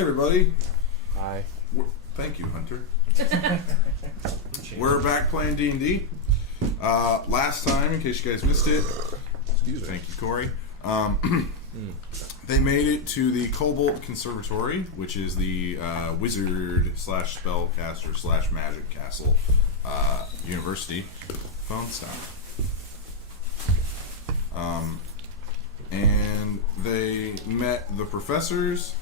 everybody. Hi. Thank you, Hunter. We're back playing D&D. Last time, in case you guys missed it, thank you, Corey. They made it to the Cobalt Conservatory, which is the wizard slash spellcaster slash magic castle university. Phone stop. And they met the professors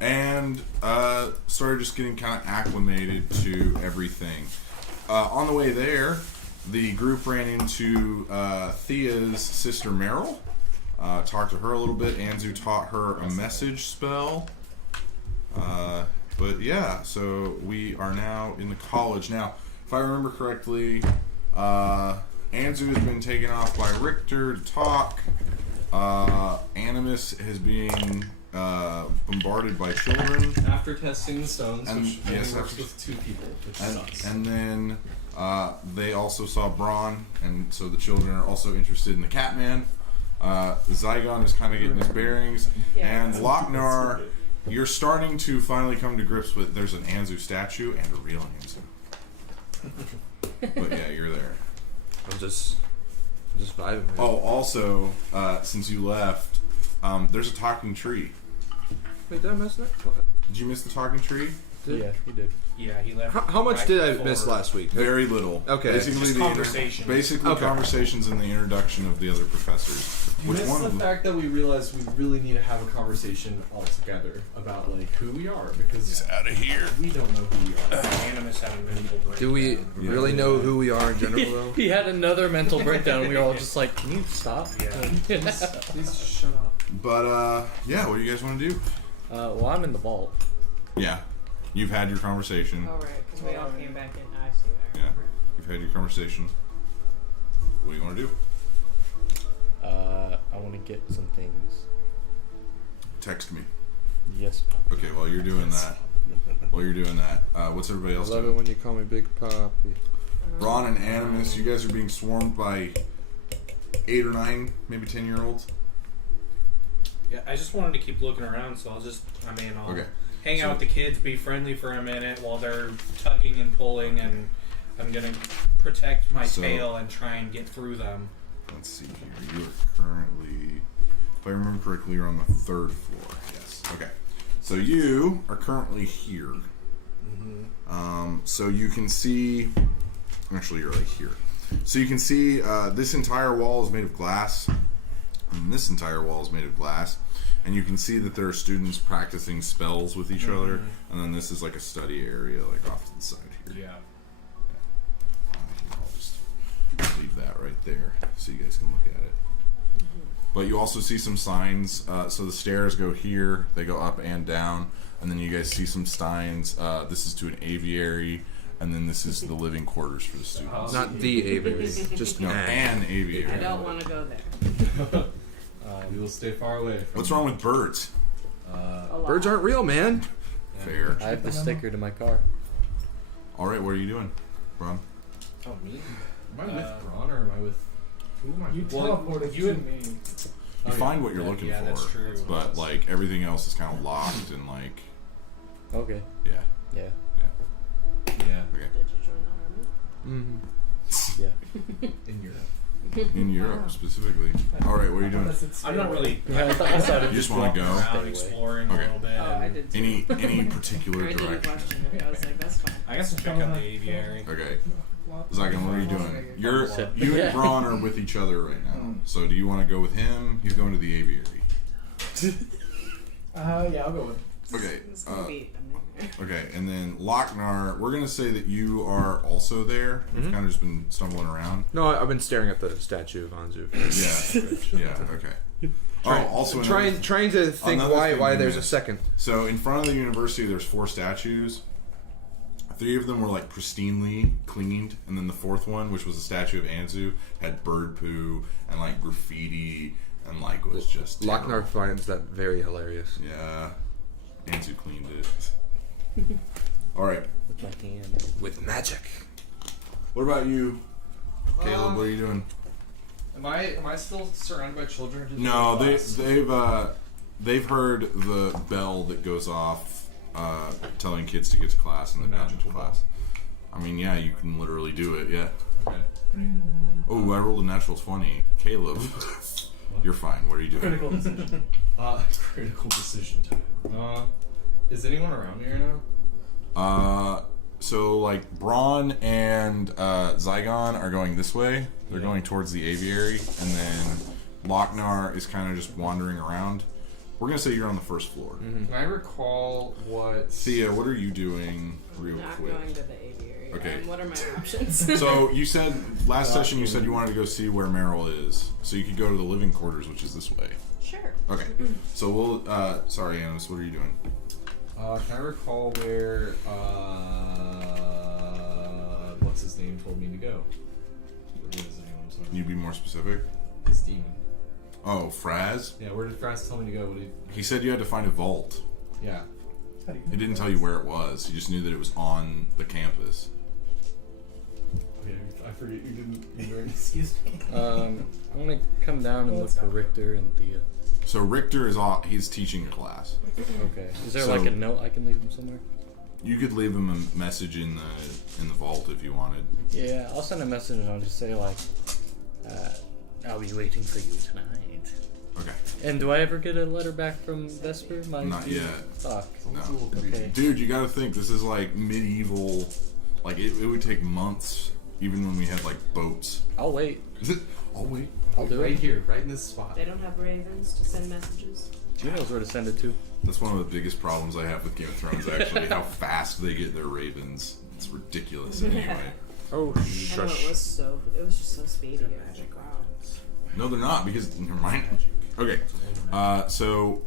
and started just getting kind of acclimated to everything. On the way there, the group ran into Thea's sister Meryl. Talked to her a little bit. Anzu taught her a message spell. But yeah, so we are now in the college. Now, if I remember correctly, Anzu has been taken off by Richter to talk. Animus has been bombarded by children. After testing the stones, And- which yes, only works after- with 2 people, which sucks. And then they also saw Braun, and so the children are also interested in the Catman. Zygon is kind of getting his bearings. Yeah. And Lochnar, you're starting to finally come to grips with there's an Anzu statue and a real Anzu. But yeah, you're there. I'm just vibing. Man. Oh, also, since you left, there's a talking tree. Wait, did I miss that? Did you miss the talking tree? Yeah, he did. Yeah, he left. How much right did I before- miss last week? Very little. Okay. Basically, Just the conversation. Basically, Okay. conversations and the introduction of the other professors. You Which missed one the of them? fact that we realized we really need to have a conversation all together about like who we are because Out of here. we don't know who we are. Animus having been able to Do we really know who we are in general, though? He had another mental breakdown. We were all just like, "Can you stop?" Yeah. Please shut up. But, yeah, what do you guys want to do? Well, I'm in the vault. Yeah. You've had your conversation. Oh, right, because we all came back in. I see that. Yeah. You've had your conversation. What do you want to do? I want to get some things. Text me. Yes, Papa. Okay, while you're doing that, what's everybody I else love it doing? when you call me Big Poppy. Ron and Animus, you guys are being swarmed by 8 or 9, maybe 10-year-olds. Yeah, I just wanted to keep looking around, so I'll Okay. hang out with the kids, be friendly for a minute while they're tugging and pulling, and I'm gonna protect my tail and try and get through them. Let's see here. You are currently, if I remember correctly, you're on the 3rd floor. Yes. Okay. So you are currently here. So you can see. Actually, you're right here. So you can see this entire wall is made of glass. And this entire wall is made of glass. And you can see that there are students practicing spells with each other. And then this is like a study area, like off to the side here. Yeah. I'll just leave that right there so you guys can look at it. But you also see some signs. So the stairs go here, they go up and down, and then you guys see some signs. This is to an aviary, and then this is the living quarters for the students. Not the aviary, just No, an aviary. I don't want to go there. We will stay far away. From What's wrong with birds? A lot. Birds aren't real, man. Fair. I have the sticker to my car. All right, what are you doing, Bron? Oh, me? Am I with Braun or am I with? Who am I? You Well, teleported you to and me. You find what you're looking yeah, for, that's true. but like everything else is kind of locked and like, Okay. yeah, Yeah. Yeah, okay. Did you join the army? Yeah. in Europe. In Europe specifically. All right, what are you doing? I'm not really. Yeah, I thought You just want to go around exploring Okay. a little bit. Oh, I and did too. any particular I didn't direction? question it. I was like, that's fine. I guess I'll check out the aviary. Okay. Zygon, what are you doing? You Yeah. and Braun are with each other right now. So do you want to go with him? He's going to the aviary. Yeah, I'll go with it. Okay. It's gonna be a nightmare. Okay, and then Lochnar, we're gonna say that you are also there. You've kind of just been stumbling around. No, I've been staring at the statue of Anzu. Yeah. Yeah. Okay. Also Trying to think another thing why you there's a missed. second. So in front of the university, there's 4 statues. 3 of them were like pristinely cleaned, and then the 4th one, which was a statue of Anzu, had bird poo and like graffiti and like was just Lochnar terrible. finds that very hilarious. Yeah, Anzu cleaned it. All right. With my hand. With magic. What about you, Caleb? What are you doing? Am I still surrounded by children? No, they've heard the bell that goes off telling kids to get to class and The they've gotten to magical class. I mean, yeah, you can literally do it, yeah. Okay. Oh, I rolled a natural 20. Caleb, you're fine. What are you doing? Critical decision. Critical decision time. Is anyone around me right now? So, like, Braun and Zygon are going this way. They're Yeah. going towards the aviary. And then Lochnar is kind of just wandering around. We're going to say you're on the first floor. Can I recall what... Thea, what are you doing real Not quick? going to the aviary. Okay. What are my options? So, you said, last session you said you wanted to go see where Meryl is. So you could go to the living quarters, which is this way. Sure. Okay. So we'll, sorry, Anus, what are you doing? can I recall where, what's his name told me to go? What is his name? I'm sorry. Can you be more specific? His demon. Oh, Fraz? Yeah, where did Fraz tell me to go? What did He said you had to find a vault. Yeah. He didn't tell you where it was. He just knew that it was on the campus. Okay, I forget you didn't. You were, Excuse me. I'm gonna come down and look for Richter and Thea. So Richter is off. He's teaching a class. Okay. Is there So- like a note I can leave him somewhere? You could leave him a message in the vault if you wanted. Yeah, I'll send a message and I'll just say like, I'll be waiting for you tonight. Okay. And do I ever get a letter back from Vesper? Not yet. Fuck. No. Okay. Dude, you gotta think, this is like medieval. Like, it would take months, even when we had like boats. I'll wait. I'll wait. I'll do right it. here, right in this spot. They don't have ravens to send messages. She knows where to send it to. That's one of the biggest problems I have with Game of Thrones, actually. How fast they get their ravens. It's ridiculous anyway. Oh, I know Shush. it was just so speedy. I was like, wow. No, they're not, because never mind. Okay, so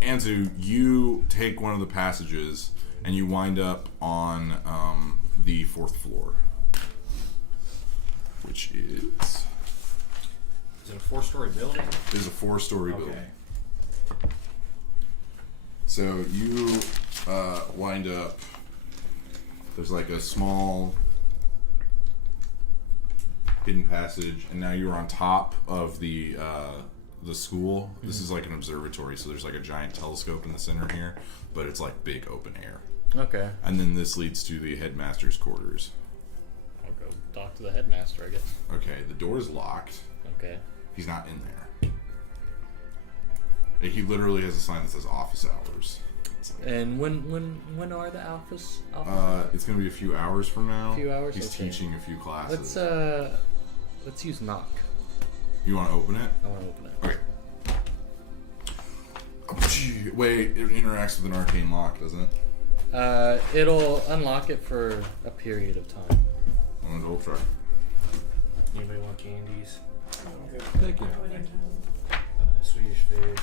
Anzu, you take one of the passages and you wind up on the 4th floor, which is it a 4-story building? a 4-story building. Okay. So you wind up. There's like a small hidden passage, and now you're on top of the school. This is like an observatory, so there's like a giant telescope in the center here, but it's like big open air. okay. And then this leads to the headmaster's quarters. I'll go talk to the headmaster, I guess. Okay, the door's locked. Okay. He's not in there. He literally has a sign that says office hours. And when are the office? It's gonna be a few hours from now. A few hours? He's Okay. teaching a few classes. Let's use knock. You want to open it? I want to open it. Okay. Wait, it interacts with an arcane lock, doesn't it? It'll unlock it for a period of time. I'm gonna go try. Anybody want candies? Thank you. Swedish fish.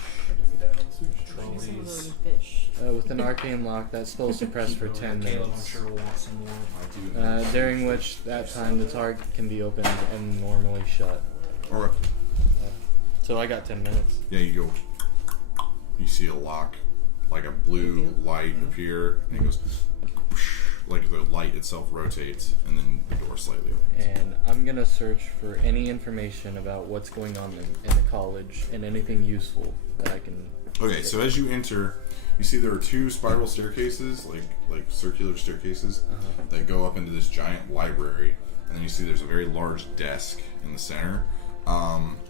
Some of Trolleys. those fish. With an arcane lock, that spell is suppressed for 10 Caleb, I'm minutes. sure will want some more. I do. During which that time the target can be opened and normally shut. Alright. So I got 10 minutes. Yeah, you go. You see a lock, like a blue light appear, and it goes like the light itself rotates, and then the door slightly opens. And I'm gonna search for any information about what's going on in the college and anything useful that I can. Okay, so as you enter, you see there are 2 spiral staircases, like circular staircases, that go up into this giant library, and then you see there's a very large desk in the center.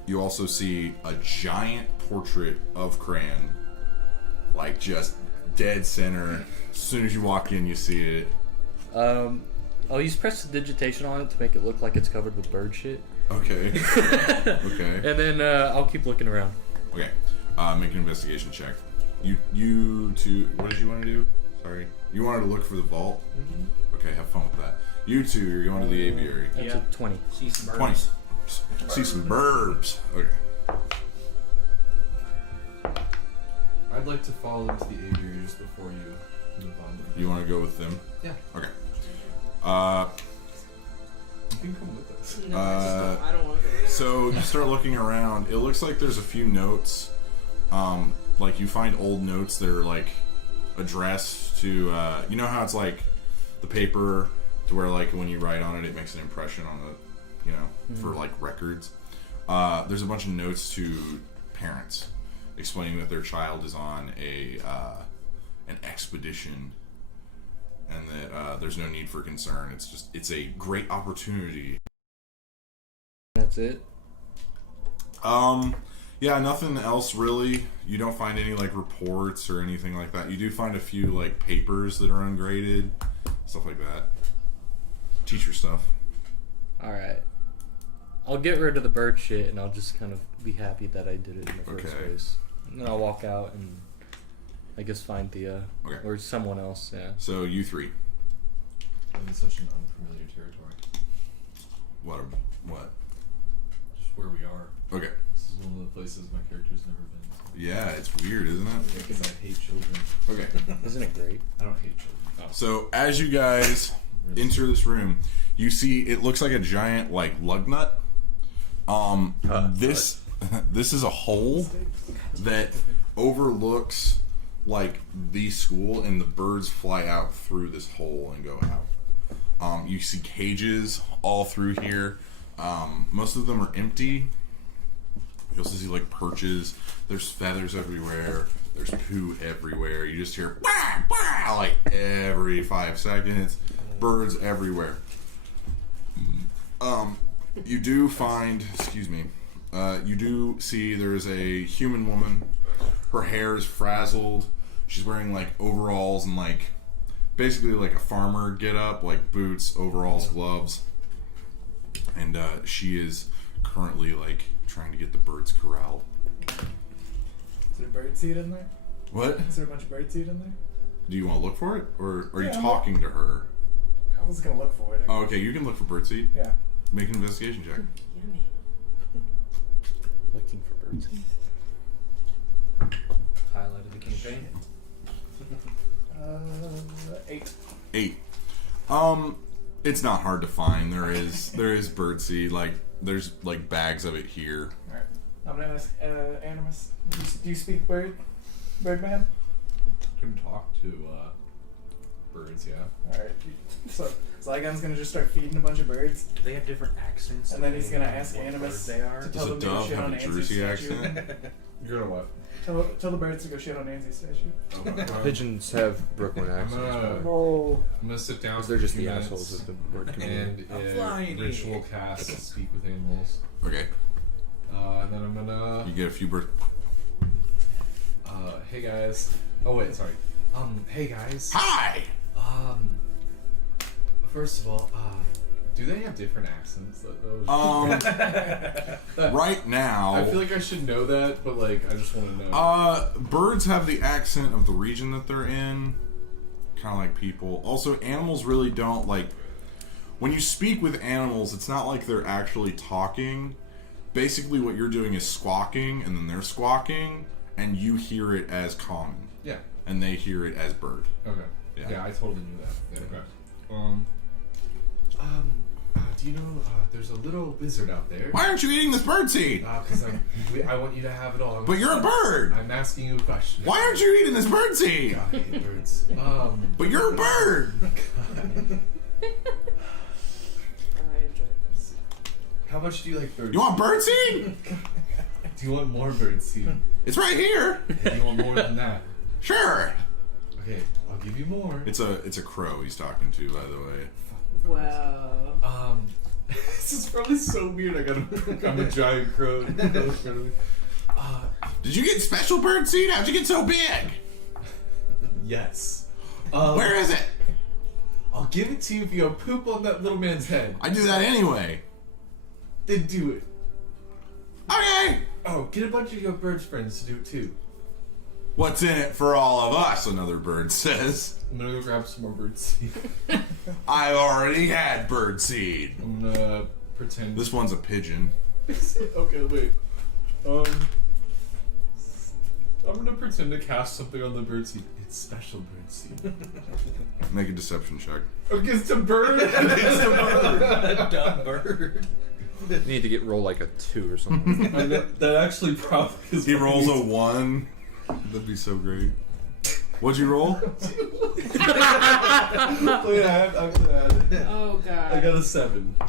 You also see a giant portrait of Cran, like just dead center. As soon as you walk in, you see it. I'll use prestidigitation on it to make it look like it's covered with bird shit. Okay. Okay. And then I'll keep looking around. Okay. Make an investigation check. You two. What did you want to do? Sorry. You wanted to look for the vault. Okay. Have fun with that. You two, you're going to the aviary. That's Yeah. a 20. See some birds. 20. See some burbs. Okay. I'd like to follow them to the aviary just before you move on. You want to go with them? Yeah. Okay. You can come with us. No, I don't want to go. So you start looking around. It looks like there's a few notes. Like you find old notes that are like addressed to. You know how it's like the paper to where like when you write on it, it makes an impression on the, for like records. There's a bunch of notes to parents, explaining that their child is on an expedition, and that there's no need for concern. It's a great opportunity. That's it. Yeah, nothing else really. You don't find any like reports or anything like that. You do find a few like papers that are ungraded, stuff like that. Teacher stuff. Alright. I'll get rid of the bird shit and I'll just kind of be happy that I did it in the first Okay. place. And then I'll walk out and I guess find Thea. Okay. Or someone else, yeah. So you three. I'm in such an unfamiliar territory. What? Just where we are. Okay. This is one of the places my character's never been. So. Yeah, it's weird, isn't it? Because I hate children. Okay. Isn't it great? I don't hate children. So as you guys enter this room, you see it looks like a giant like lug nut. This is a hole that overlooks like the school, and the birds fly out through this hole and go out. You see cages all through here. Most of them are empty. You also see like perches. There's feathers everywhere. There's poo everywhere. You just hear wah, wah, like every 5 seconds. Birds everywhere. You do find, you do see there's a human woman. Her hair is frazzled. She's wearing like overalls and like basically like a farmer get-up, like boots, overalls, gloves. And she is currently like trying to get the birds corralled. Is there bird seed in there? What? Is there a bunch of bird seed in there? Do you want to look for it? Or are you Yeah, talking to her? I was gonna look for it. Oh, okay, you can look for birdseed. Yeah. Make an investigation check. Yummy. Looking for birds. Highlight of the campaign. 8. 8. It's not hard to find. There is birdseed. Like there's like bags of it here. Alright. I'm gonna ask Animus. Do you speak Birdman? Can talk to birds, yeah. Alright. So Zygon's gonna just start feeding a bunch of birds, Do they have different accents? and then he's gonna depending on ask what Animus bird they are. to Does tell a them to go dove shit have on a Anzu's Jersey statue. accent? You're gonna what? Tell the birds to go shit on Anzu's statue. Pigeons have Brooklyn accents. Oh. I'm gonna sit down. Because they're just for a the few assholes minutes of the word community. and A flying ritual cast speak with animals. Okay. And then I'm gonna. You get a few birds. Hey guys. Oh wait, sorry. Hey guys. Hi. First of all, do they have different accents? Right now. I feel like I should know that, but like I just want to know. Birds have the accent of the region that they're in, kind of like people. Also, animals really don't like. When you speak with animals, it's not like they're actually talking. Basically, what you're doing is squawking, and then they're squawking, and you hear it as common, Yeah. and they hear it as bird. Okay. Yeah. Yeah, I totally knew that. Yeah, Okay. Do you know there's a little lizard out there? Why aren't you eating this bird seed? Because I want you to have it all. But you're a bird. I'm asking you a question. Why aren't you eating this bird seed? God, I hate birds. But you're a bird. I enjoyed this. How much do you like birds? You want bird seed? Do you want more bird seed? It's right here. Do you want more than that? Sure. Okay, I'll give you more. It's a crow he's talking to, by the way. Wow. This is probably so weird. I'm a giant crow. Did you get special bird seed? How'd you get so big? Yes. Where is it? I'll give it to you if you go poop on that little man's head. I do that anyway. Then do it. Okay. Oh, get a bunch of your birds friends to do it too. What's in it for all of us? Another bird says. I'm gonna go grab some more bird seed. I already had bird seed. I'm gonna pretend. This one's a pigeon. Okay, wait. I'm gonna pretend to cast something on the bird seed. It's special bird seed. Make a deception check. Against a bird. Against a bird. A dumb bird. You need to roll like a 2 or something. That actually probably is. He rolls a 1. That'd be so great. What'd you roll? Wait, I'm sad. Oh god. I got a 7. You're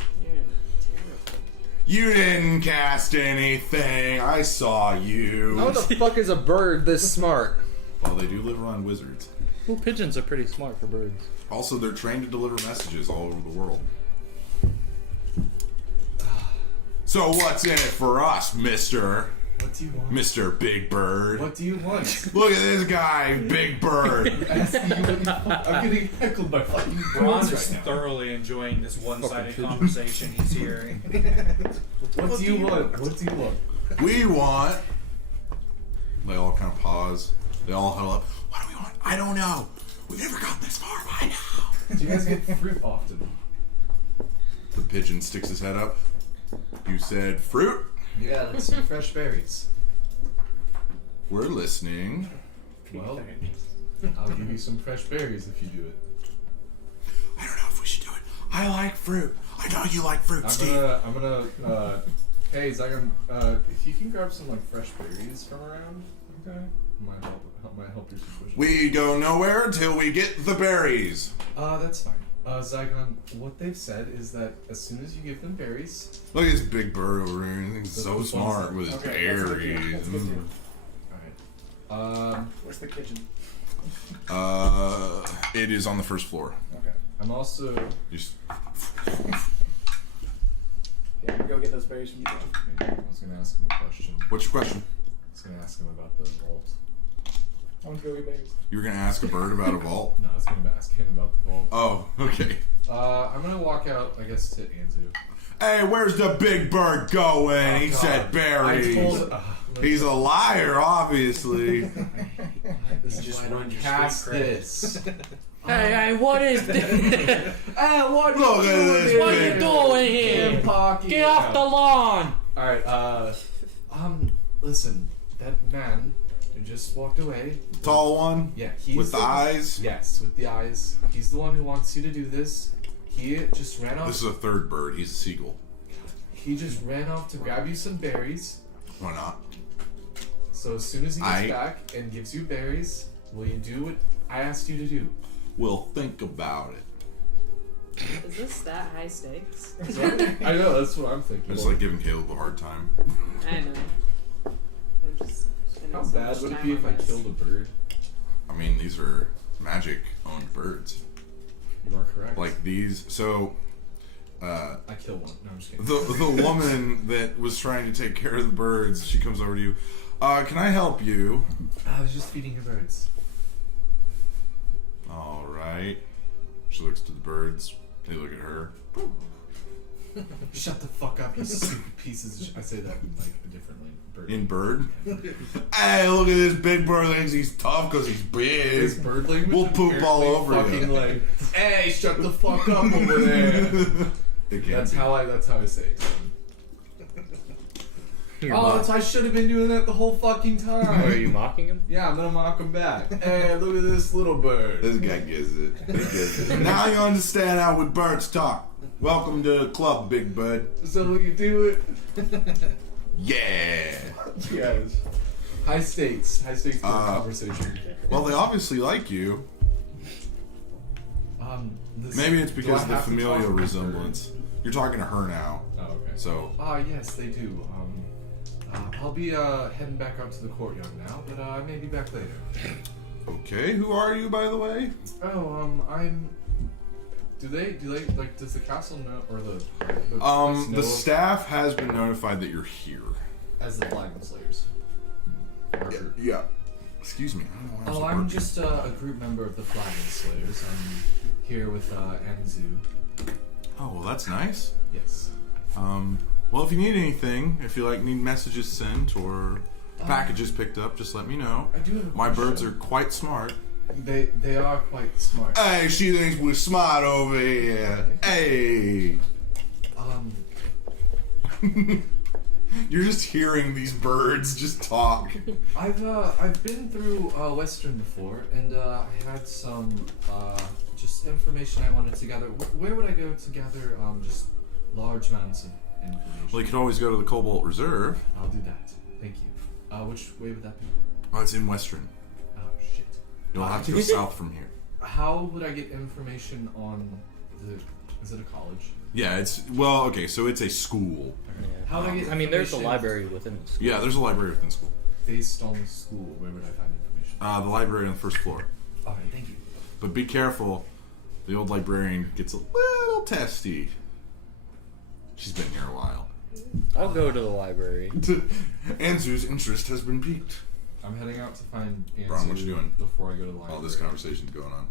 terrible. You didn't cast anything. I saw you. How the fuck is a bird this smart? Well, they do live around wizards. Well, pigeons are pretty smart for birds. Also, they're trained to deliver messages all over the world. So what's in it for us, mister? What do you want? Mr. Big Bird. What do you want? Look at this guy, Big Bird. Asking you what I'm getting heckled by fucking Ron birds is right now. thoroughly enjoying this one-sided pigeon. conversation he's hearing. What do you want? What do you want? We want... They all kind of pause. They all huddle up. What do we want? I don't know. We've never gotten this far by now. Do you guys get fruit often? The pigeon sticks his head up. You said fruit? Yeah, that's some fresh berries. We're listening. Well, I'll give you some fresh berries if you do it. I don't know if we should do it. I like fruit. I know you like fruit, Steve. I'm gonna, hey, Zygon, if you can grab some, like, fresh berries from around, okay? Might help your situation. We go nowhere until we get the berries. That's fine. Zygon, what they've said is that as soon as you give them berries... Look at this big bird over here. He's so That's smart awesome. with his Okay, that's a good deal. berries. That's a good deal. Alright. Where's the kitchen? It is on the first floor. Okay. I'm also... Just Yeah, go get those berries from you. I was gonna ask him a question. what's your question? I was gonna ask him about the vault. I want to go get berries. You were gonna ask a bird about a vault? No, I was gonna ask him about the vault. Oh, okay. I'm gonna walk out, I guess, to Anzu. Hey, where's the big bird going? He God. said berries. I told... He's a liar, obviously. This is Just why I run don't your cast street cred. this. Hey, what is this? Hey, what Look at this What are you big doing here? Pocky. Get off the lawn! Alright, listen, that man who just walked away. tall one Yeah, he's with the eyes. Yes, with the eyes. He's the one who wants you to do this. He just ran off. This is a third bird. He's a seagull. He just ran off to grab you some berries. Why not? So as soon as he gets back and gives you berries, will you do what I asked you to do? We'll think about it. Is this that high stakes? I know, that's what I'm thinking. It's like giving Caleb a hard time. I know. I'm just spending How so bad much would it time be if on I this. killed a bird? I mean, these are magic-owned birds. You are correct. Like these. So, I kill one. No, I'm just kidding. the woman that was trying to take care of the birds, she comes over to you. Can I help you? I was just feeding your birds. All right. She looks to the birds. They look at her. Shut the fuck up, you stupid pieces of shit. I say that in like a different bird. In bird? Hey, look at this big bird. Thinks he's tough because he's This big. bird language. We'll poop all apparently over you. fucking like, hey, shut the fuck up over there. It can That's be. how I say it. You're Oh, mock- that's, I should have been doing that the whole fucking Oh, are time. you mocking him? Yeah, I'm gonna mock him back. Hey, look at this little bird. This guy gets it. He gets it. Now you understand how we birds talk. Welcome to the club, Big Bud. So will you do it? Yeah. Yes. High stakes for the conversation. Well, they obviously like you. Listen, Maybe it's do because I of the have to familial talk to the resemblance. You're talking to her now, bird? Oh, okay. so Yes, they do. I'll be heading back out to the courtyard now, but I may be back later. okay. Who are you, by the way? Oh, I'm. Do they like? Does the castle know or the place know The staff has been notified that you're here. as the Flagon Slayers? Yeah. Excuse me. I don't know why I'm so I'm worried. just a group member of the Flagon Slayers. I'm here with Anzu. Oh, well, that's nice. Yes. Well, if you need anything, if you need messages sent or packages picked up, just let me know. I do have a My question. birds are quite smart. They are quite smart. Hey, she thinks we're smart over here. Hey. You're just hearing these birds just talk. I've been through Western before, and I had some just information I wanted to gather. Where would I go to gather just large amounts of information? Well, you could always go to the Cobalt Reserve. I'll do that. Thank you. Which way would that be? Oh, it's in Western. Oh shit. You'll have to go south from here. How would I get information on the Is it a college? Yeah, it's well, okay. So it's a school. Yeah. How do I get I mean, there's a information library within the school. Yeah, there's a library within school. based on the school? Where would I find information? The library on the first floor. All right, thank you. But be careful. The old librarian gets a little testy. She's been here a while. I'll go to the library. Anzu's interest has been piqued. I'm heading out to find Anzu Brian, what you doing? before I go to the library. While this conversation's going on.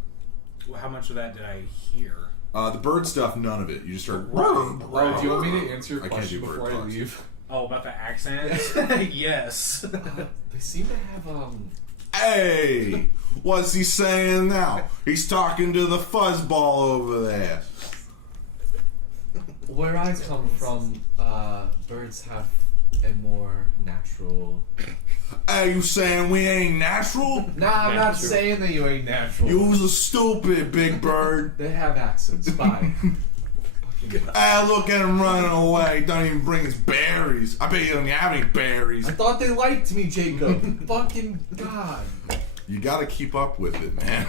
Well, how much of that did I hear? The bird stuff, none of it. You just start. Oh, do you want me to answer your I can't do question bird before I talks. leave? Oh, about the accents? Yes. They seem to have Hey! What's he saying now? He's talking to the fuzzball over there. where I come from, birds have a more natural. Hey, you saying we ain't natural? Nah, I'm not Natural. saying that you ain't natural. You's a stupid big bird. They have accents. Bye. Ah, look at him running away. Don't even bring his berries. I bet you don't have any berries. I thought they liked me, Jacob. Fucking God. You gotta keep up with it, man.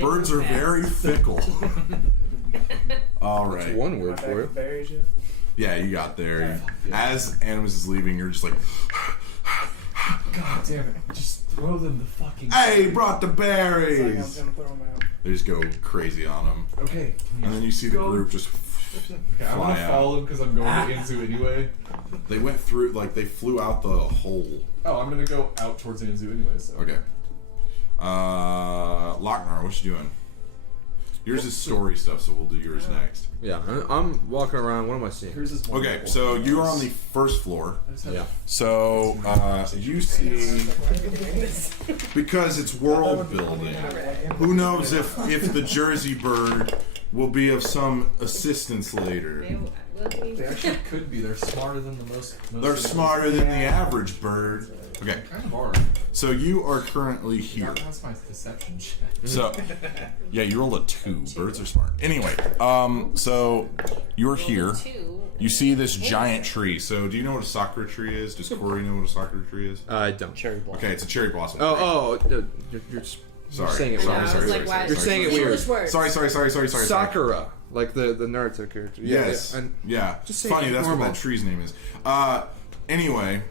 Birds are very fickle. All That's right. one word for it. Berries yet? Yeah, you got there. As Animus is leaving, you're just like, God damn it. Just throw them the fucking. hey, he brought the It's like I was berries. gonna put them out. They just go crazy on him. Okay. And then you see the group just Okay, I want fly to out. follow him because I'm going to Anzu anyway. They went through, like, they flew out the hole. Oh, I'm gonna go out towards Anzu anyway. So. Okay. Lochnar, what you doing? Yours is story stuff, so we'll do yours next. Yeah, I'm walking around. What am I seeing? Here's his one. Okay, so you're on the first floor. Yeah. So, you see, because it's world building, who knows if the Jersey bird will be of some assistance later. They actually could be. They're smarter than the most They're smarter than the average bird. Okay, Kind of hard. so you are currently here. That's my deception check. So, yeah, you rolled a 2. Birds are smart. Anyway, so you're here. You see this giant tree. So, do you know what a sakura tree is? Does Corey know what a sakura tree is? I don't. Cherry blossom. Okay, it's a cherry blossom tree. You're Sorry. saying it Sorry, wrong. sorry, like, sorry, why- You're saying it weird. English words. Sorry. Sakura, like the Naruto character. Yeah, Yes. yeah, and Yeah. Just say Funny, it that's what normal. that tree's name is. Anyway,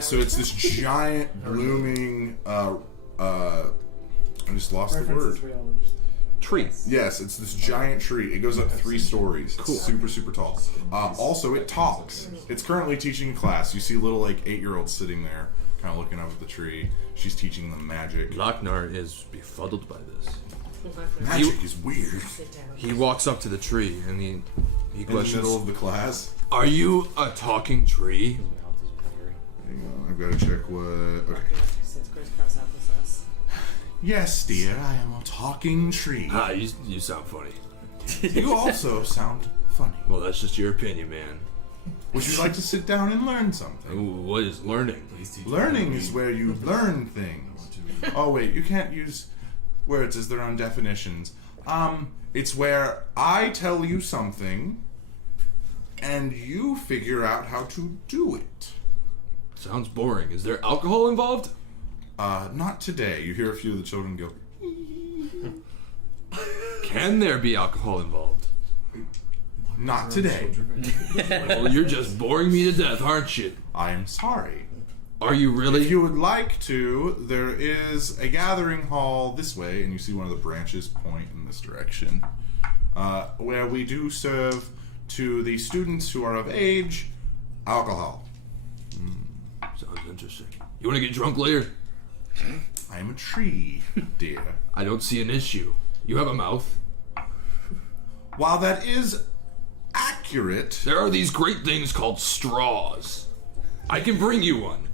so it's this giant, blooming, I just lost the References word. we all understand. tree. Yes, it's this giant tree. It goes up 3 stories. Cool. It's super, super tall. Also, it talks. It's currently teaching class. You see little, like, 8-year-olds sitting there, kind of looking up at the tree. She's teaching them magic. Lochnar is befuddled by this. Magic is weird. He walks up to the tree and he In the questions, middle of the class. "Are you a talking tree?" His mouth is watering. Hang on, I've got to check what... Okay. Yes, dear, I am a talking tree. Ah, you sound funny. You also sound funny. Well, that's just your opinion, man. Would you like to sit down and learn something? What is learning? Learning is where you learn things. Oh wait, you can't use words as their own definitions. It's where I tell you something and you figure out how to do it. Sounds boring. Is there alcohol involved? Not today. You hear a few of the children go, Can there be alcohol involved? not today. Well, you're just boring me to death, aren't you? I am sorry. Are you really? If you would like to, there is a gathering hall this way, and you see one of the branches point in this direction, where we do serve to the students who are of age alcohol. Sounds interesting. You want to get drunk later? I am a tree, dear. I don't see an issue. You have a mouth. While that is accurate, There are these great things called straws. I can bring you one.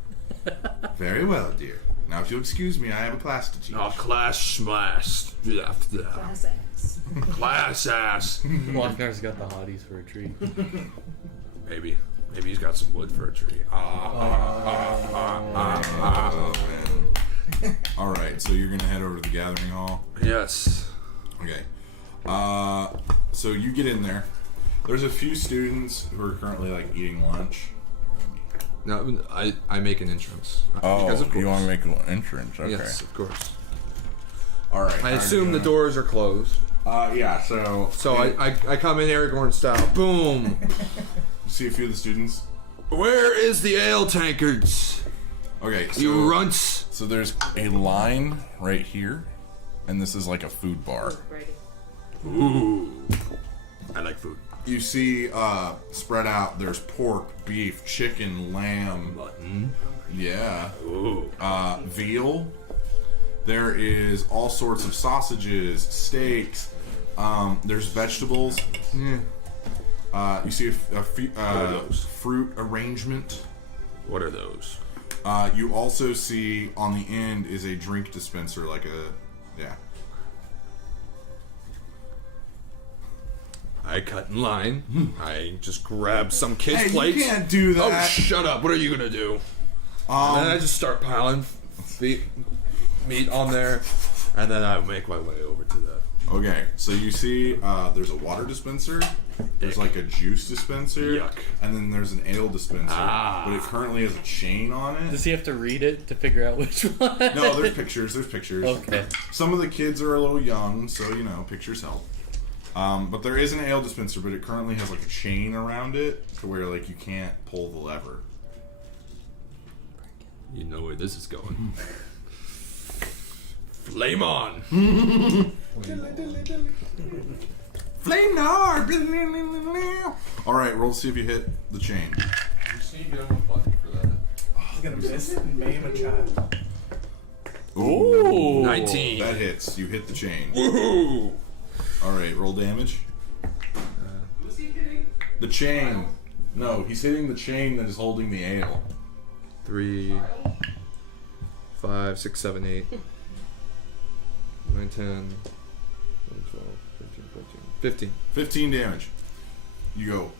very well, dear. Now, if you'll excuse me, I have a class to teach. Oh, class smash. Class ass. Lochnar's got the hotties for a tree. Maybe. Maybe he's got some wood for a tree. All right, so you're gonna head over to the gathering hall. Yes. Okay. So you get in there. There's a few students who are currently like eating lunch. No, I make an entrance. Because of course. to make an entrance? Yes, of course. All right. I assume the doors are closed. Yeah. So. So I come in Aragorn style. Boom. See a few of the students. Where is the ale tankards? Okay. So, You runts. So there's a line right here, and this is like a food bar. Ready. Ooh. I like food. You see, spread out. There's pork, beef, chicken, lamb, Mutton. yeah, Ooh. veal. There is all sorts of sausages, steaks. There's vegetables. You see those? fruit arrangement. What are those? You also see on the end is a drink dispenser, like yeah. I cut in line. I just grab some kid's Hey, plates. you can't do that. Oh, shut up. What are you gonna do? And then I just start piling meat on there, and then I make my way over to the... Okay, so you see there's a water dispenser, there's like a juice dispenser, Yuck. and then there's an ale dispenser, Ah. but it currently has a chain on it. Does he have to read it to figure out which one? No, there's pictures, Okay. Some of the kids are a little young, so, you know, pictures help. But there is an ale dispenser, but it currently has like a chain around it to where like you can't pull the lever. You know where this is going. Flame on! Flame Nar! Alright, roll to see if you hit the chain. You get a button for that. He's gonna miss it and maim a child. Ooh! 19. That hits. You hit the chain. Woohoo! Alright, roll damage. The chain. No, he's hitting the chain that is holding the ale. 3, 5, 6, 7, 8, 9, 10, 11, 12, 13, 14, 15. 15 damage. You go.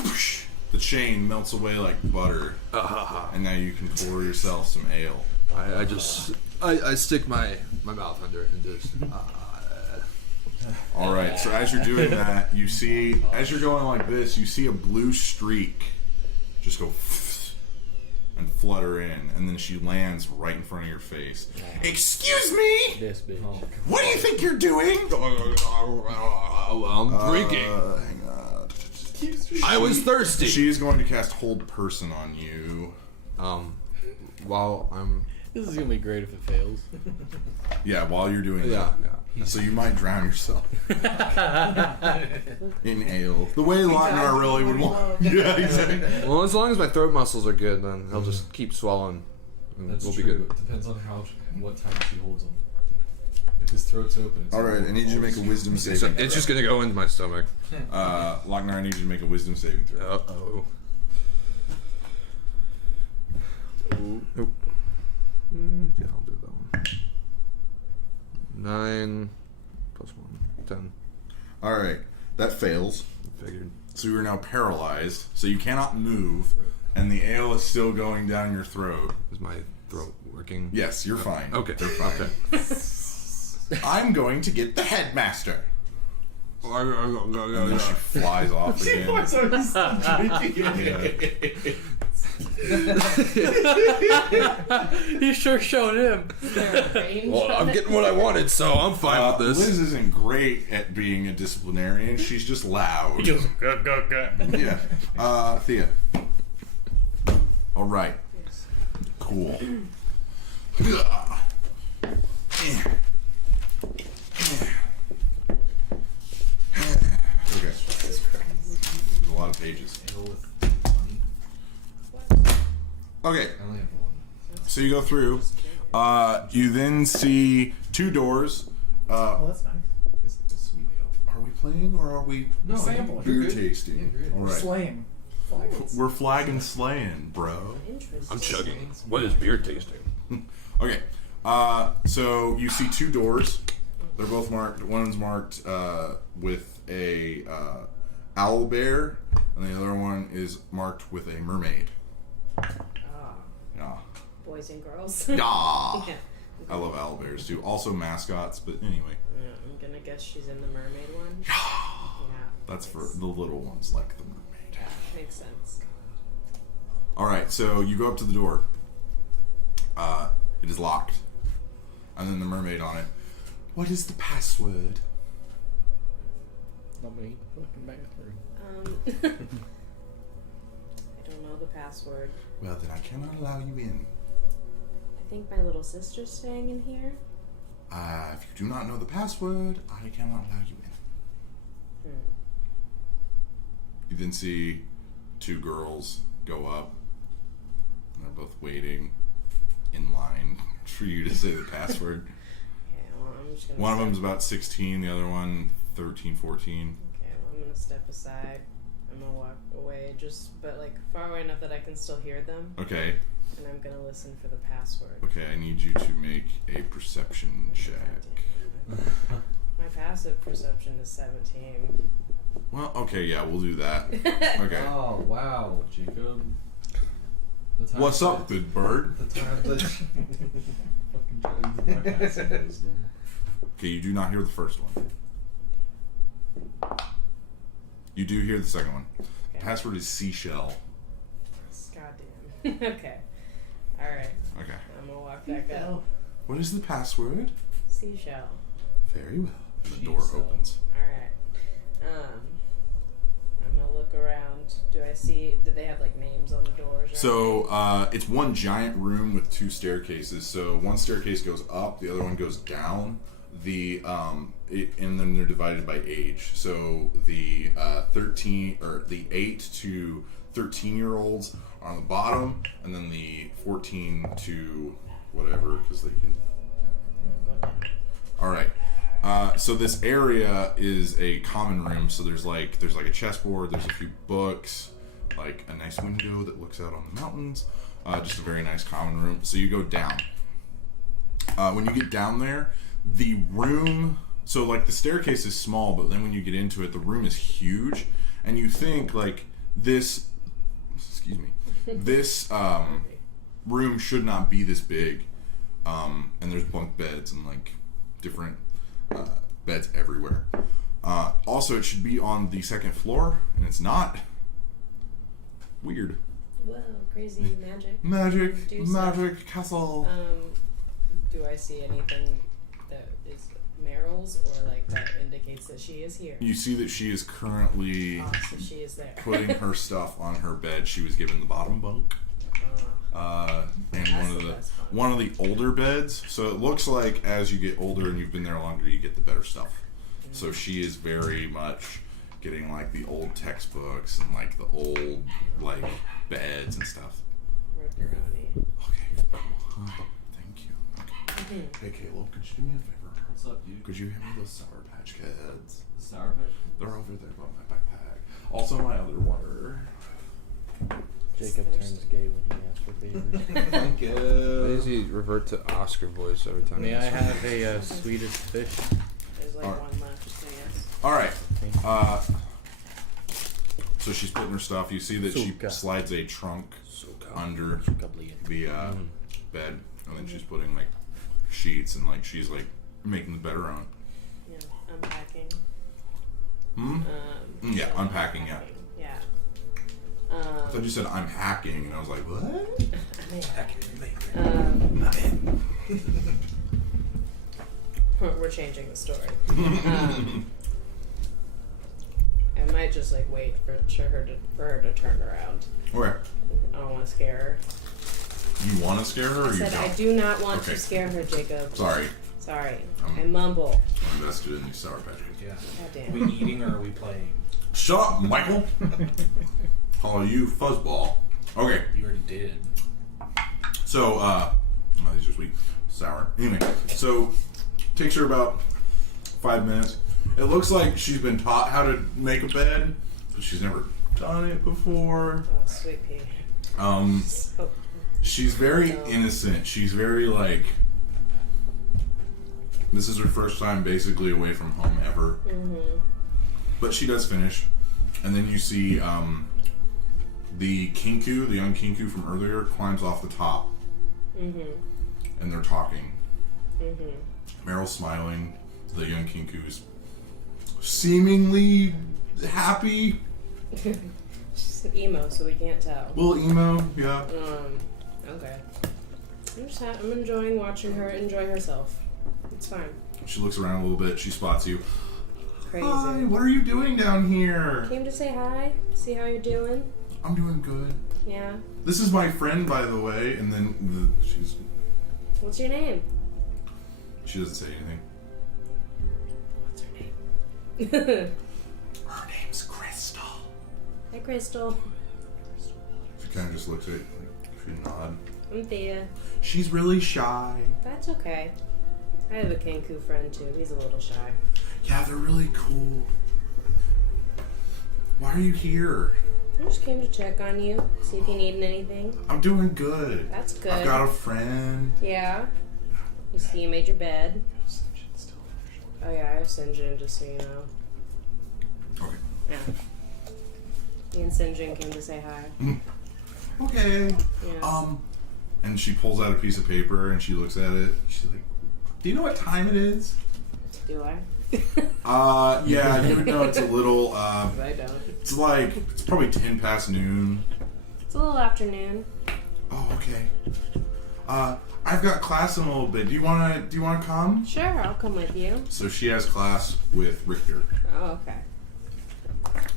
Whoosh, the chain melts away like butter, and now you can pour yourself some ale. I just stick my mouth under it and just All right. So as you're doing that, you see, as you're going like this, you see a blue streak just go and flutter in, and then she lands right in front of your face. Excuse me. This bitch. What do you think you're doing? I'm drinking. Hang on. I was thirsty. She is going to cast Hold Person on you. While I'm This is gonna be great if it fails. Yeah, while you're doing yeah. that. So you might drown yourself in ale. The way Lochnar really would want. Yeah, exactly. Well, as long as my throat muscles are good, then he'll just keep swallowing, and That's we'll true. be good. It depends on what time she holds him. If his throat's open. It's All right, I need you to make a wisdom saving So throw. it's just gonna go into my stomach. Lochnar, I need you to make a wisdom saving throw. Uh-oh. Nope. Yeah, I'll do that one. 9 plus 1, 10. All right, that fails. Figured. So you are now paralyzed. So you cannot move, and the ale is still going down your throat. Is my throat working? Yes, you're fine. Okay. You're fine. Okay. I'm going to get the headmaster. And then she flies off again. So he's still drinking it. You sure showed him. Is there a range? Well, I'm getting what I wanted, so I'm fine with this. Liz isn't great at being a disciplinarian. She's just loud. He goes, go. Yeah. Thea. All right. Yes. Cool. Okay. There's a lot of pages. Ale with honey. Okay. I only have one. So you go through. You then see two doors. Oh, that's nice. It's like a sweet ale. Are we playing or are we No, Sampling. beer you're good. tasting? Yeah, you're good. All right. Slaying. Flagons. We're flagging slaying, bro. Interesting. I'm chugging. What is beer tasting? Okay. So you see two doors. They're both marked. One's marked with a owl bear, and the other one is marked with a mermaid. Ah, Yeah. boys and girls. Yeah. Yeah. I love owl bears too. Also mascots, but anyway, Yeah, I'm gonna guess she's in the mermaid one. Yeah. that's for the little ones like the mermaid. Makes sense. All right, so you go up to the door. It is locked, and then the mermaid on it. What is the password? Nobody in the fucking bathroom. I don't know the password. Well, then I cannot allow you in. I think my little sister's staying in here. If you do not know the password, I cannot allow you in. You then see two girls go up, and they're both waiting in line for you to say the password. Okay, well, I'm just gonna One of step- them's about 16, the other one 13, 14. Okay, well, I'm gonna step aside. I'm gonna walk away, but like far away enough that I can still hear them, Okay, and I'm gonna listen for the password. okay, I need you to make a perception check. My passive perception is 17. Well, okay, yeah, we'll do that. Okay. Oh wow, Jacob. The time What's that- up, good bird? The time that fucking trying to my passive wisdom. Okay, you do not hear the first one. You do hear the second one. The Okay. password is seashell. Goddamn. Okay. Alright. Okay. I'm gonna walk back up. What is the password? Seashell. Very well. The door Seashell. opens. Alright. I'm gonna look around. Do they have like names on the doors? Or So it's one giant room with two staircases. So one staircase goes up, the other one goes down. And then they're divided by age. So the 8 to 13-year-olds are on the bottom, and then the 14 to whatever, because they can. I'll go down. All right. So this area is a common room. So there's like a chessboard. There's a few books, like a nice window that looks out on the mountains. Just a very nice common room. So you go down. When you get down there, the room. So like the staircase is small, but then when you get into it, the room is huge, and you think like this. Excuse me. This room should not be this big. And there's bunk beds and like different beds everywhere. Also, it should be on the second floor, and it's not. Weird. Whoa, crazy magic. Magic, Do stuff. magic castle. Do I see anything that is Meryl's or like that indicates that she is here? You see that she is currently Oh, so she is there. putting her stuff on her bed. She was given the bottom bunk. And That's one of the older beds. So it looks like as you get older and you've been there longer, you get the better stuff. So she is very much getting like the old textbooks and like the old like beds and stuff. Ripperoni. Okay. Thank you. Okay. Hey Caleb, could you do me a favor? What's up, dude? Could you hand me those Sour Patch Kids? The Sour Patch. They're over there by my backpack. Also my other water. Jacob turns gay when he asks for favors. Thank Why you. does he revert to Oscar voice every time? May I have a Swedish fish? There's like Alright. one left, I guess. Alright. Thank you. So she's putting her stuff. You see that she Suka. slides a trunk under Sukablian. the bed, and then she's putting like sheets and like she's like making the bed her own. Yeah, unpacking. Yeah, unpacking, yeah. Yeah. I thought you said I'm hacking, and I was like, what? We're changing the story. I might just like wait for her to turn around. Okay. I don't want to scare her. You want to scare her, or I you said don't? I do not want Okay. to scare her, Jacob. Sorry, Sorry. I mumble. I'm invested in these Sour Patch Kids. Yeah. God Are damn. we eating or are we playing? Shut up, Michael. Call you fuzzball. Okay. You already did. So, oh, these are sweet. Sour. Anyway, so takes her about 5 minutes. It looks like she's been taught how to make a bed, but she's never done it before. Oh, sweet pea. So, She's very innocent. She's very like, this is her first time basically away from home ever. But she does finish. And then you see the Kinku, the young Kinku from earlier, climbs off the top. And they're talking. Meryl's smiling. The young Kinku's seemingly happy. she's emo, so we can't tell. Little emo, yeah. Okay. I'm enjoying watching her enjoy herself. It's fine. She looks around a little bit. She spots you. Crazy. Hi, what are you doing down here? Came to say hi. See how you're doing. I'm doing good. Yeah. This is my friend, by the way. And then What's your name? she doesn't say anything. What's her name? Her name's Crystal. Hi, Crystal. She kind of just looks at you. She nod. I'm Thea. She's really shy. That's okay. I have a Kenku friend too. He's a little shy. Yeah, they're really cool. Why are you here? I just came to check on you, see if you need anything. I'm doing good. That's good. I've got a friend. Yeah. You see, you made your bed. Oh yeah, I have Sinjin, just so you know. Okay. Yeah. Me and Sinjin came to say hi. Okay. Yeah. And she pulls out a piece of paper and she looks at it. She's like, "Do you know what time it is?" Do I? Yeah, you would know it's a little, I don't. it's probably 10 past noon. It's a little afternoon. Oh, okay. I've got class in a little bit. Do you wanna come? Sure, I'll come with you. So she has class with Richter. Oh, okay.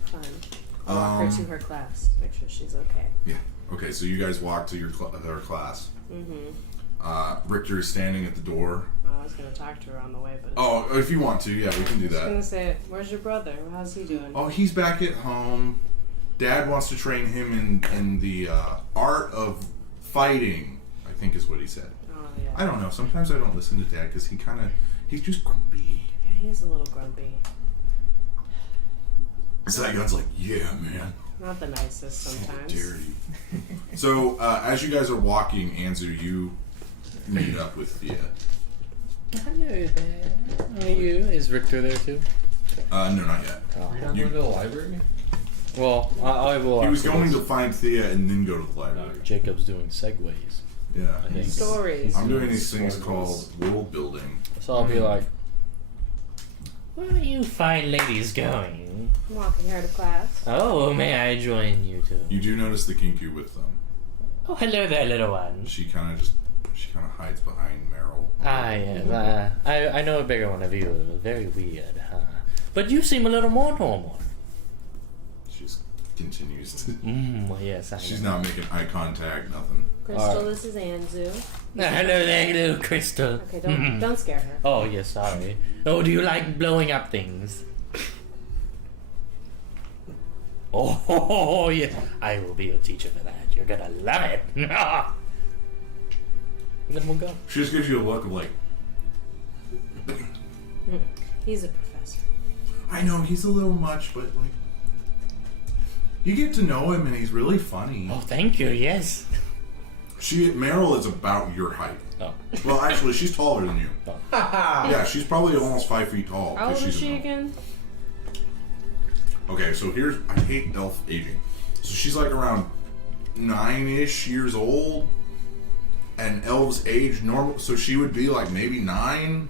Fun. I'll walk her to her class. Make sure she's okay. Yeah. Okay, so you guys walk to her class. Mm-hmm. Richter is standing at the door. Oh, I was gonna talk to her on the way, but. Oh, if you want to, yeah, we can do I was that. gonna say, where's your brother? How's he doing? Oh, he's back at home. Dad wants to train him in the art of fighting, I think is what he said. Oh, yeah. I don't know. Sometimes I don't listen to Dad because he's just grumpy. Yeah, he's a little grumpy. Zygon's like, yeah, man. Not the nicest sometimes. Dirty. So, as you guys are walking, Anzu, you meet up with Thea. Hello there. How are you? Is Richter there too? No, not yet. Are you not going to the library? Well, I will. He was going to afterwards. find Thea and then go to the library. Jacob's doing segues. Yeah. I think. Stories. I'm doing these things called world building. So I'll be like, where are you fine ladies going? I'm walking her to class. Oh, may I join you too? You do notice the Kinku with them. Oh, hello there, little one. She kind of hides behind Meryl. I am. I know a bigger one of you. Very weird, huh? But you seem a little more normal. She continues to. Yes, I know. She's not making eye contact. Nothing. Crystal, Alright. this is Anzu. Hello there, little Crystal. Okay, don't scare her. Oh, yes, sorry. Oh, do you like blowing up things? Oh, yeah. I will be your teacher for that. You're gonna love it. And then we'll go. She just gives you a look of like, He's a professor. I know he's a little much, but like, you get to know him and he's really funny. Oh, thank you, yes. Meryl is about your height. Oh. Well, actually, she's taller than you. Oh. Yeah, she's probably almost 5 feet tall. How 'cause old is she's she an elf. again? Okay, so I hate elf aging. So she's like around 9-ish years old, and elves age normal. So she would be like maybe 9.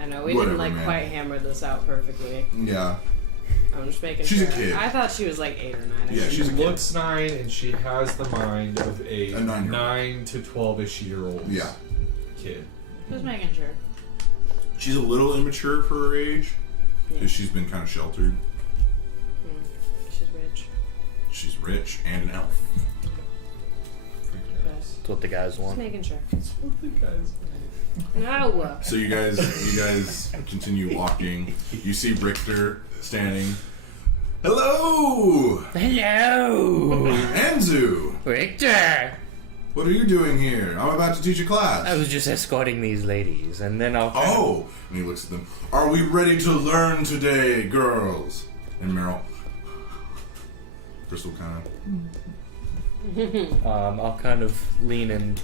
I know, we Whatever, didn't man. quite hammer this out perfectly. Yeah. I'm just making She's a sure. kid. I thought she was like 8 or 9. Yeah, She she's a kid. looks 9 and she has the mind of a 9-year-old. 9 to 12-ish year old Yeah. kid. Just making sure. She's a little immature for her age, because she's been kind of sheltered. She's rich. She's rich and an elf. Best. That's what the guys Just want. making sure. Guys. No. So you guys continue walking. You see Richter standing. Hello, Hello! Anzu. Richter! What are you doing here? I'm about to teach a class. I was just escorting these ladies, and then I'll... Oh! And he looks at them. Are we ready to learn today, girls? And Meryl. Crystal kind of. I'll kind of lean in.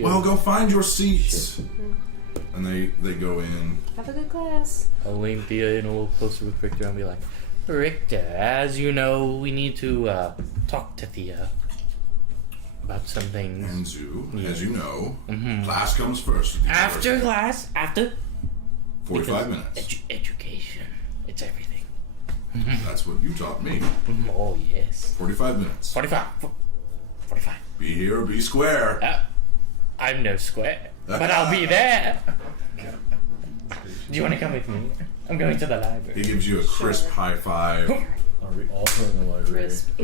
Well, go find your seats. And they go in. Have a good class. I'll lean Thea in a little closer with Richter and be like, Richter, as you know, we need to talk to Thea about some things. Anzu, as you know, Mhm. class comes first. After class, after 45 minutes. Education, it's everything. That's what you taught me. Oh yes. 45 minutes. 45. 45. Be here or be square. I'm no square, but I'll be there. Do you want to come with me? I'm going to the He library. gives you a crisp high five. Are we all going to the library? Crisp. I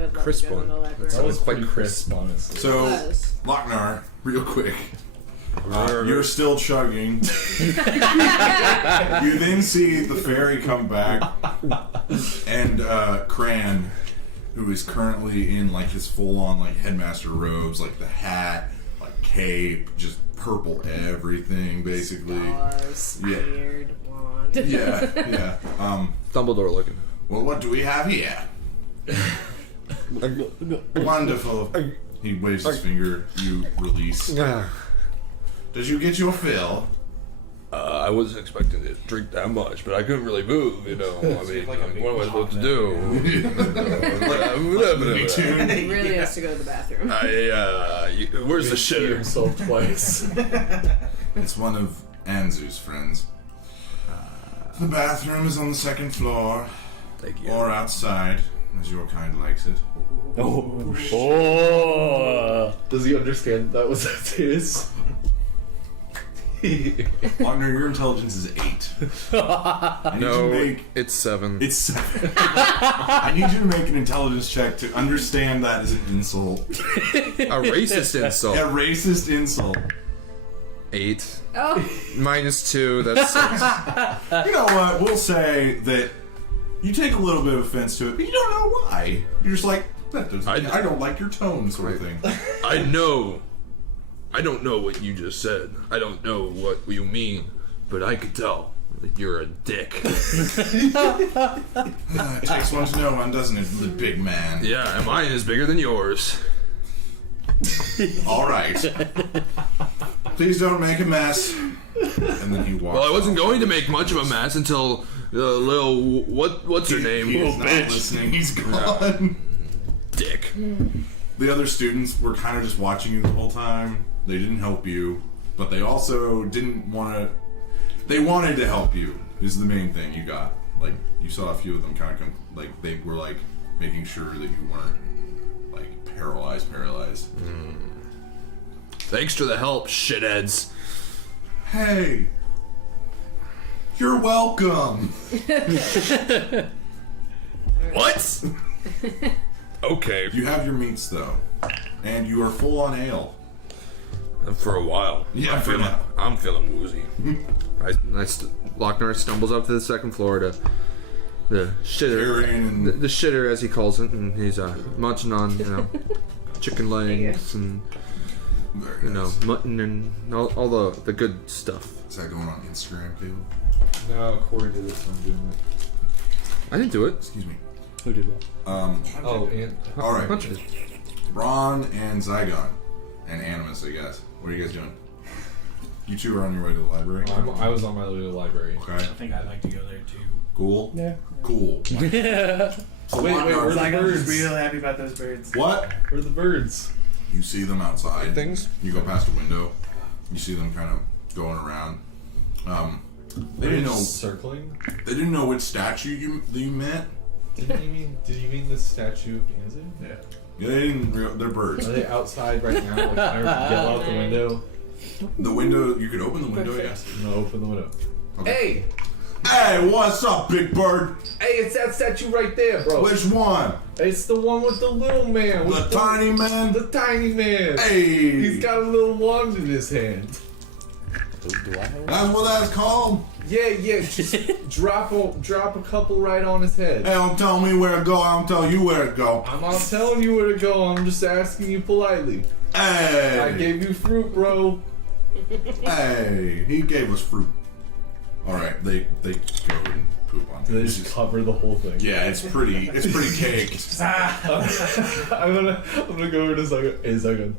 would love Crisp to go one. to the library. That was Quite quite crisp, honestly. So, Yes. Lochnar, real quick. You're still chugging. You then see the fairy come back, and Cran, who is currently in like his full-on like headmaster robes, like the hat, like cape, just purple everything, basically. Stars, Yeah. beard, wand. Yeah. Dumbledore looking. Well, what do we have here? Wonderful. He waves his finger. You release. Did you get your fill? I wasn't expecting to drink that much, but I couldn't really move, you know. I mean, like a big what am I supposed to pop do? Looney Tune. He really has to go to the bathroom. Where's the He shitter? himself twice. It's one of Anzu's friends. The bathroom is on the second floor, Thank you. or outside, as your kind likes it. Oh. Does he understand that was his? Wagner, your intelligence is 8. I need you No, to make... it's 7. It's 7. I need you to make an intelligence check to understand that as an insult. A racist insult. A racist insult. 8. Oh, -2, that's 6. You know what? We'll say that you take a little bit of offense to it, but you don't know why. You're just like, that doesn't, I don't like your tone, sort of thing. I know. I don't know what you just said. I don't know what you mean, but I could tell that you're a dick. It takes one to know one, doesn't it, the big man? Yeah, and mine is bigger than yours. All right. Please don't make a mess. And then he walks. Well, I wasn't off. going to make much of a mess until little what's her name? He is not listening. He's gone. Dick. The other students were kind of just watching you the whole time. They didn't help you, but they also didn't want to. They wanted to help you. Is the main thing you got. Like you saw a few of them kind of come. Like they were like making sure that you weren't like paralyzed. Thanks for the help, shitheads. Hey, you're welcome. What? Okay. You have your meats though, and you are full on ale. For a while. Yeah, for now. I'm feeling woozy. Lochnar stumbles up to the second floor to the shitter, Carrying- the shitter as he calls it, and he's munching on chicken legs and Very nice. mutton and all the good stuff. Is that going on Instagram, Caleb? No, Corey did this. I'm doing it. I didn't do it. Excuse me. Who did what? Oh, and All right. Munch it. Ron and Zygon and Animus, I guess. What are you guys doing? You two are on your way to the library. I was on my way to the library. Okay. I think I'd like to go there too. Cool. Yeah. Cool. So Wait, where's the I'm birds? just real happy about those birds. What? Where are the birds? You see them outside. Things? You go past a window. You see them kind of going around. They didn't know. Circling? They didn't know which statue you meant. Did you mean the statue of Anzu? Yeah. Yeah, they didn't. They're birds. Are they outside right now? Like, can I yell out the window? The window. You could open the window. Yes. I'm gonna open the window. Okay. Hey! Hey, what's up, big bird? Hey, it's that statue right there, bro. Which one? It's the one with the little man. The tiny man. The tiny man. Hey. He's got a little wand in his hand. Do I have one? That's what that's called. Yeah. Just drop a couple right on his head. Hey, don't tell me where to go. I don't tell you where to go. I'm not telling you where to go. I'm just asking you politely. Hey. I gave you fruit, bro. Hey, he gave us fruit. All right, they go and poop on They him. just cover the whole thing. Yeah, it's pretty caked. I'm gonna go over to Zygon. Hey, Zygon.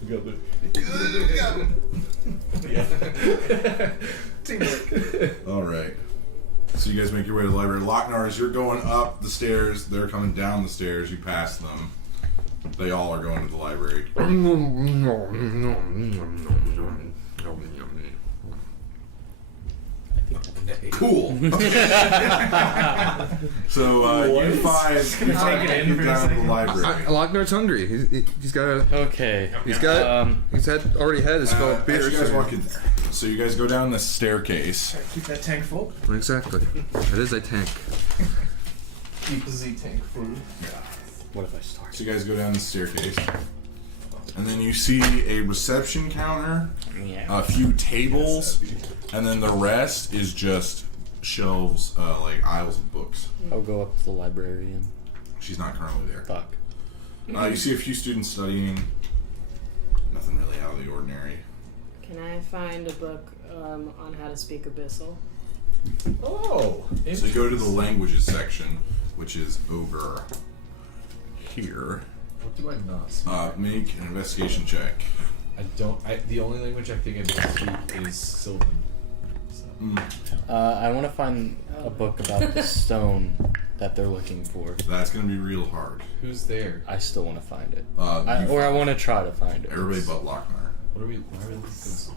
We got All right. So you guys make your way to the library. Lochnar, as you're going up the stairs, they're coming down the stairs. You pass them. They all are going to the library. I think Cool. So you find him down in the library. Lognard's hungry. He's got a. Okay. He's got. He's already had his fill of beer. As you guys walk in there, so you guys go down the staircase. Keep that tank full. Exactly. That is a tank. Keep the Z tank full. What if I start? So you guys go down the staircase, and then you see a reception counter, Yeah. a few tables, and then the rest is just shelves, like aisles of books. I'll go up to the librarian. She's not currently there. Fuck. You see a few students studying. Nothing really out of the ordinary. Can I find a book on how to speak Abyssal? Oh. So you go to the languages section, which is over here. What do I not speak? Make an investigation check. I don't. The only language I think I don't speak is Sylvan. So. I want to find a book about the stone that they're looking for. That's gonna be real hard. Who's there? I still want to find it. You I want to try to find it. everybody but Lochnar. What are we? Why are we looking for this?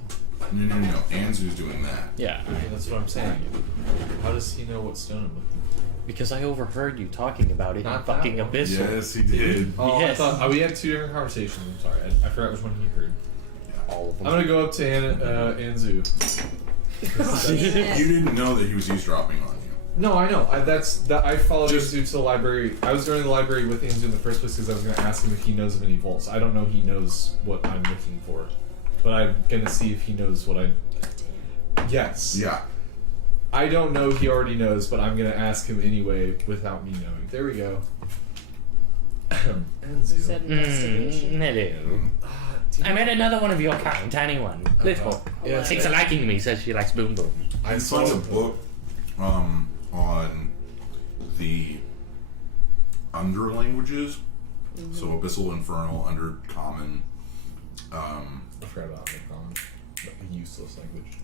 No. Anzu's doing that. Yeah. That's what I'm saying. How does he know what stone I'm looking for? Because I overheard you talking about it Not in fucking that one. Abyssal. Yes, he did. Oh, Yes. I thought we had two different conversations. I'm sorry. I forgot which one he heard. All of them. I'm gonna go up to Anzu. You didn't know that he was eavesdropping on you. No, I know. I followed Just- Anzu to the library. I was going to the library with Anzu in the first place because I was going to ask him if he knows of any vaults. I don't know he knows what I'm looking for, but I'm going to see if he knows what I. Yes. Yeah. I don't know he already knows, but I'm going to ask him anyway without me knowing. There we go. You Anzu. said investigation. Hello. I met another one of your kind, tiny one. Little. Yeah, Takes a liking to me, says she likes boom boom. I You saw find a book on the under languages. So Abyssal, Infernal, Under Common. I forgot about Undercommon. A useless language.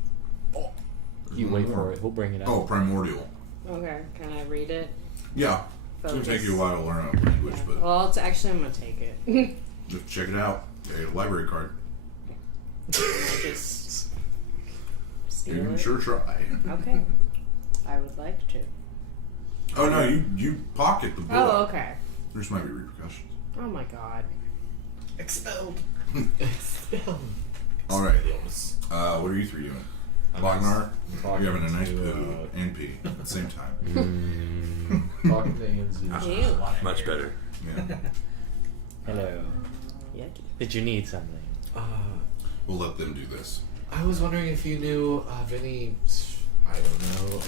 You wait for it, we'll bring it up. Oh, Primordial. Okay, can I read it? Yeah. It's going to take you a while to learn a language, Yeah. but Well, actually, I'm gonna take it. just check it out. You get a library card. Can I just steal You can it? sure try. Okay. I would like to. Oh, no, you pocket the book. Oh, okay. There just might be repercussions. Oh my god. Expelled. All right. What are you three doing? Lognar? talking You're having a nice to, poo and pee at the same time. Talking to Anzu. Ew. Much better. Yeah. Hello. Yucky. Did you need something? We'll let them do this. I was wondering if you knew of any. I don't know.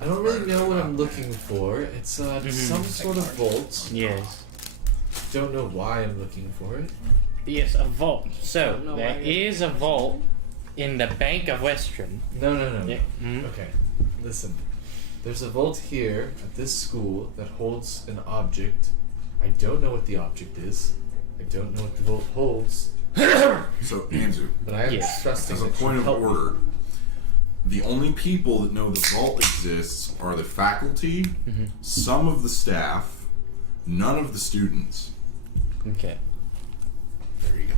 I don't really know what I'm looking for. It's some sort of vault. Yes. Don't know why I'm looking for it. Yes, a vault. So, Don't know there why you're is a vault in the Bank of Western. No. Yeah. Mhm. Okay, listen. There's a vault here at this school that holds an object. I don't know what the object is. I don't know what the vault holds. So, Anzu, But I am Yes. trusting as a that point you of help me. order, the only people that know the vault exists are the faculty, some of the staff, none of the students. Okay. There you go.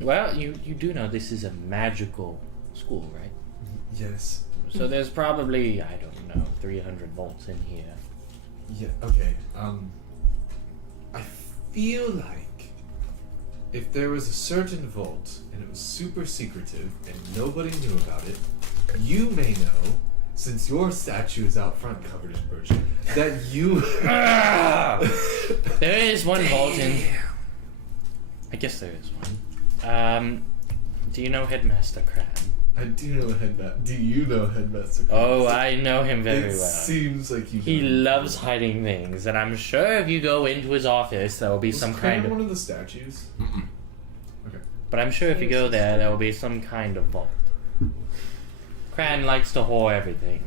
Well, you do know this is a magical school, right? Yes. So there's probably, I don't know, 300 volts in here. Yeah, okay. I feel like if there was a certain vault and it was super secretive and nobody knew about it, you may know, since your statue is out front covered in birch, that you. There is one vault in. I guess there is one. Do you know Headmaster Crab? I do know Headmaster. Do you know Headmaster? Oh, I know him very It well. seems like you. He know. loves hiding things, and I'm sure if you go into his office, there will be Was some Cran kind of. one of the statues. Okay. But I'm sure if you go there will be some kind of vault. Cran likes to whore everything.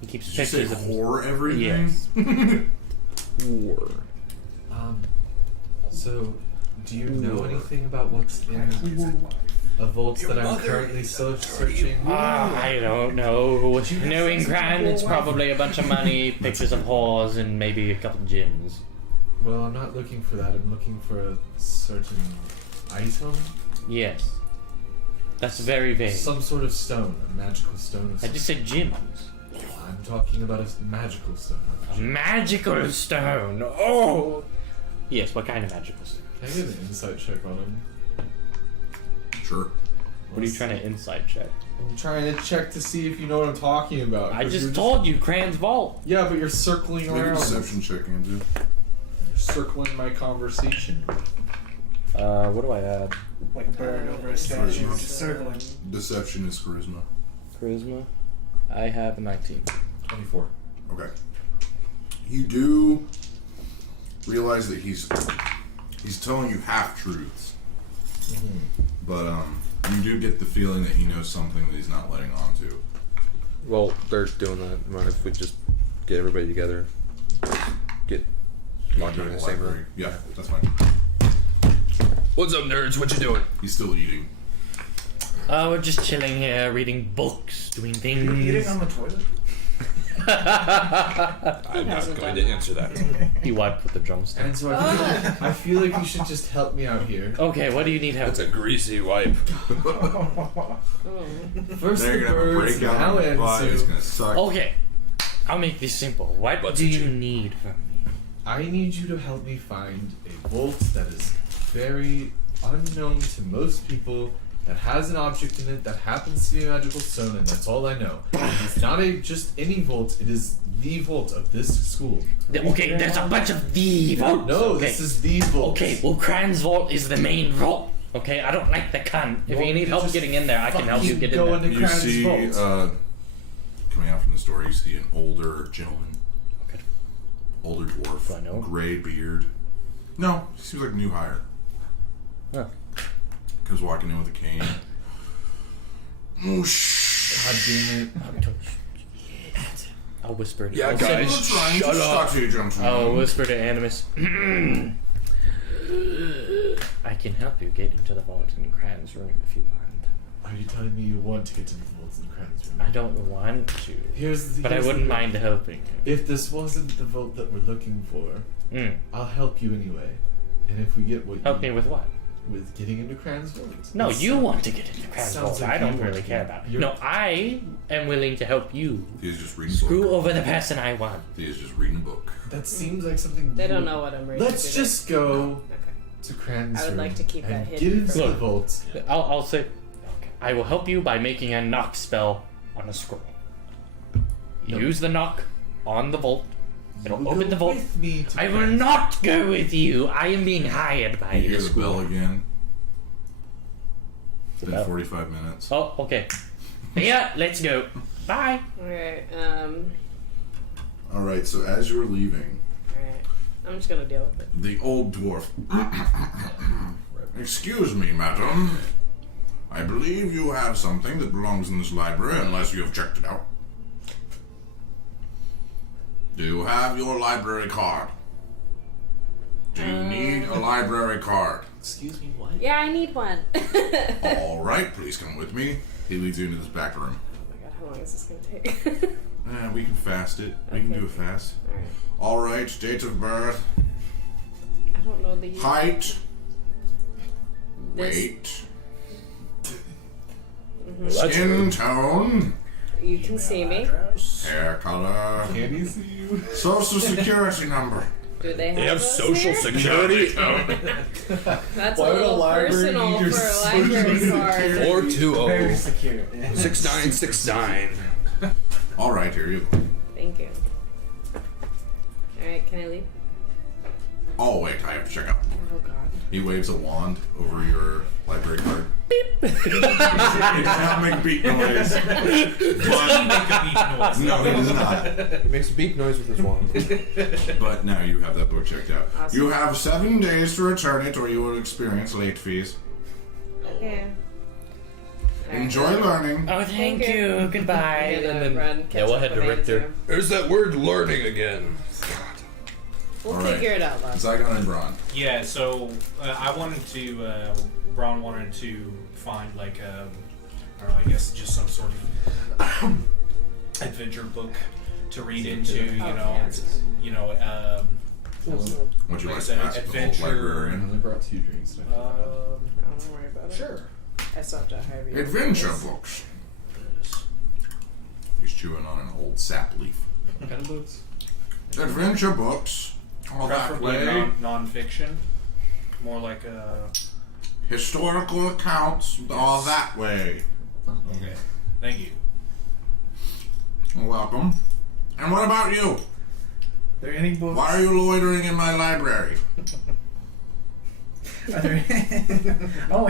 He keeps Did you say pictures of. whore everything? Yes. War. So, do you know anything about what's in a vault that I'm currently searching? I don't know. Knowing Cran, it's probably a bunch of money, pictures of whores, and maybe a couple gems. Well, I'm not looking for that. I'm looking for a certain item. Yes. That's very vague. Some sort of stone, a magical stone of I just said gems. I'm talking about a magical stone. A magical stone. Oh. Yes. What kind of magical stone? Can I get an insight check on him? Sure. What are you trying to inside check? I'm trying to check to see if you know what I'm talking about. I 'cause just you're told you, Cran's Vault. Yeah, but you're circling Make a around. deception check, Anzu. You're circling my conversation. What do I add? Like a bird over a statue, Charisma. just circling. Deception is charisma. Charisma. I have a 19. 24. Okay. You do realize that he's telling you half truths, but you do get the feeling that he knows something that he's not letting on to. Well, they're doing that. Mind if we just get everybody together, get locked in the same room? Yeah, that's fine. What's up, nerds? What you doing? He's still eating. We're just chilling here, reading books, doing things. You're eating on the toilet? I'm not going to answer that. He wiped with the drumstick. And so I feel like you should just help me out here. Okay, what do you need help? That's a greasy wipe. First They're the gonna have a birds, breakout now on the butt. It's Anzu. gonna suck. Okay, I'll make this simple. What What's do it, you Jim? need from me? I need you to help me find a vault that is very unknown to most people, that has an object in it that happens to be a magical stone, and that's all I know. It's not just any vault, it is the vault of this school. Okay, there's a bunch of the vaults. No, okay. this is the vault. Okay, well, Cran's Vault is the main vault. Okay, I don't like the cunt. If Well, you need help just getting in there, I can help you fucking get in go there. into You Cran's see, vault. coming out from the store, you see an older gentleman. Okay. Older dwarf. Do I know him? Gray beard. No, he seems like a new hire. Huh. Comes walking in with a cane. God damn it. I'll whisper to Yeah, I'll guys. say- Trying Shut to up. study, gentlemen. I'll whisper to Animus. I can help you get into the vault in Cran's room if you want. Are you telling me you want to get into the vault in Cran's room? I don't want to, but I here's wouldn't the- mind helping you. If this wasn't the vault that we're looking for, Mm. I'll help you anyway. And if we get what Help you me with what? with getting into Cran's vault. No, It you sounds- want to get into Cran's sounds vault. like I you don't want really to. care about it. You're- No, I am willing to help you. He is just reading Screw book. over the person I want. He is just reading a book. That seems like something. They you don't would- know what I'm reading. Let's do they? just go Okay. to Cran's I would room like to keep that and hidden get into from the me. vault. I'll say, I will help you by making a knock spell on a scroll. No. Use the knock on the vault. It'll You open go the vault. with me to I will Cran's- not go with you. I am being hired by You the hear the school. bell again. It's The been bell. 45 minutes. Oh, okay. Yeah, let's go. Bye. Alright, Alright, so as you're leaving, alright. I'm just gonna deal with it. the old dwarf. Excuse me, madam. I believe you have something that belongs in this library unless you have checked it out. Do you have your library card? Do you need a library card? Excuse me, what? Yeah, I need one. Oh Alright, please come with me. He leads you into this back room. my god, how long is this gonna take? We can fast it. We can Okay. do it fast. Alright. Alright, date of birth, I don't know the height, This- weight, That's skin tone, You can see me. hair color, Can you see you? social security number. Do they have, They have those social here? security. That's Why a would a little library personal need your for a social library security? card. 420 Very secure. 6969. Alright, here you go. Thank you. Alright, can I leave? Oh, wait, I have to check out. Oh god. He waves a wand over your library card. Beep! It does not make beep noise. But, no, it does not. He makes a beep noise with his wand. But now you have that book checked out. Awesome. You have 7 days to return it or you will experience late fees. Okay. Alright. Enjoy learning. Oh, thank Thank you. you. Goodbye. I'm gonna And then, run, yeah, catch we'll up head to with Richter. Anzu. There's that word learning again. We'll Alright. figure it out, love. Zygon and Braun. Yeah, so I wanted to, Braun wanted to find like I don't know, I guess just some sort of adventure book to read into, Would you Like I like said, to ask the whole adventure librarian? I only brought 2 drinks. Don't worry about it. Sure. I still have to hire you. Adventure books. He's chewing on an old sap leaf. Pen books? Adventure books. All that Preferably way. non-fiction. More like a. Historical accounts. All that way. Okay. Thank you. You're welcome. And what about you? Are there any books? Why are you loitering in my library? Are there I don't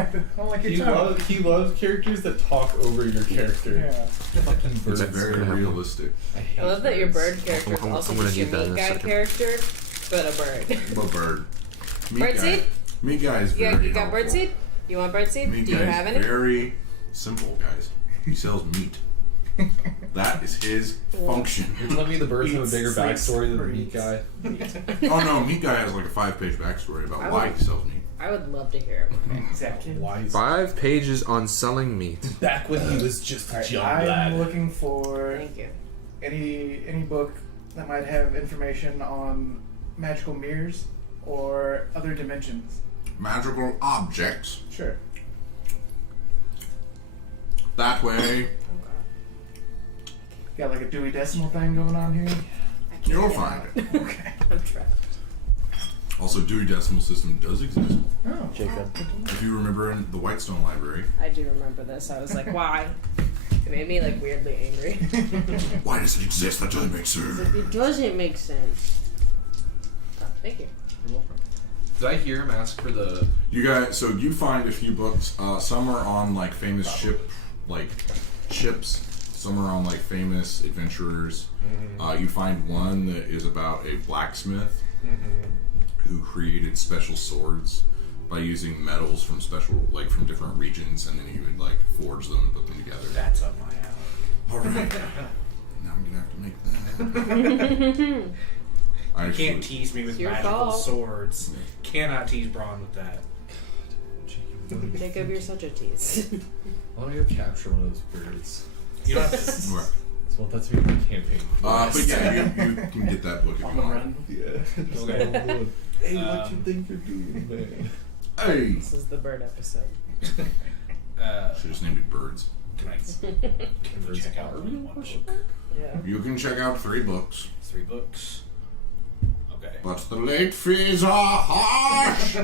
like your tone. He loves characters that talk over your character. Yeah. Fucking birds. It's very realistic. I love that your bird character is I'm also gonna just your need that in meat a guy second. character, but a bird. I'm a bird. Meat guy. Birdseed? Meat guy is You very got helpful. birdseed? You want birdseed? Meat Do you guy have is any? very simple, guys. He sells meat. That is his function. You're telling me the birds have a bigger Sleeps, backstory than the breathes. meat guy? Oh no, Meat guy has like a 5-page backstory about why he sells meat. I would love to hear it. Exactly. Why is 5 pages on selling meat. back when he was just a Alright, young I'm lad? looking for Thank you. any book that might have information on magical mirrors or other dimensions. Magical objects. Sure. That way. Oh god. Got like a Dewey Decimal thing going on here. I can't You'll get find out. it. Okay. I'm trapped. Also, Dewey Decimal System does exist. Oh. Jacob. If you remember in the Whitestone Library. I do remember this. I was like, why? It made me like weirdly angry. Why does it exist? That doesn't make sense. It doesn't make sense. Oh, thank you. You're welcome. Did I hear him ask for the... You guys, so you find a few books. Some are on like famous ships. Some are on like famous adventurers. You find one that is about a blacksmith who created special swords by using metals from from different regions, and then he would like forge them and put them together. That's up my alley. All right. Now I'm gonna have to make that. I You actually- can't tease me with It's your magical fault. swords. Cannot tease Braun with that. Jacob, you're such a tease. I want to go capture one of those birds. You don't have to. Right. I want that to be my campaign. But yeah, you can get that book if On you the want. run. Yeah. Okay. Hey, what you think you're doing, man? Hey! This is the bird episode. Should just named it Birds. Can I check out one book? Yeah. You can check out 3 books, 3 books. Okay. but the late fees are harsh!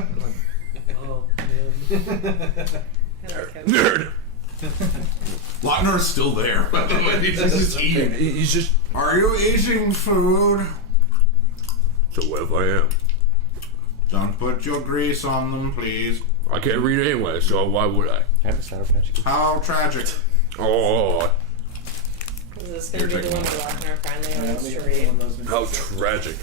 Oh, man. I like him. Nerd! Lautner's still there. He's just eating. He's just. Are you eating food? So if I am. Don't put your grease on them, please. I can't read anyway, so why would I? Have a Sour Patch Kid. How tragic. Oh, Is this going to You're be the one taking where Lochner finally Yeah, wants let to me read? get one of those how videos. tragic.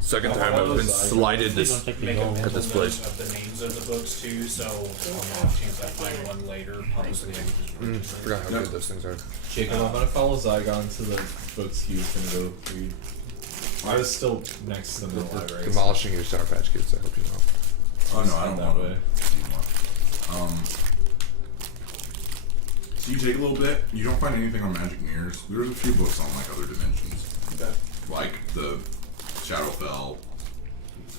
Second time I've been slighted Please this. don't take Make me a home. mental this note place. of the names of the books too, so on the off chance I find one later, obviously I can just Forgot how good those things are. Jacob, I'm gonna follow Zygon to the books he was gonna go read. I was still next to them in the library. Demolishing your Sour Patch Kids, I hope you know. Oh no, I don't that want way. to. So you take a little bit. You don't find anything on magic mirrors. There's a few books on like other dimensions, Okay. like the Shadowfell,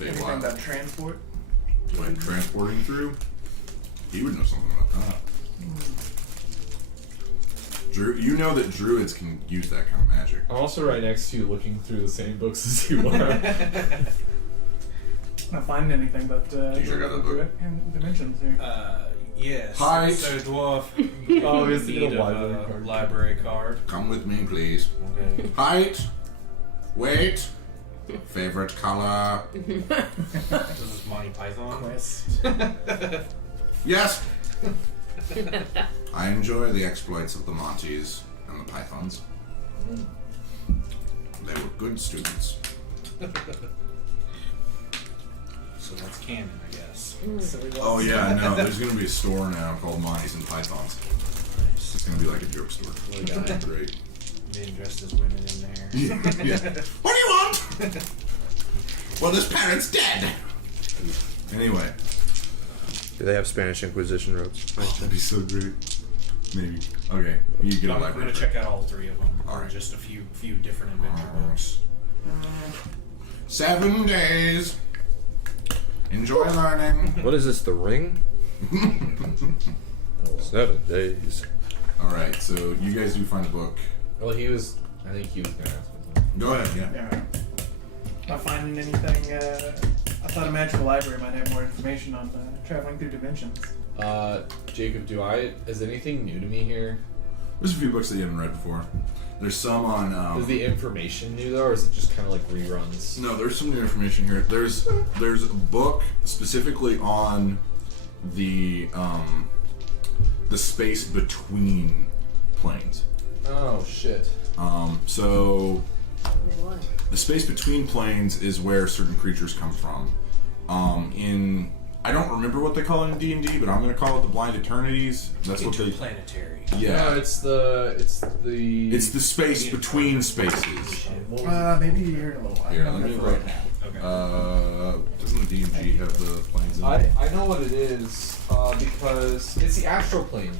Anything Feywild, about transport? like transporting through. He would know something about that. You know that druids can use that kind of magic. I'm also right next to you looking through the same books as you are. Not find anything but you check out that book? and dimensions here. yes. Height. So dwarf. Oh, we you have to get need a library card. Library card. Come with me, please. Okay. Height, weight, favorite color. This is Monty Python. Quest. Yes. I enjoy the exploits of the Monties and the Pythons. They were good students. So that's canon, I guess. So we got Oh yeah, I know. There's gonna be a store now called Monties and Pythons. It's gonna be like a joke store. Great. Being dressed as women in there. Yeah. What do you want? Well, this parrot's dead. Anyway. Do they have Spanish Inquisition robes? That'd be so great. Maybe. Okay. You get a I'm library. gonna check out all 3 of them. All Or right. just a few different adventure books. 7 days. Enjoy learning. What is this, The Ring? 7 days. All right, so you guys do find a book. Well, I think he was gonna ask me something. Go ahead. Yeah. Yeah. Not finding anything. I thought a magical library might have more information on traveling through dimensions. Jacob, is anything new to me here? There's a few books that you haven't read before. There's some on. Is the information new though, or is it just kind of like reruns? No, there's some new information here. There's a book specifically on the space between planes. Oh shit. So What? the space between planes is where certain creatures come from. I don't remember what they call it in D&D, but I'm going to call it the Blind Eternities. That's what they. Interplanetary. Yeah. No, it's the It's the space between spaces. Maybe here in a little while. Here, I don't let me know for write. right now. Okay. Doesn't the D&D have the planes in it? I know what it is because it's the astral plane.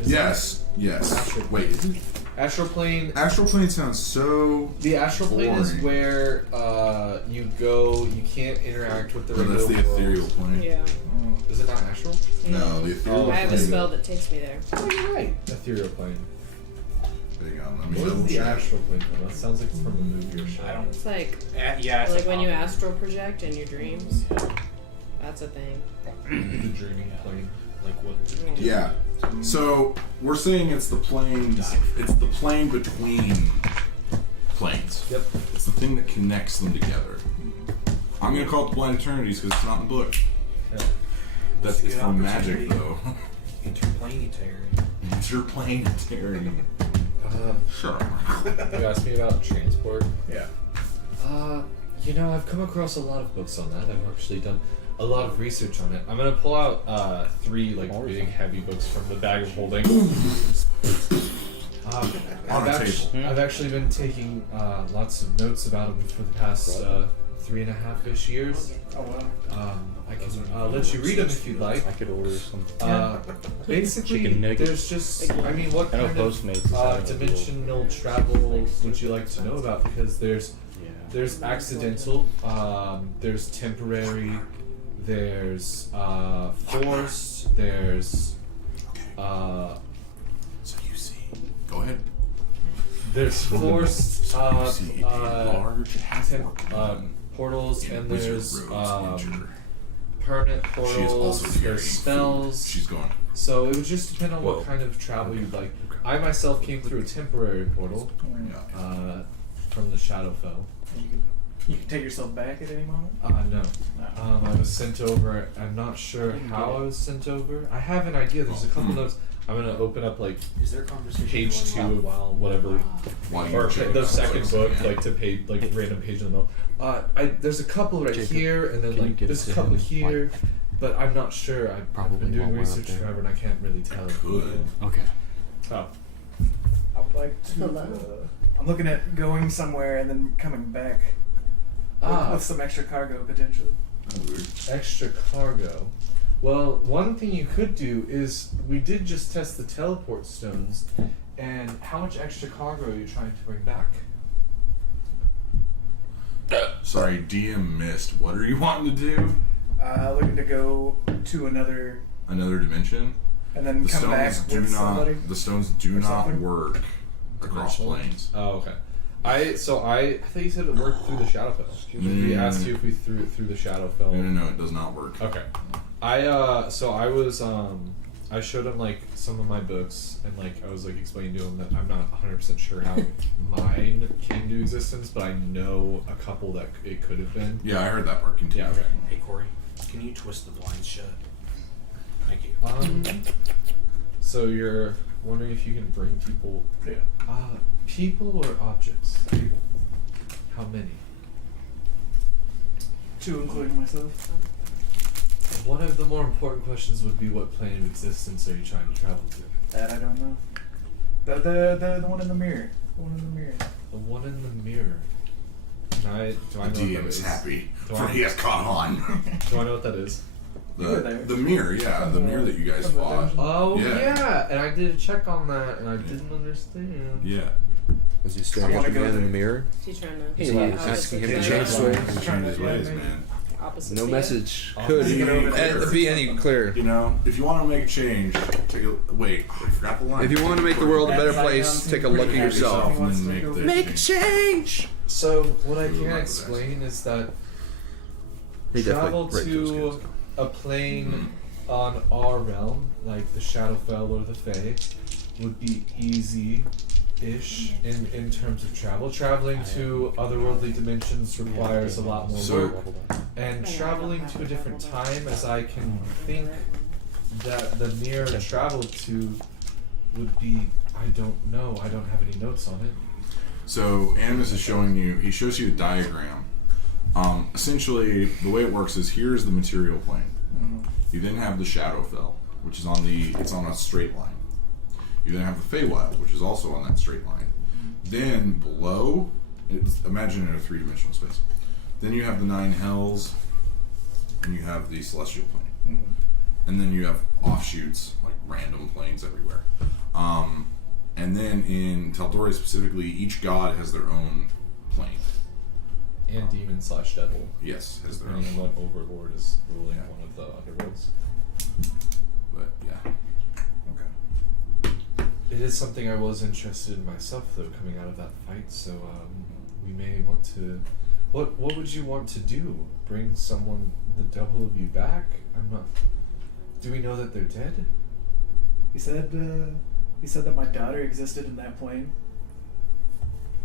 Is Yes. Astral Wait. it? Astral plane. Astral plane sounds so. The astral plane is Boring. where you go. You can't interact with the Oh, regular that's the world. ethereal plane. Yeah. Is it not astral? No, the ethereal I have a plane. spell that takes me there. Oh, you're right. Ethereal plane. Big on. Let me What double is the check. astral plane from? That sounds like it's from a movie or show. I don't. It's like Yeah. It's like when you common. astral project in your dreams. That's a thing. The dreaming plane. Like what? Yeah. So we're saying it's the planes. It's the plane between planes. Yep. It's the thing that connects them together. I'm gonna call it the Blind Eternities because it's not in the book. Yeah. That's a it's good from magic opportunity. though. Interplanetary. Interplanetary. Sure. You asked me about transport. Yeah. I've come across a lot of books on that. I've actually done a lot of research on it. I'm gonna pull out 3 big heavy books from the bag of holding. On a table. I've actually been taking lots of notes about them for the past 3.5-ish years. Oh wow. I can let you read them if you'd like. I could order some. Basically, Chicken nuggets. there's just, what I know kind of Postmates is having a dimensional travel would you like to know about? Because there's accidental, there's temporary, there's forced, there's So you see. Go ahead. there's forced So you see a large half-orc portals, and Wizard there's Rose Ninja. permanent She is portals, also carrying there's spells. food. She's gone. So it would just depend on Whoa. what kind of travel you'd like. I myself came through a temporary portal Yeah. from the Shadowfell. You can take yourself back at any moment. No. I was sent over. I'm not sure how I was sent over. I have an idea. There's a couple notes. I'm gonna open up Is there a conversation page 2 going on of while whatever, While or you're checking the out second books, book, yeah. to page random page in the middle. There's a couple right Jacob, here, and then can you get there's to a couple him, here, but I'm not sure. I've Probably been doing while we're up research there. forever, and I can't really tell. Could. Okay. Oh, I would like to. Hello? I'm looking at going somewhere and then coming back with some extra cargo potentially. That's weird. extra cargo. Well, one thing you could do is we did just test the teleport stones, and how much extra cargo are you trying to bring back? Sorry, DM missed. What are you wanting to do? Looking to go to another Another dimension? and then The come back stones do with somebody. not. The stones do or not something? work across Dimensional? planes. Oh, okay. I thought you said it worked through the Shadowfell. We asked you if we threw it through the Shadowfell. No, it does not work. Okay. I showed him some of my books, and I was explaining to him that I'm not 100% sure how mine came to existence, but I know a couple that it could have been. Yeah, I heard that part. Continue. Yeah. Okay. Hey Corey, can you twist the blinds shut? Thank you. So you're wondering if you can bring people? Yeah. People or objects? People. How many? 2 including myself. One of the more important questions would be what plane of existence are you trying to travel to? That I don't know. The one in the mirror. The one in the mirror. The one in the mirror. Do I The know what DM that is is? happy, Do for I- he has caught on. Do I know what that is? You were there. The mirror, yeah, the mirror that you guys From the fought. dungeon. Oh Yeah. yeah, and I did a check on that, and I didn't understand. Yeah. Was he staring I at wanna the go man in there. the mirror? Is he trying to? He's Oh, asking it's him like to trying change to- the way. He's trying his ways, man. opposite. No to message Oh, could yeah. be any clearer. You know, if you want to make a change, wait, I forgot the line. If you want to make the world a better place, take a look at yourself. and then make the Make a change. So what I Ooh, can like explain is that He travel definitely raped those to kids. a plane on our realm, like the Shadowfell or the Fae, would be easy-ish in terms of travel. Traveling to otherworldly dimensions requires a lot more So- work, and traveling to a different time, as I can think that the near travel to would be, I don't know, I don't have any notes on it. So Animus is showing you. He shows you a diagram. Essentially, the way it works is here's the material plane. You then have the Shadowfell, which is it's on a straight line. You then have the Feywild, which is also on that straight line. Then below, imagine in a three-dimensional space. Then you have the 9 hells, and you have the celestial plane. And then you have offshoots, like random planes everywhere. And then in Tal'Dorei specifically, each god has their own plane. And demon/devil. Yes, has their own. Depending on what overlord is ruling one of the underworlds. But yeah. It is something I was interested in myself, though, coming out of that fight. So we may want to. What would you want to do? Bring someone the double of you back? I'm not. Do we know that they're dead? He said that my daughter existed in that plane,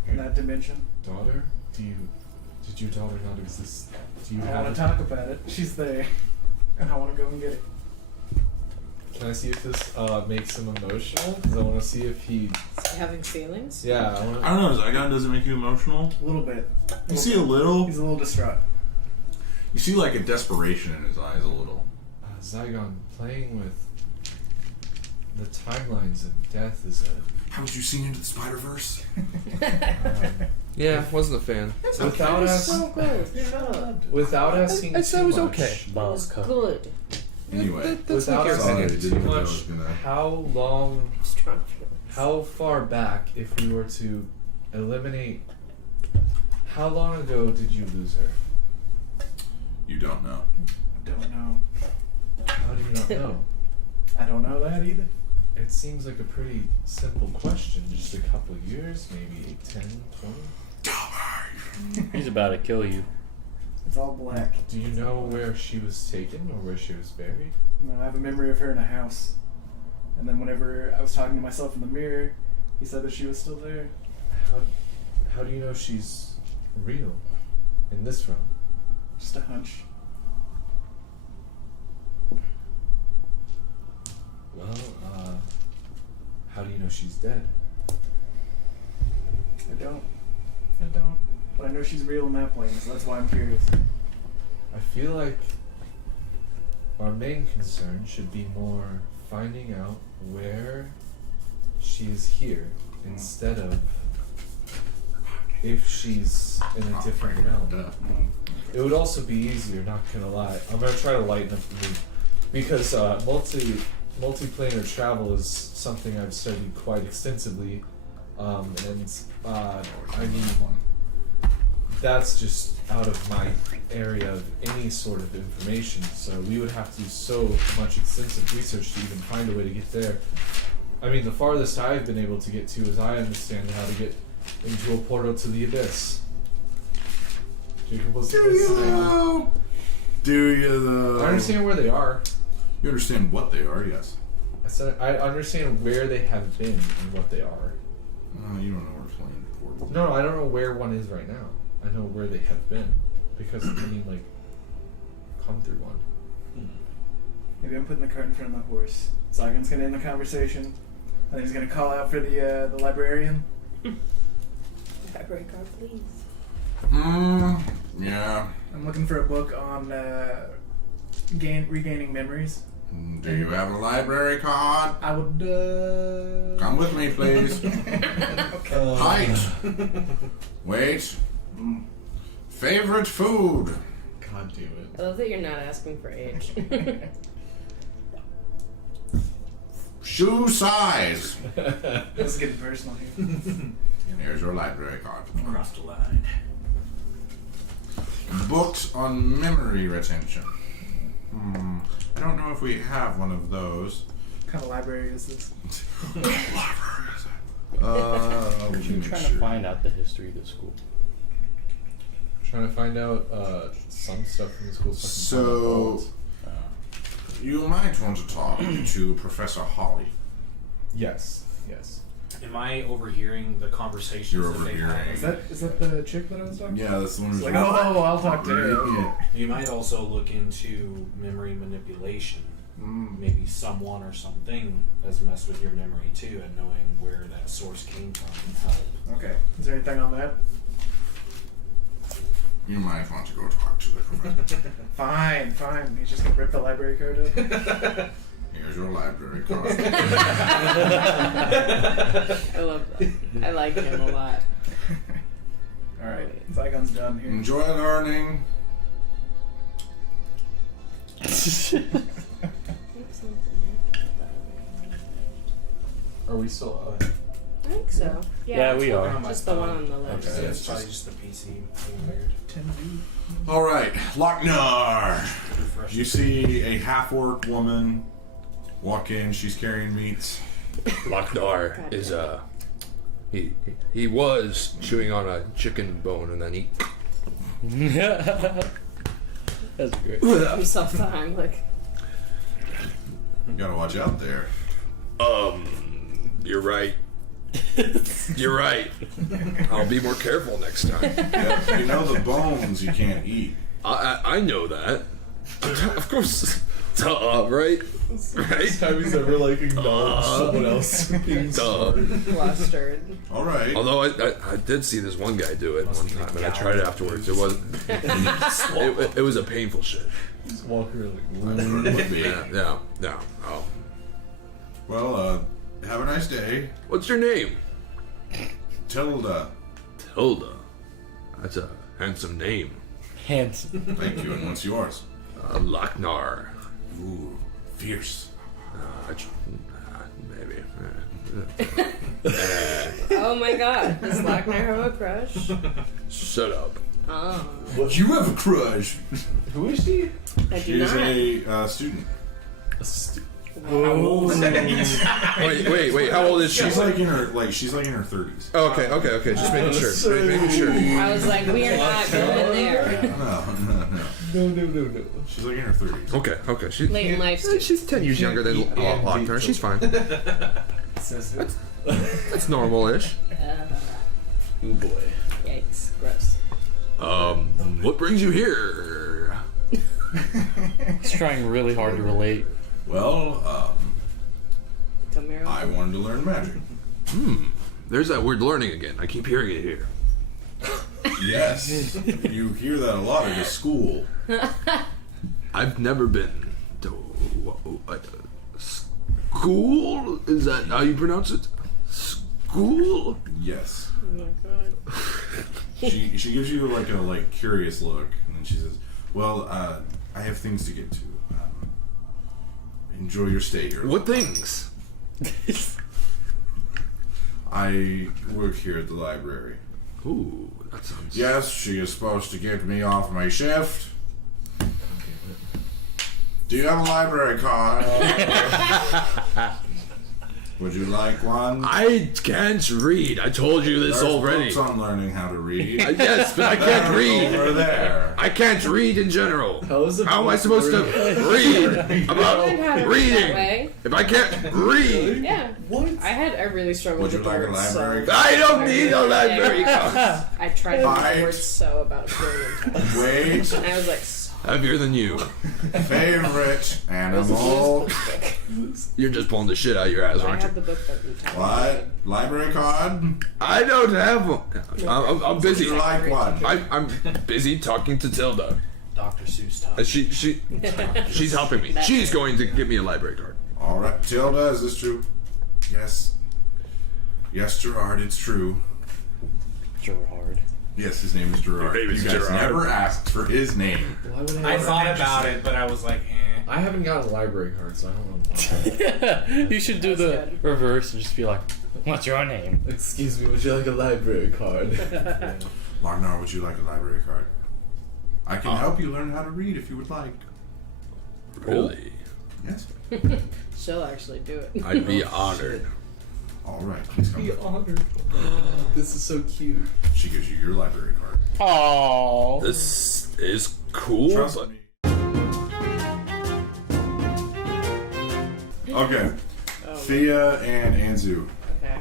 in that dimension. Daughter? Did your daughter not exist? Do you I have want it? to talk about it. She's there, and I want to go and get it. Can I see if this makes him emotional? Because I want to see if he. Having feelings? Yeah, I want. I don't know, Zygon, does it make you emotional? A little bit. You see a little. He's a little distraught. You see like a desperation in his eyes a little. Zygon, playing with the timelines and death is a. Haven't you seen Into the Spider-Verse? Yeah, wasn't a fan. Without us, So good. Shut up. without asking I too said it was much, okay. It was good. Anyway. That's Without like your Sorry, I opinion. didn't too know I was much, gonna- how long, Strong feelings. how far back, if we were to eliminate, how long ago did you lose her? You don't know. Don't know. How do you not know? I don't know that either. It seems like a pretty simple question. Just a couple years, maybe 10, 20? He's about to kill you. It's all black. Do you know where she was taken or where she was buried? No, I have a memory of her in a house. And then whenever I was talking to myself in the mirror, he said that she was still there. How do you know she's real in this realm? Just a hunch. Well, how do you know she's dead? I don't. But I know she's real in that plane, so that's why I'm curious. I feel like our main concern should be more finding out where she is here instead of if she's in a different realm. It would also be easier, not gonna lie. I'm gonna try to lighten up the mood because multiplanar travel is something I've studied quite extensively, and I mean that's just out of my area of any sort of information. So we would have to do so much extensive research to even find a way to get there. I mean, the farthest I've been able to get to is I understand how to get into a portal to the abyss. Jacob was listening. Do you though? I understand where they are. You understand what they are, yes. I said I understand where they have been and what they are. You don't know where playing portal. No, I don't know where one is right now. I know where they have been because I mean, like, come through one. Maybe I'm putting the cart in front of the horse. Zygon's gonna end the conversation. I think he's gonna call out for the librarian. Library card, please. Yeah. I'm looking for a book on regaining memories. Do you have a library card? I would. Come with me, please. Okay. Height. Weight. Favorite food. God damn it. I love that you're not asking for age. Shoe size. This is getting personal here. Here's your library card. Crossed the line. Books on memory retention. I don't know if we have one of those. What kind of library is this? What library is it? I'm trying to find out the history of the school. Trying to find out some stuff from the school. So, you might want to talk to Professor Holly. Yes. Am I overhearing the conversations You're that they've had? overhearing. Is that the chick that I was talking to? Yeah, that's the one who's It's like, oh, I'll talk to her. Yeah. You might also look into memory manipulation. Maybe someone or something has messed with your memory too, and knowing where that source came from can help. Okay. Is there anything on that? You might want to go talk to the professor. Fine. He's just gonna rip the library card up. Here's your library card. I love that. I like him a lot. Alright. Zygon's done here. Enjoy learning. Are we still I think so. Yeah, we are. On my Just the one phone. on the left. Okay. It's probably just the PC being weird. 10 All right, Lochnar. Refresh You it. see a half-orc woman walk in. She's carrying meats. Lochnar is he was chewing on a chicken bone and then he That's great. Himself the Heimlich. You gotta watch out there. you're right. You're right. I'll be more careful next time. Yeah, you know the bones you can't eat. I know that. Of course. Duh, right? Right? time he's ever like acknowledged someone else being Duh. Flustered. All right. Although I did see this one guy do it one time, and I tried it afterwards. It was it was a painful shit. Just walk around like, Yeah. Oh, Well, have a nice day. what's your name? Tilda. Tilda. That's a handsome name. Handsome. Thank you. And what's yours? Lochnar. Ooh, fierce. Maybe. Oh my god. Does Lochnar have a crush? Shut up. Oh. You have a crush. who is she? I do She's not. a student. Wait. How old is she? She's like in her 30s. Oh, okay. Just making sure. Making sure. I was like, we are not going there. No. No. She's like in her 30s. Okay. Late in life. She's 10 years younger than Lochnar. She's fine. Says it. That's normal-ish. Oh boy. Yikes. Gross. What brings you here? It's trying really hard to relate. Well, Come here. I wanted to learn magic. There's that word learning again. I keep hearing it here. Yes. You hear that a lot at a school. I've never been to school. Is that how you pronounce it? School. Yes. Oh my god. She gives you like a curious look, and then she says, "Well, I have things to get to. Enjoy your stay here. What things? I work here at the library. Ooh, that sounds. Yes, she is supposed to get me off my shift. Do you have a library card? Would you like one? I can't read. I told you this There's already. books on learning how to read. Yes, but I can't read. Over there. I can't read in general. How is it How am I supposed to read I about learned how to read that reading way. if I can't read? Yeah. What? I really struggled Would you with the like a word library so. card? I don't need a library card. I tried to read Right. the word so about a billion times. Wait. And I was like, so. Heavier than you. Favorite animal. You're just pulling the shit out of your ass, I aren't have you? the book that you told me. What? Library card? I don't have one. I'm Would busy. you like one? I'm busy talking to Tilda. Dr. Seuss talk. She's helping me. She's going to give me a library card. All right, Tilda, is this true? Yes. Yes, Gerard, it's true. Gerard. Yes, his name is Gerard. Your name is you guys Gerard. never asked for his name. Why would I thought about it, but I was like, eh. I haven't got a library card, so I don't know why. You should do the That's good. reverse and just be like, what's your name? Excuse me, would you like a library card? Larnar, would you like a library card? I can help you learn how to read if you would like. Really? Yes. She'll actually do it. I'd be honored. All right, please come. Be honored. This is so cute. She gives you your library card. Oh. This is cool. Trust but me. Okay. Thea and Anzu. Okay.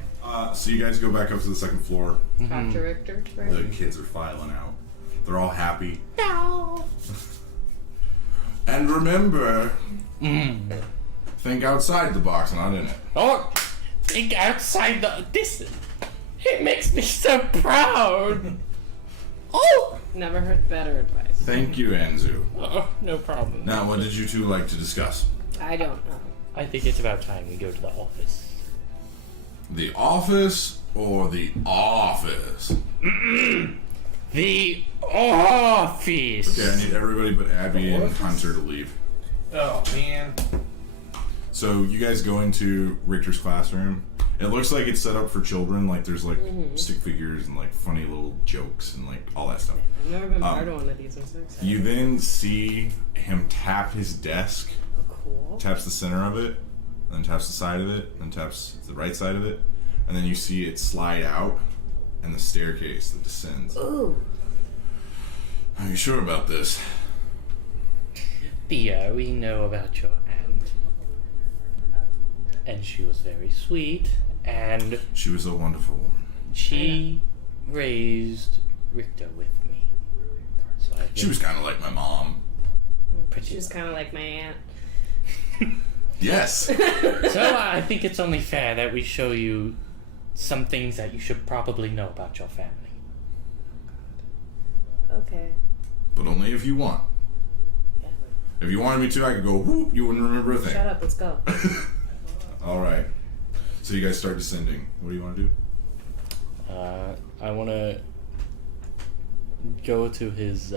So you guys go back up to the second floor. Talk to Richter, right? The kids are filing out. They're all happy. No. And remember, think outside the box, not in it. Oh, think outside the. This. It makes me so proud. Oh. Never heard better advice. Thank you, Anzu. Oh, no problem. Now, what did you two like to discuss? I don't know. I think it's about time we go to the office. The office or the office? The office. Okay, I need everybody but Abby and Hunter to leave. Oh man. So you guys go into Richter's classroom. It looks like it's set up for children. Like there's like stick figures and like funny little jokes and like all that stuff. I've never been part of one of these. I'm so excited. You then see him tap his desk. Oh, cool. Taps the center of it, then taps the side of it, then taps the right side of it, and then you see it slide out and the staircase that descends. Ooh. Are you sure about this? Thea, we know about your aunt. And she was very sweet, and She was a wonderful woman. she raised Richter with me. So I She was kind of like my mom. pretty She was kind of like my aunt. Yes. So I think it's only fair that we show you some things that you should probably know about your family. Okay. But only if you want. Yeah. If you wanted me to, I could go whoop, you wouldn't remember a thing. Shut up. Let's go. All right. So you guys start descending. What do you want to do? I want to go to his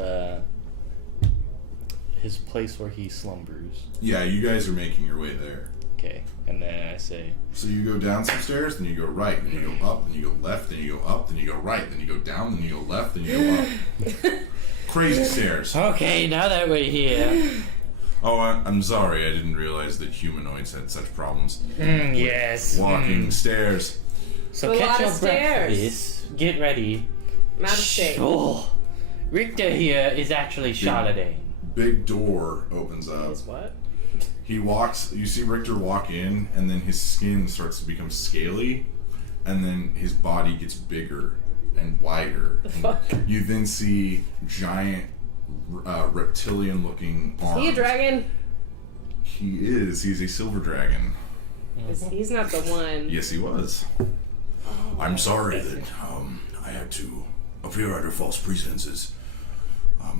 place where he slumbers. Yeah, you guys are making your way there. Okay, and then I say, So you go down some stairs, then you go right, then you go up, then you go left, then you go up, then you go right, then you go down, then you go left, then you go up. Crazy stairs. okay, now that we're here. Oh, I'm sorry. I didn't realize that humanoids had such problems. Yes. Walking stairs. So A catch lot your of breath, stairs. please. Get ready. I'm out of shape. Oh, Richter here is actually Charlemagne. Big door opens up. Is what? He walks. You see Richter walk in, and then his skin starts to become scaly, and then his body gets bigger and wider. And you then see giant reptilian-looking arms. Is he a dragon? He is. He's a silver dragon. He's not the one. Yes, he was. I'm sorry that I had to appear under false pretenses.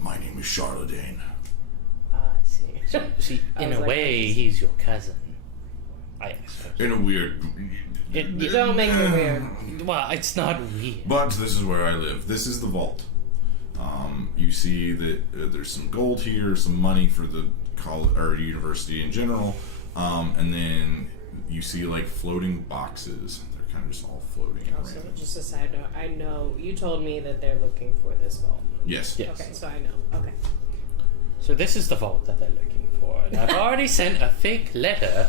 My name is Charlemagne. I see. See, I in was a like, way, he's your cousin. I suppose. In a weird... You don't make it weird. Well, it's not weird. But this is where I live. This is the vault. You see that there's some gold here, some money for the college or university in general, and then you see like floating boxes. They're kind of just all floating in Also, random. just a side note, I know you told me that they're looking for this vault. Yes. Yes. Okay, so I know. Okay. So this is the vault that they're looking for. And I've already sent a fake letter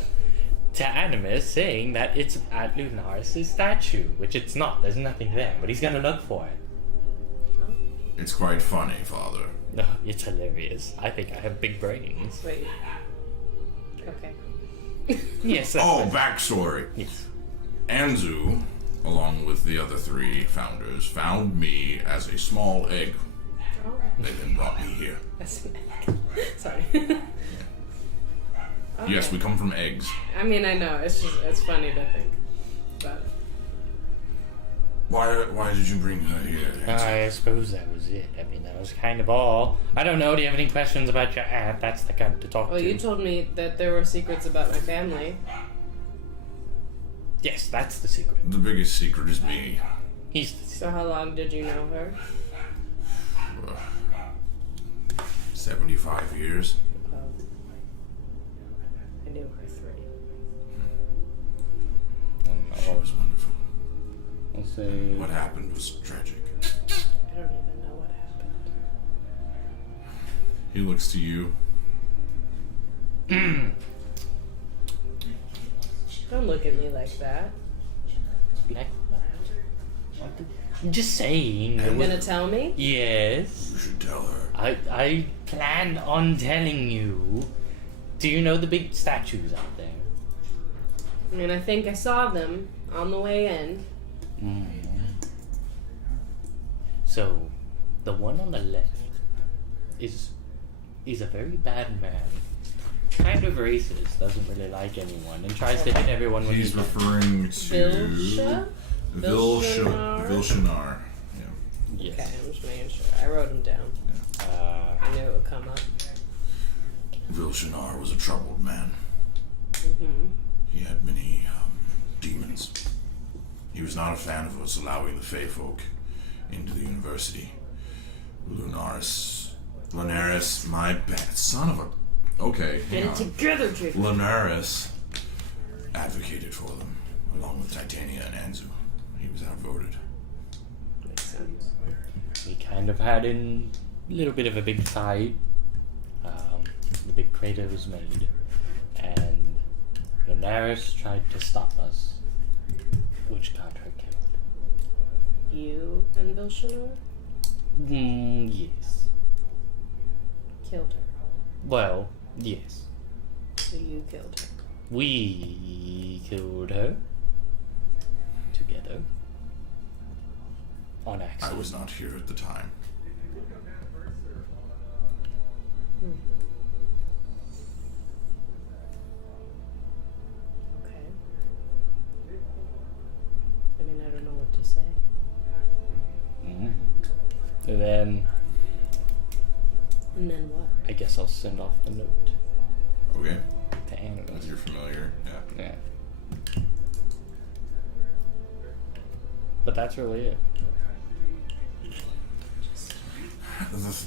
to Animus saying that it's at Lunaris' statue, which it's not. There's nothing there, but he's gonna look for it. It's quite funny, Father. No, it's hilarious. I think I have big brains. Wait. Okay. Yes. That's Oh, right. backstory. Yes. Anzu, along with the other three founders, found me as a small egg. Oh, They then brought me here. that's sorry. Yes, Okay. we come from eggs. I mean, I know. It's just it's funny to think. But Why did you bring her here? Anzu? I suppose that was it. I mean, that was kind of all. I don't know. Do you have any questions about your aunt? That's the kind to talk well, to. you told me that there were secrets about my family. Yes, that's the secret. The biggest secret is me. He's the secret. So how long did you know her? 75 years. I knew her 3. She was wonderful. I'll say. What happened was tragic. I don't even know what happened. He looks to you. Don't look at me like that. Like what? I'm just saying. You gonna tell me? Yes. You should tell her. I planned on telling you. Do you know the big statues out there? I mean, I think I saw them on the way in. So, the one on the left is a very bad man. Kind of racist, doesn't really like anyone, and tries to hit everyone when He's referring to Vilshanar. Yeah. Yes. Okay, I'm just making sure. I wrote them down. I knew it would come up. Vilshanar was a troubled man. Mm-hmm. He had many demons. He was not a fan of us allowing the Fey folk into the university. Lunaris, my bad son of a. Okay, Get it together, Jake. Lunaris advocated for them, along with Titania and Anzu. He was outvoted. Makes sense. We kind of had a little bit of a big fight. The big crater was made, and Lunaris tried to stop us, which got her killed. You and Vilshanar Yes. killed her. Well, yes. So you killed her. We killed her together on I accident. was not here at the time. Okay. I mean, I don't know what to say. Mhm. And then And then what? I guess I'll send off the note Okay, to Anna. you're familiar. Yeah. Yeah. But that's really it.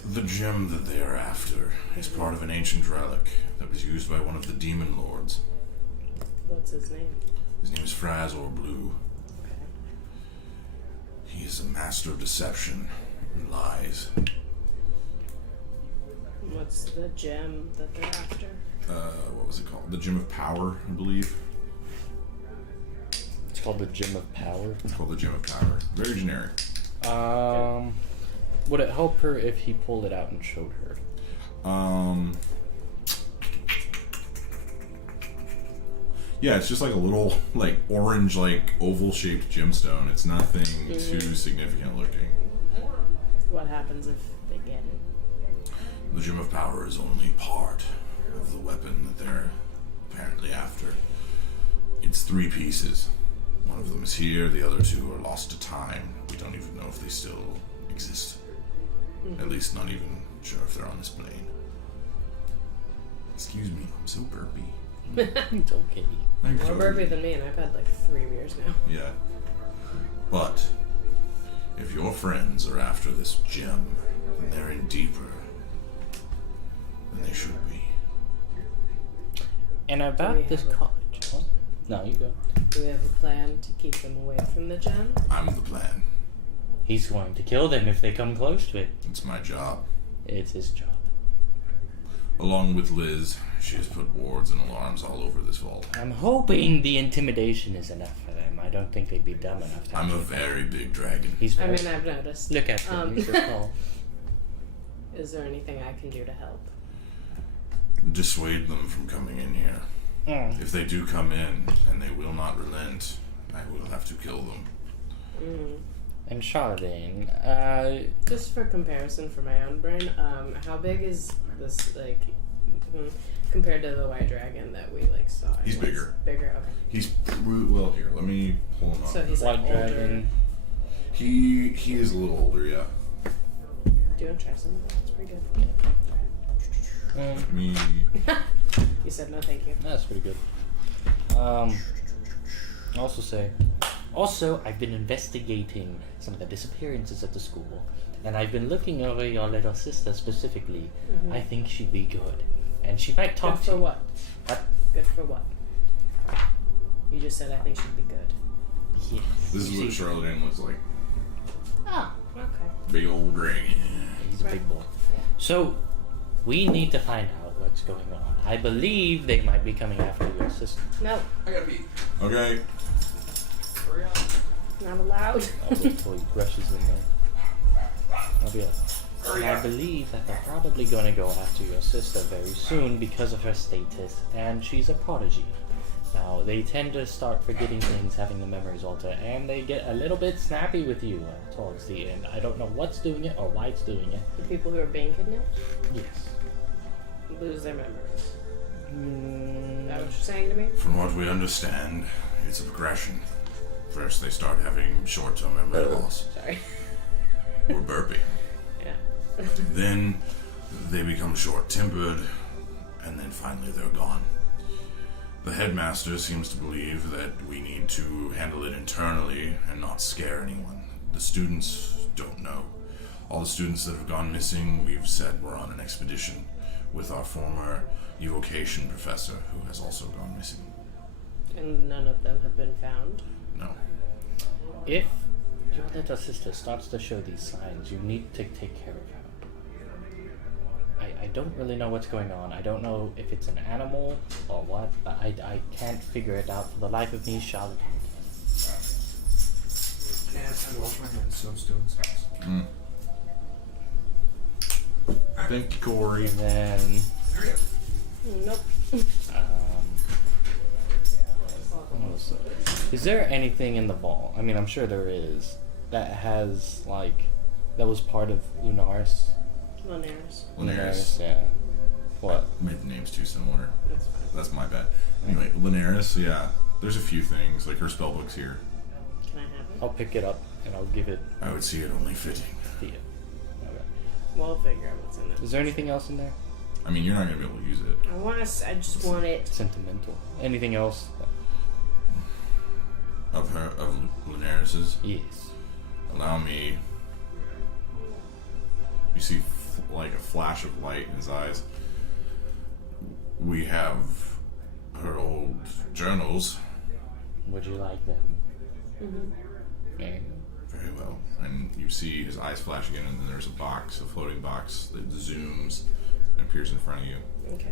The gem that they are after is part of an ancient relic that was used by one of the demon lords. What's his name? His name is Fraz or Blue. Okay. He is a master of deception and lies. What's the gem that they're after? What was it called? The Gem of Power, I believe. It's called the Gem of Power. It's called the Gem of Power. Very generic. Would it help her if he pulled it out and showed her? Yeah, it's just like a little, like, orange, like, oval-shaped gemstone. It's nothing too significant looking. What happens if they get it? The Gem of Power is only part of the weapon that they're apparently after. It's 3 pieces. One of them is here, the other 2 are lost to time. We don't even know if they still exist. At least not even sure if they're on this plane. Excuse me, I'm so burpy. It's okay. I'm More so- burpy than me, and I've had like 3 beers now. Yeah. But if your friends are after this gem, then they're in deeper than they should be. And Do we about this have a- college. Huh? No, you go. Do we have a plan to keep them away from the gem? I'm the plan. He's going to kill them if they come close to it. It's my job. It's his job. Along with Liz, she has put wards and alarms all over this vault. I'm hoping the intimidation is enough for them. I don't think they'd be dumb enough to. I'm a actually- very big dragon. He's I very. mean, I've noticed. Look at him. He's so small. Is there anything I can do to help? Dissuade them from coming in here. If they do come in, and they will not relent, I will have to kill them. And Charlene, Just for comparison for my own brain, how big is this, like, compared to the white dragon that we, like, saw? He's bigger. Bigger, okay. He's well. Here, let me pull him up. So he's White like older. Dragon. He is a little older, yeah. Do you want to try some of that? It's pretty good. Let me. You said no thank you. That's pretty good. Also, I've been investigating some of the disappearances at the school, and I've been looking over your little sister specifically. I think she'd be good, and she might talk Good to for you. what? What? Good for what? You just said I think she'd be good. Yes. This is what She- Charlene looks like. Oh, okay. Big old dragon. He's a big boy. So, We need to find out what's going on. I believe they might be coming after your sister. No, I gotta pee. Okay. Hurry up. not allowed. I'll wait till he rushes in there. I'll be like, and I believe that they're probably going to go after your sister very soon because of her status, and she's a prodigy. Now, they tend to start forgetting things, having the memories altered, and they get a little bit snappy with you towards the end. I don't know what's doing it or why it's doing it. The people who are being kidnapped Yes. lose their memories. Is that what you're saying to me? From what we understand, it's a progression. First, they start having short-term memory loss. Sorry. Or burping. Yeah. Then they become short-tempered, and then finally they're gone. The headmaster seems to believe that we need to handle it internally and not scare anyone. The students don't know. All the students that have gone missing, we've said we're on an expedition with our former evocation professor, who has also gone missing. And none of them have been found. No. If your little sister starts to show these signs, you need to take care of her. I don't really know what's going on. I don't know if it's an animal or what, but I can't figure it out for the life of me. Charlotte can. Yeah, it's time to wash my hands, so I'm still in Thank you, Corey. And then, Nope. what else? Is there anything in the vault? I mean, I'm sure there is, that has, like, that was part of Lunaris? Linares. Yeah. What? Made the names too similar. That's fine. That's my bad. Anyway, Linares, yeah. There's a few things, like her spellbook's here. Can I have it? I'll pick it up and I'll give it I would see it only fitting. to you. Okay. We'll figure out what's in it. Is there anything else in there? I mean, you're not going to be able to use it. I just want it. Sentimental. Anything else? Of Linares's. Yes. Allow me. You see, like a flash of light in his eyes. We have her old journals. Would you like them? Mm-hmm. Okay. Very well. And you see his eyes flash again, and then there's a box, a floating box that zooms and appears in front of you. Okay.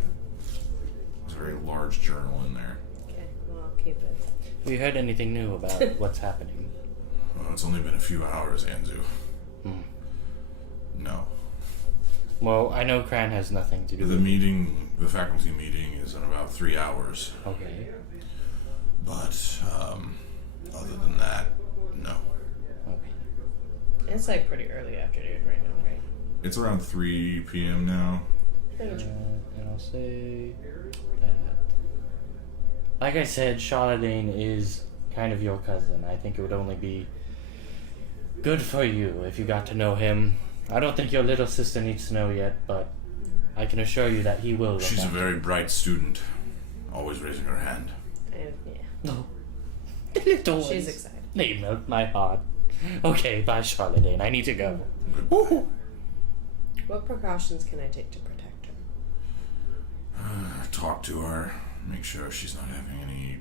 There's a very large journal in there. Okay. Well, I'll keep it. Have you heard anything new about what's happening? Well, it's only been a few hours, Anzu. No. Well, I know Cran has nothing to do The with meeting, the faculty meeting, is in about 3 hours. Okay. But, other than that, no. Okay. It's like pretty early afternoon right now, right? It's around 3 p.m. now. And I'll say that, like I said, Charlemagne is kind of your cousin. I think it would only be good for you if you got to know him. I don't think your little sister needs to know yet, but I can assure you that he will. She's a very bright student, always raising her hand. And, yeah. No. The little ones. She's excited. They melt my heart. Okay, bye, Charlemagne. I need to go. Woo-hoo. What precautions can I take to protect her? Talk to her, make sure she's not having any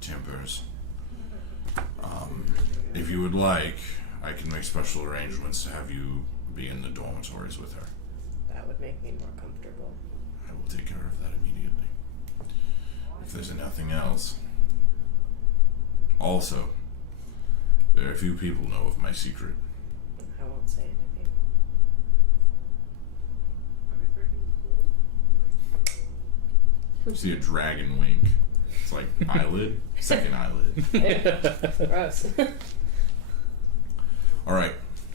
tempers. If you would like, I can make special arrangements to have you be in the dormitories with her. That would make me more comfortable. I will take care of that immediately. If there's nothing else. Also, very few people know of my secret. I won't say anything. You see a dragon wink. It's like eyelid, second eyelid. Gross. Alright.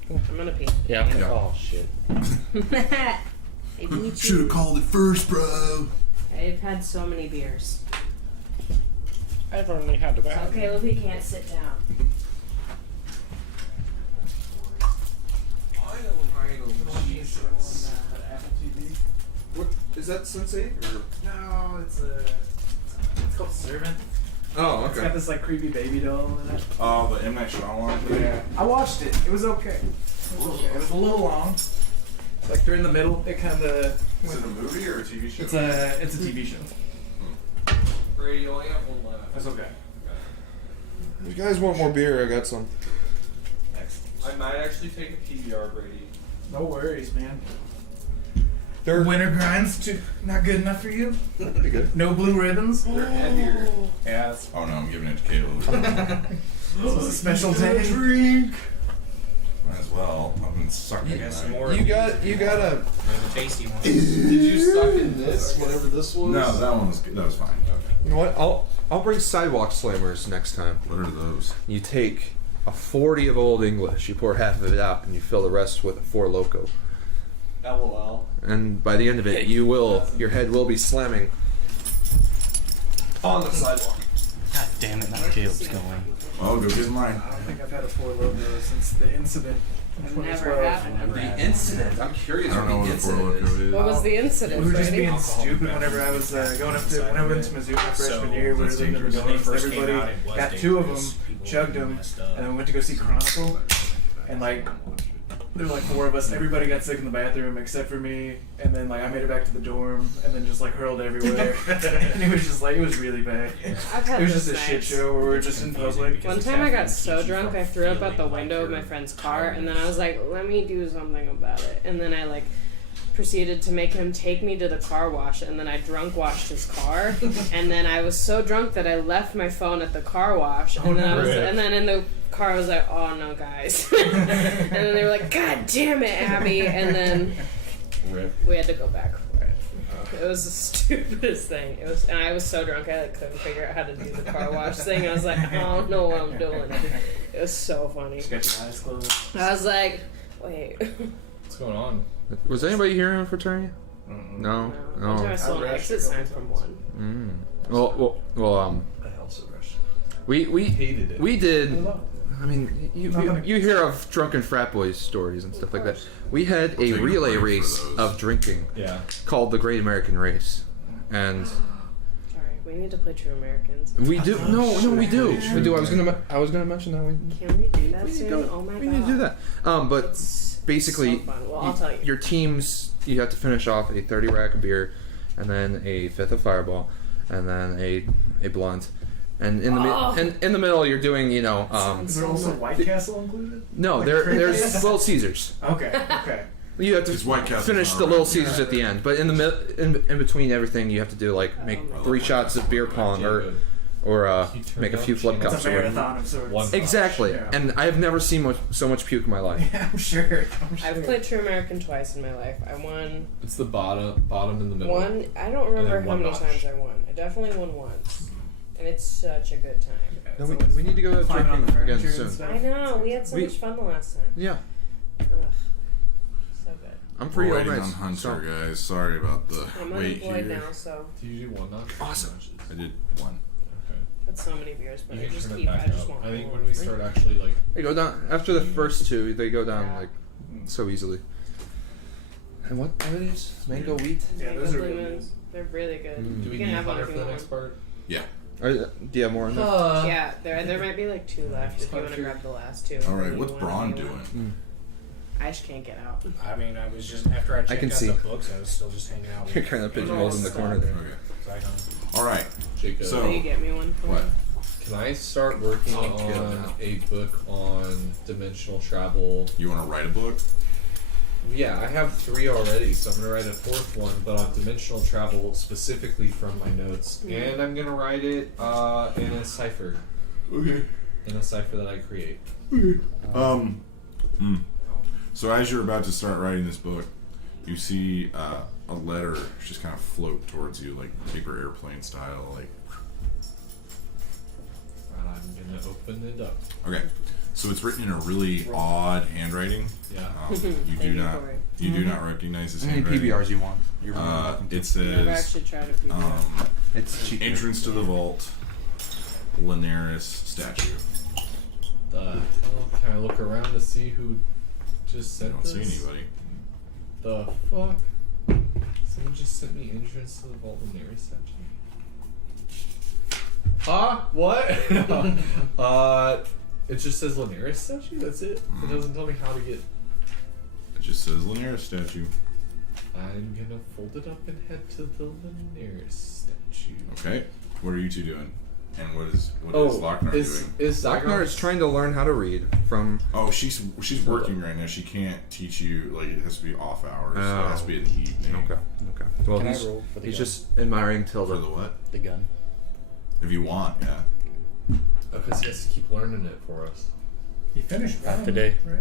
I'm gonna pee. Yeah, I'm gonna. Yeah. Oh, shit. I beat Should have you. called it first, bro. I've had so many beers. I've only had It's about. okay, Luffy can't sit down. Jesus. What is that, Sensei? Or? No, it's called Servant. Oh, It's got okay. this like creepy baby doll in it. Oh, the M. Night Shyamalan thing? Yeah, I watched it. It was okay. It was okay. It was a little long. Like during the middle, it kind of. Is it a movie or a TV show? It's a TV show. Brady, you only have one left. That's okay. If you guys want more beer, I got some. I might actually take a PBR, Brady. No worries, man. If Winter grinds too not good enough for you? Pretty good. No blue ribbons? They're heavier. Yeah, that's Oh no, I'm giving it to Caleb. This was a special day. Drink. Might as well. I've been sucking I guess tonight. more. You got a. The tasty ones. Did you suck in this? Whatever this was. No, that one was good. That was fine. You know what? I'll bring sidewalk slammers next time. What are those? You take a 40 of Old English, you pour half of it out, and you fill the rest with a 4 Loco. LOL. And by the end of it, your head will be slamming on the sidewalk. God damn it, now Caleb's going. Oh, go get mine. I don't think I've had a 4 Loco since the incident in I've never 2012. had The incident. I'm curious I don't know what a Four Loko is. What was the incident? We were just Brady? being stupid whenever I was going up to when I went to Mizzou my freshman year. We were living in the dangerous. dorms. Everybody got 2 of them, chugged them, and then we went to go see Chronicle. And like, there were like 4 of us. Everybody got sick in the bathroom except for me. And then like I made it back to the dorm, and then just like hurled everywhere. And it was just like it was really bad. I've had It was this just a shit night. show where we were just in public. One time I got so drunk I threw up out the window of my friend's car, and then I was like, let me do something about it. And then I like proceeded to make him take me to the car wash, and then I drunk washed his car. And then I was so drunk that I left my phone at the car wash, and then in the car I was like, oh no guys. And then they were like, God damn it, Abby. And then we had to go back for it. It was the stupidest thing. It was, and I was so drunk I like, couldn't figure out how to do the car wash thing. I was like, I don't know what I'm doing. It was so funny. Just got your eyes closed. I was like, wait. What's going on? Was anybody here in a fraternity? No. One time I No. saw an exit sign from one. Well. I also rushed. We Hated it. we did. I mean, you hear of drunken frat boys stories and stuff like that. We had a take a relay break for race those. of drinking Yeah. called the Great American Race, and Sorry, we need to play True Americans. we do. No, we do. Sure. We do. I was gonna mention that. Can we do that We need to soon? go. Oh my god. We need to do that. But It's basically, so fun. Well, I'll tell you. your teams, you have to finish off a 30 rack of beer, and then a 5th of Fireball, and then a blunt. And in the in the middle, you're doing, Is there also White Castle included? no, Like there's Christmas? Little Caesars. Okay. You have to It's White Castle, finish the alright. Little Caesars at the end, but in the in between everything, you have to do like make 3 shots of beer pong or make a few flip It's a cups or whatever. marathon of sorts. One- Exactly, Yeah. and I have never seen so much puke in my life. Yeah, I'm sure. I've played True American twice in my life. I won It's the bottom in the middle. one. I don't remember then how one many notch. times I won. I definitely won once, and it's such a good time. No, we need to go Climbing on the drinking again furniture and soon. stuff. I know we had so We- much fun the last time. Yeah, Ugh, so good. I'm We're pretty waiting alright. on Hunter, So, guys. Sorry about the I'm wait unemployed here. now, so Do you do one notch? Awesome. I did 1. Okay. that's so many beers, but You I can just turn it keep. I back just up. want. I think more. when we start actually like they go down after the first 2. They go down Yeah. like so easily. And what are these? Mango wheat. Yeah, Mango those are Blue really Moons. They're really good. Mm. do we You can need have one Hunter if for you the want. next part? Yeah. Do you have more in there? Yeah, there might be like 2 left if you want to Hunter. grab the last 2. All right. You What's wanna Braun do doing? one. I just can't get out. I mean, I was just after I checked can out see. the books, I was still just hanging out. You're kind of pigeonholed in the corner there. Okay. I know. All right. Jacob. So- Will you get me one? What? Can I start working Oh, on a book on dimensional travel? You want to write a book? Yeah, I have 3 already, so I'm gonna write a 4th one, but on dimensional travel specifically from my notes, and I'm gonna write it in a cipher. Okay. In a cipher that I create. So as you're about to start writing this book, you see a letter just kind of float towards you, like paper airplane style. Like, I'm gonna open it up. okay, so it's written in a really odd handwriting. Yeah. You Thank do you, not Corey. you do not recognize this How many handwriting. PBRs you want? You're more than welcome to. It I've never says actually tried a PBR. It's cheap. entrance to the vault, Linares statue. The hell? Can I look around to see who just I sent don't this? see anybody. The fuck? Someone just sent me entrance to the vault of Mary statue. Huh? What? It just says Linares statue? That's it? It doesn't tell me how to get. It just says Linares statue. I'm gonna fold it up and head to the Linares statue. Okay, what are you two doing? And what is Oh, Lochnar is doing? Lochnar is trying to learn how to read from. Oh, she's working right now. She can't teach you. Like, it has to be off hours. So it has to be in the evening. Okay. Well, Can I he's roll for the he's gun? just admiring For Tilda. the what? The gun. If you want, yeah. Because he has to keep learning it for us. He finished Half one, the day. right?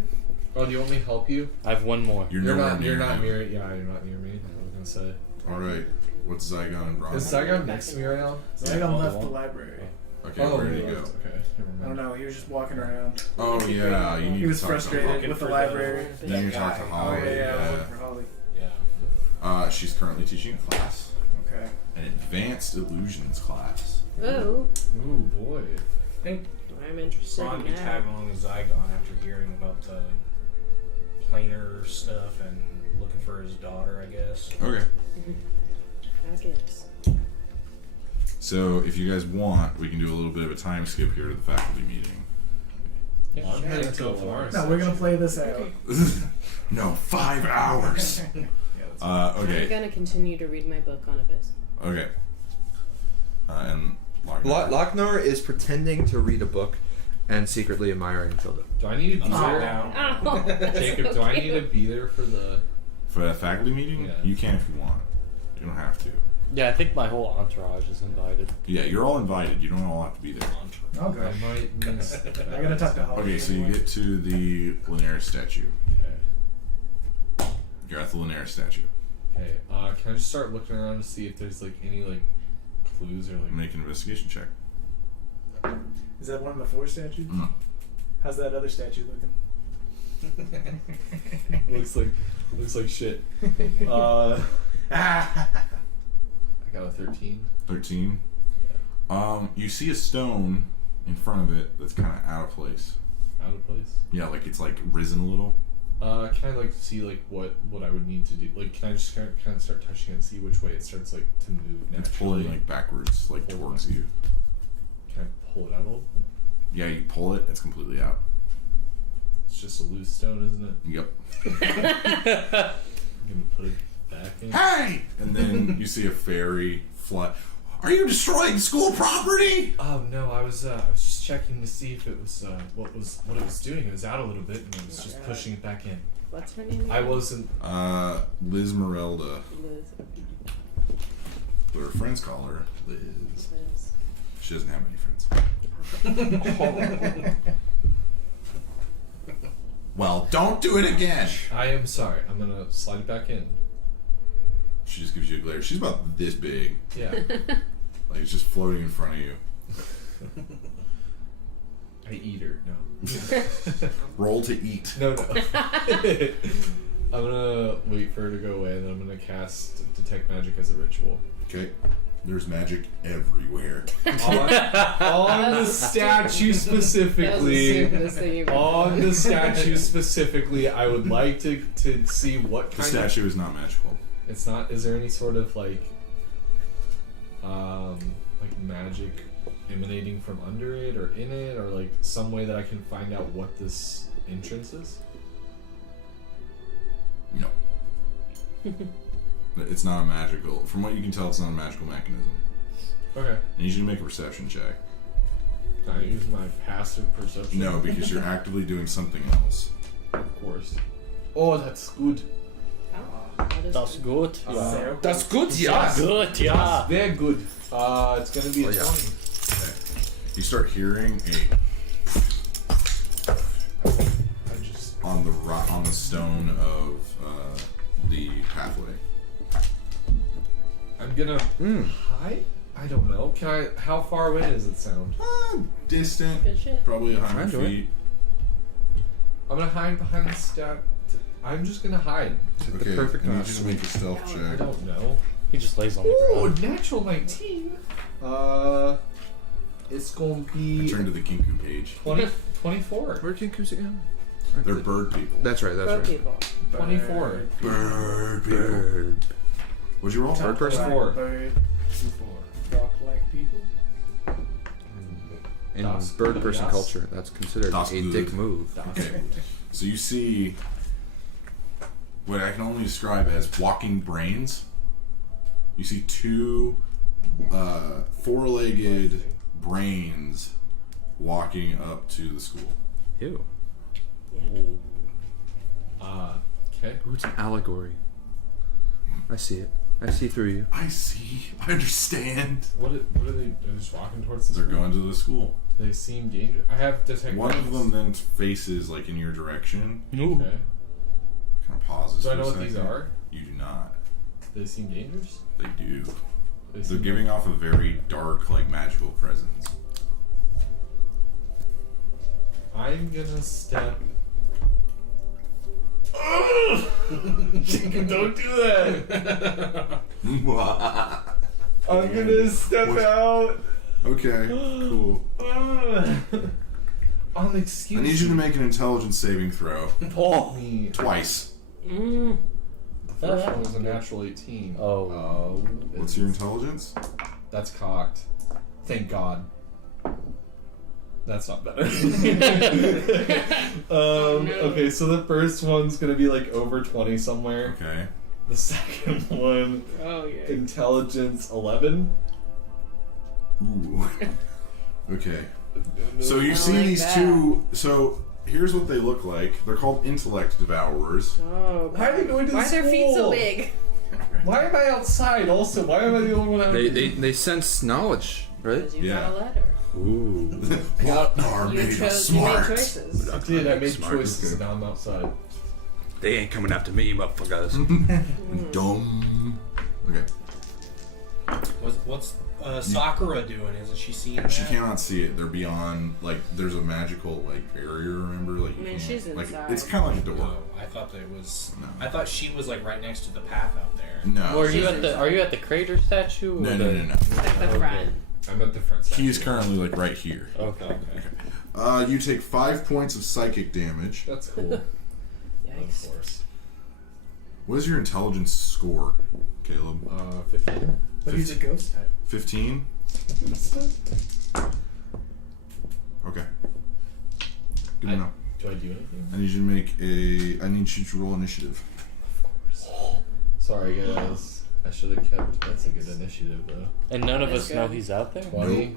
Oh, do you want me to help you? I have one more. You're You're nowhere not. near You're not him. near. Yeah, you're not near me. I was gonna say. All right. What's Zygon and Bron? Is Zygon next to me right now? Zygon left the library. Okay, Oh, where did he he go? left. Okay. Never I don't mind. know. He was just walking around. Oh yeah, you need He was to talk frustrated to with the for library. You need to talk to Oh Holly. yeah, looking for Holly. Yeah. She's currently teaching a class, Okay. an advanced illusions class. Oh, Ooh boy. I'm interested Ron in be that. tagging along with Zygon after hearing about the planar stuff and looking for his daughter, I guess. Okay. I guess. So if you guys want, we can do a little bit of a time skip here to the faculty meeting. I'm heading let's to go the for Lars. it. No, we're gonna play this out. No, 5 hours. Yeah, that's I'm Okay. gonna continue to read my book on Abyss. Okay. And Lochnar. Lochnar is pretending to read a book and secretly admiring Tilda. Do I need to be Upside there? down. Oh, that's Jacob, so do I need cute. to be there for the? For that faculty meeting, Yeah. you can if you want. You don't have to. Yeah, I think my whole entourage is invited. Yeah, you're all invited. You don't all have to be there. I'll go. I might miss. I gotta talk to Holly. Okay, so you get to the Linares statue. Okay. You're at the Linares statue. Okay. Can I just start looking around to see if there's like any like clues or like? Make an investigation check. Is that one of the 4 statues? Mm. How's that other statue looking? looks like shit. I got a 13. 13. You see a stone in front of it that's kind of out of place. Out of place. Yeah, like it's like risen a little. Can I like see like what I would need to do? Like, can I just kind of start touching it and see which way it starts like to move naturally? It's pulling like backwards, like Hold towards on. you. Can I pull it out a little bit? Yeah, you pull it, it's completely out. It's just a loose stone, isn't it? Yep. I'm gonna put it back in. Hey! And then you see a fairy fly. Are you destroying school property? Oh no, I was just checking to see if it was what it was doing. It was out a little bit and I was just pushing it back in. What's her name? I wasn't. Liz Merelda. Liz. But her friends call her Liz. Liz. She doesn't have many friends. Well, don't do it again. I am sorry. I'm gonna slide it back in. She just gives you a glare. She's about this big. Yeah. Like it's just floating in front of you. I eat her. No. Roll to eat. No. I'm gonna wait for her to go away, and then I'm gonna cast Detect Magic as a ritual. Okay. There's magic everywhere. On the statue That was the specifically. stupidest thing you've ever On done. the statue specifically, I would like to see what The kind statue is not magical. of. It's not. Is there any sort of like magic emanating from under it or in it, or like some way that I can find out what this entrance is? No. It's not a magical. From what you can tell, it's not a magical mechanism. Okay. I need you to make a perception check. Can I use my passive perception? No, because you're actively doing something else. Of course. Oh, that's good. That is That's good. Sehr gut. That's good, Good, yeah. Very good. It's gonna be a Oh, yeah. 20. Okay. You start hearing I just. on the stone of the pathway. I'm gonna hide. I don't know. Can I? How far away does it sound? Distant, good shit. probably I 100 enjoy it. feet. I'm gonna hide behind the stat. I'm just gonna hide. The Okay, perfect I need amount you of to make a stealth I check. don't know. He just lays on the Ooh, ground. natural 19. It's gonna be Turn to the Kinku page. 24. Where can Kus again? They're bird people. That's right. That's Pro right. people. 24. Bird people. Bird. What'd you roll? Bird person. Four. Bird. Rock like people. In Das bird Gut, person yes. culture, that's considered Das a Gut. dick move. Okay. So you see what I can only describe as walking brains. You see two four-legged brains walking up to the school. Ew. Okay. Ooh, it's an allegory. I see it. I see through you. I see. I understand. What are they? They're just walking towards the They're school? going to the school. Do they seem dangerous? I have detect. One of weapons. them then faces like in your direction. Ooh. Okay. Kind of pauses. Do I for know a what second. these are? You do not. Do they seem dangerous? They do. They They're seem giving off a very dark, like magical presence. I'm gonna step. Don't do that. I'm gonna step What? out. Okay, cool. Excuse I need you to make an intelligence saving throw. me. Twice. The first one was a natural 18. Oh. What's your intelligence? That's cocked. Thank God. That's not better. Okay, so the first one's gonna be like over 20 somewhere. Okay. The second one, Oh yeah. intelligence 11. Ooh. Okay. So you I see like these that. two. So here's what they look like. They're called Intellect Devours. Oh. Why are they going to Why are their feet so school? big? Why am I outside also? Why am I the only one out They sense knowledge, right? Because you Yeah. got a letter. Ooh. Are You made of chose. You made smart. choices. I did. I made Smart. choices and now I'm outside. They ain't coming after me, motherfuckers. Dumb. Okay. What's Sakura doing? Isn't she seeing that? She cannot see it. They're beyond. Like there's a magical like barrier. Remember, like you I mean, can't- she's like inside. it's kind of like a door. Oh, I thought there was. No. I thought she was like right next to the path out there. No. Are you at the crater statue? Or No, the... no, no, no. Like the front. I'm at the front side. He's currently like right here. Okay. You take 5 points of psychic damage. That's cool. Of Yikes. course. What is your intelligence score, Caleb? 15. But he's a ghost type. 15. Okay. Good enough. Do I do anything? I need you to make a. I need you to roll initiative. Sorry, guys. I should have kept. That's a good initiative, though. And none of That's us know good. he's out there? 20.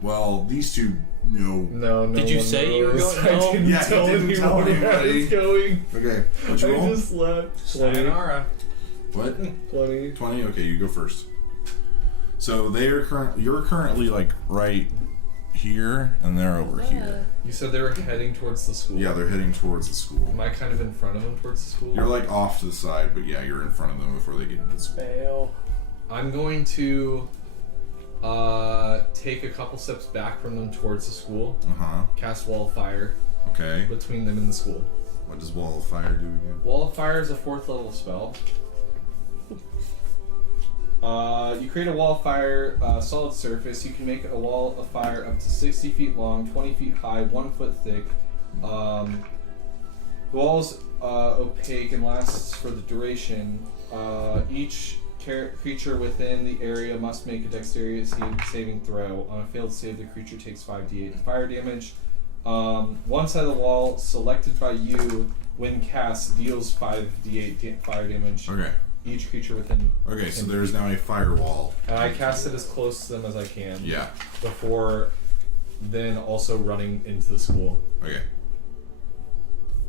Well, these two know. No. Did you one say you were knows. going- I no. didn't Yeah, he tell didn't tell anyone where I anybody. was going. Okay. What'd you I roll? just left. 20. Sayonara. What? 20. 20? Okay, you go first. So they are you're currently like right here, and they're over here. You said they were heading towards the school. Yeah, they're heading towards the school. Am I kind of in front of them towards the school? You're like off to the side, but yeah, you're in front of them before they get into the school. Fail. I'm going to take a couple steps back from them towards the school. Cast Wall of Fire Okay. between them and the school. What does Wall of Fire do again? Wall of Fire is a 4th level spell. You create a wall of fire, solid surface. You can make a wall of fire up to 60 feet long, 20 feet high, 1 foot thick. The wall's opaque and lasts for the duration. Each creature within the area must make a dexterity saving throw. On a failed save, the creature takes 5d8 fire damage. One side of the wall selected by you when cast deals 5d8 fire damage. Okay. Each creature within. Okay, so there's now a firewall. And I cast it as close to them as I can. Yeah. Before then also running into the school. Okay.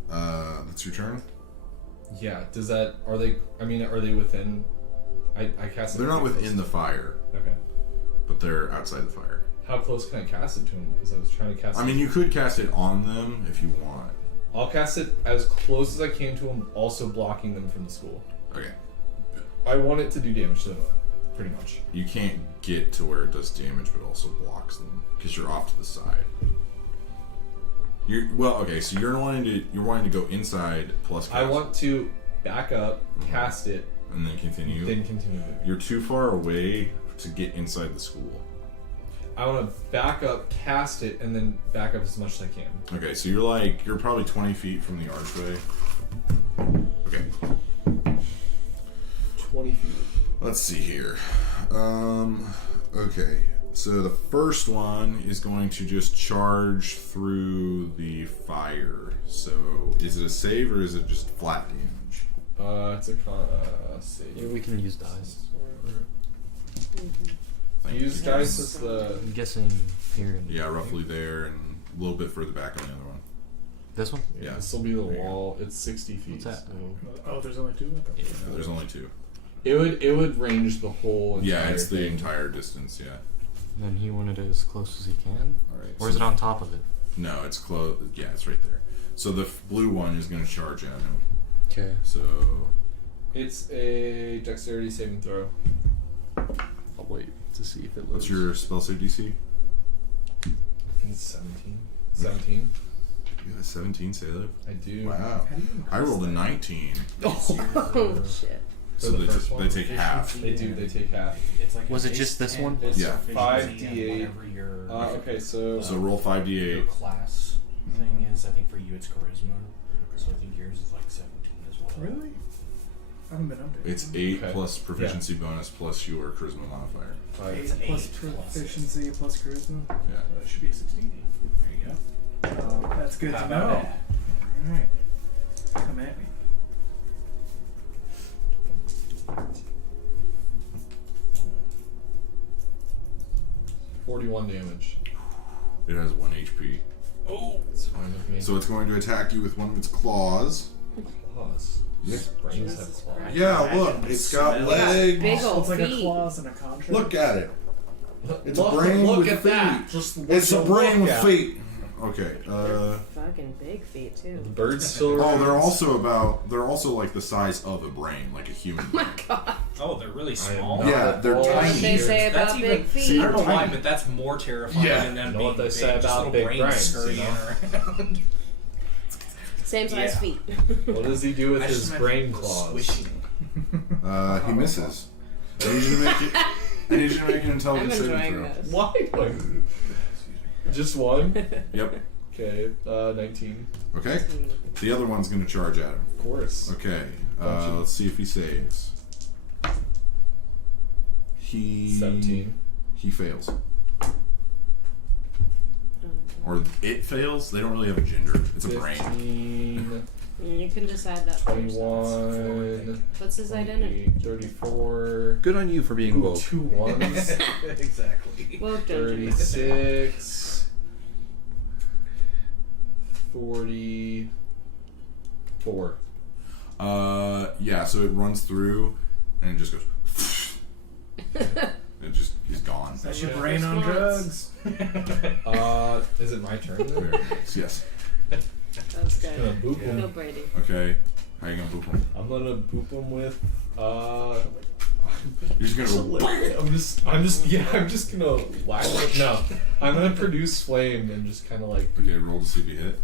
That's your turn? Yeah. Does that are they within I cast it. They're not pretty within the fire, close. Okay. but they're outside the fire. How close can I cast it to them? Because I was trying to cast I mean, you could cast it on them if you want. I'll cast it as close as I can to them, also blocking them from the school. Okay. I want it to do damage to them, pretty much. You can't get to where it does damage, but also blocks them because you're off to the side. So you're wanting to go inside plus. Cast I want to back up, cast it, and then continue. then continue moving. You're too far away to get inside the school. I want to back up, cast it, and then back up as much as I can. Okay, so you're probably 20 feet from the archway. Okay. 20 feet. Let's see here. Okay. So the first one is going to just charge through the fire. So is it a save or is it just flat damage? It's a save. Yeah, we can use dice. Thank Use you. dice as the. I'm guessing here. Yeah, roughly there and a little bit further back on the other one. This one? Yeah. This will be the There you go. wall. It's 60 feet. What's that? So Oh, there's only two. Okay. Yeah, there's only 2. it would range the whole. Yeah, entire it's the thing. entire distance. Yeah. Then he wanted it as close as he can. All right. Or is it on top of it? No, it's close. Yeah, it's right there. So the blue one is going to charge at him. Okay. So It's a dexterity saving throw. I'll wait to see if it lives. what's your spell save DC? It's 17. 17. You got a 17 save. I do. Wow. I rolled a 19. Oh shit. So the they, first one? they take half. They do. They take half. It's like Was a it just base this 10 one? It's Yeah. 5d8. whenever your Okay, so So roll 5d8. your class thing is, I think for you it's charisma. So I think yours is like 17 as well. Really? I haven't been updated. It's 8 Okay. plus proficiency bonus plus your charisma modifier. 5. It's 8 plus plus proficiency plus charisma. Yeah. That should be 16. There you go. That's good How to about know. that? Alright. Come at me. 41 damage. It has 1 HP. Oh, It's fine with me. So it's going to attack you with one of its claws. Claws. Yeah. Brains have Jesus claws. Christ. Yeah, look, it's got legs. Big So old it's like a feet. claws and a contract. Look at it. It's a Look- brain look with at feet. that. Just It's a look brain with at. feet. Okay. Fucking big feet too. The bird's still. Oh, they're also like the size of a brain, like a human. Oh my god. oh, they're really small. Yeah, they're What tiny. they say That's about even- big feet? See, I don't know why, tiny. but that's more terrifying Yeah. than them You know being what they big, say just about little big brains brains, you scurrying know? around. Same size Yeah. feet. What does he do with I his just brain imagine claws? squishing. He misses. I need you to make it. I need you to make an I'm intelligence saving enjoying throw. this. Why? Just one? Yep. Okay, 19. Okay. The other one's gonna charge at him. Of course. Okay. Gotcha. Let's see if he saves. He 17. He fails. Or it fails. They don't really have a gender. It's a brain. 15, You can decide that for yourself. 21, What's his identity? 34, Good on you for being woke. 2 ones, Exactly. Woke don't do that. 36, 44. Yeah. So it runs through, and it just goes. It just is gone. That's your brain on drugs. Is it my turn then? Very nice. Yes. That's Gonna good. boop him. Go Brady. Okay. How you gonna boop him? I'm gonna boop him with, You're just gonna. I'm just gonna whack it. No, I'm gonna produce flame and just kind of like. Okay. Roll to see if you hit.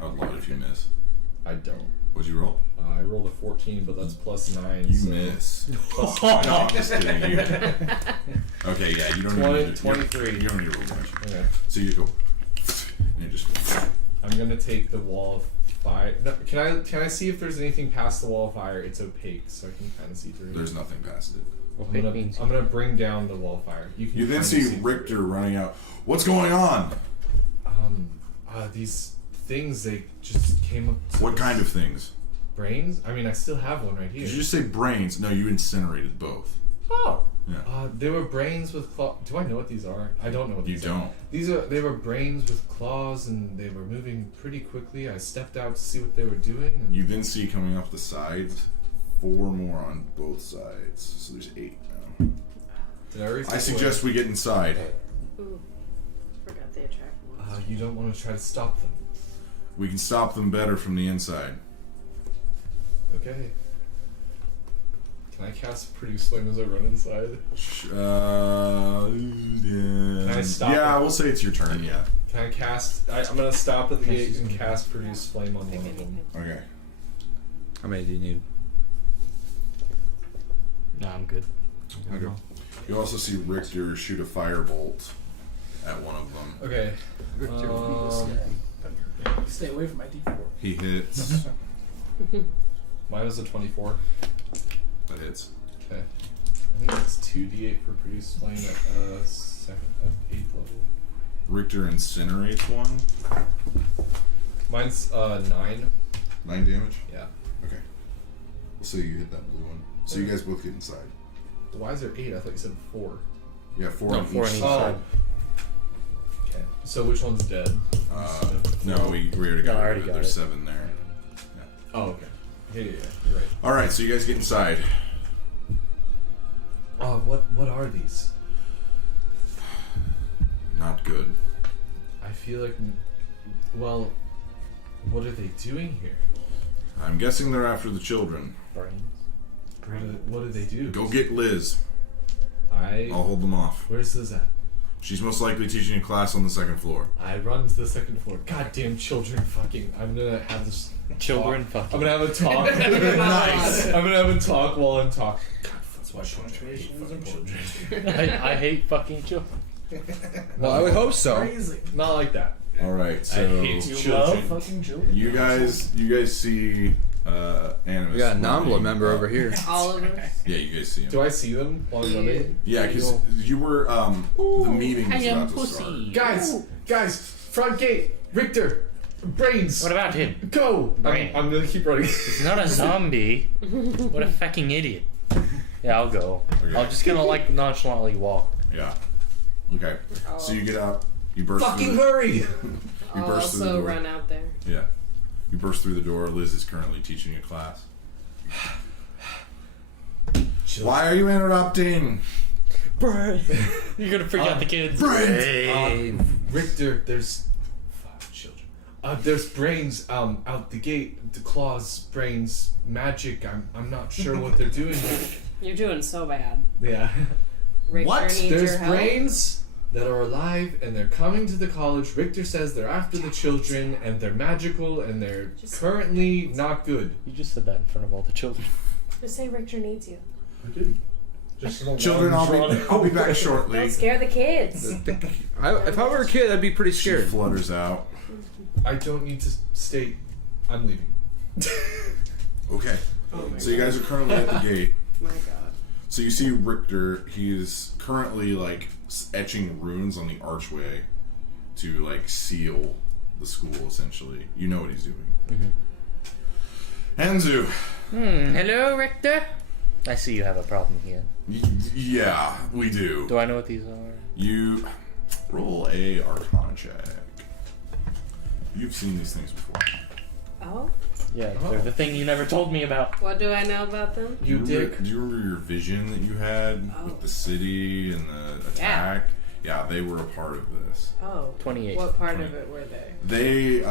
I would love it if you miss. I don't. What'd you roll? I rolled a 14, but that's plus 9. You so miss. plus No, I'm just kidding. You- Okay, yeah, you don't 20 need to, 23. You don't need to roll much. Okay. So you go, and it just goes. I'm gonna take the wall of fire. No, can I see if there's anything past the wall of fire? It's opaque, so I can kind of see through. There's nothing past it. I'm gonna bring down the wall of fire. You can You then kinda see through Richter it. running out. What's going on? These things, they just came up. To What kind of things? brains? I mean, I still have one right here. Did you just say brains? No, you incinerated both. Oh. Yeah. They were brains with claws. Do I know what these are? I don't know what You these don't. are. They were brains with claws, and they were moving pretty quickly. I stepped out to see what they were doing. And You then see coming up the sides 4 more on both sides. So there's 8 now. did I already I take suggest we get inside. Ooh. Forgot they attract monsters. you don't want to try to stop them. We can stop them better from the inside. Okay. Can I cast Produce Flame as I run inside? Yeah. Can I stop Yeah, it? we'll say it's your turn. Yeah. Can I cast... I'm going to stop at the gate and cast Produce Flame on one of them. Okay. How many do you need? No, I'm good. Okay. You also see Richter shoot a firebolt at one of them. Okay. Stay away from my D4. He hits. Mine was a 24. That hits. Okay. I think it's 2d8 for Produce Flame at 8th level. Richter incinerates one. Mine's 9. 9 damage. Yeah. Okay. So you hit that blue one. So you guys both get inside. Why is there 8? I thought you said 4. Yeah, 4 No, on 4 on each each side. side. Okay. So which one's dead? No, we already got No, I it. already got There's it. 7 there. Oh, okay. Yeah, you're right. All right, so you guys get inside. Oh, what are these? Not good. I feel like, well, what are they doing here? I'm guessing they're after the children. What do they do? Go get Liz. I'll I. hold them off. Where's Liz at? She's most likely teaching a class on the 2nd floor. I run to the 2nd floor. Goddamn children fucking. I'm gonna have this. Children talk. fucking. I'm gonna have a talk. Nice. I'm gonna have a talk while I'm talking. God, That's why punctuation is important. I hate fucking children. Well, I would hope so. Crazy. Not like that. All right, I so hate You children. love fucking children. you guys see Animus. We got a Nambla member over here. All of us. Yeah, you guys see him. Do I see them while I'm running? Yeah, because you were the meeting was I am about to start. pussy. Guys, front gate. Richter, brains. What about him? Go. Brain. I'm gonna keep running. He's not a zombie. What a fucking idiot. Yeah, I'll go. Okay. I'm just gonna like nonchalantly walk. Yeah. Okay. So you get out. You burst. Fucking through the, hurry. you I'll burst through the also door. run out there. Yeah. You burst through the door. Liz is currently teaching a class. Why are you interrupting? You're gonna freak out the kids. Richter, there's children. There's brains out the gate. The claws, brains, magic. I'm not sure what they're doing here. You're doing so bad. Yeah. Richter What? needs There's your help. brains that are alive and they're coming to the college. Richter says they're after the children and they're magical and they're currently not good. You just said that in front of all the children. Just say Richter needs you. Children, I'll be back shortly. Don't scare the kids. If I were a kid, I'd be pretty She scared. flutters out. I don't need to stay. I'm leaving. Okay. Oh my So you guys are currently at the gate. My God. So you see Richter. He is currently like etching runes on the archway to like seal the school. Essentially, you know what he's doing. Anzu. Hello, Richter. I see you have a problem here. Yeah, we do. Do I know what these are? You roll a Arcana check. You've seen these things before. Oh? Yeah, they're the thing you never told me about. What do I know about them? You Do dick. you remember your vision that you had with the city and the attack? Yeah, they were a part of this. Oh. 28. What part 20. of it were they?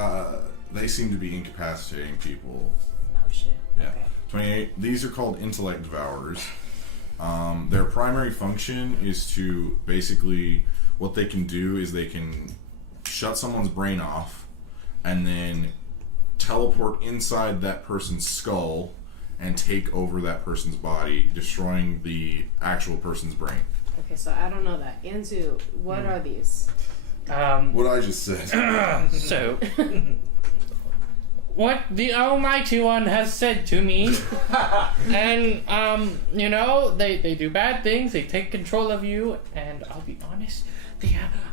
They seem to be incapacitating people. Oh shit. Yeah. Okay. 28. These are called Intellect Devours. Their primary function is to basically, what they can do is they can shut someone's brain off and then teleport inside that person's skull and take over that person's body, destroying the actual person's brain. Okay, so I don't know that. Anzu, what are these? What I just said. So, what the Almighty One has said to me, and, you know, they do bad things, they take control of you, and I'll be honest,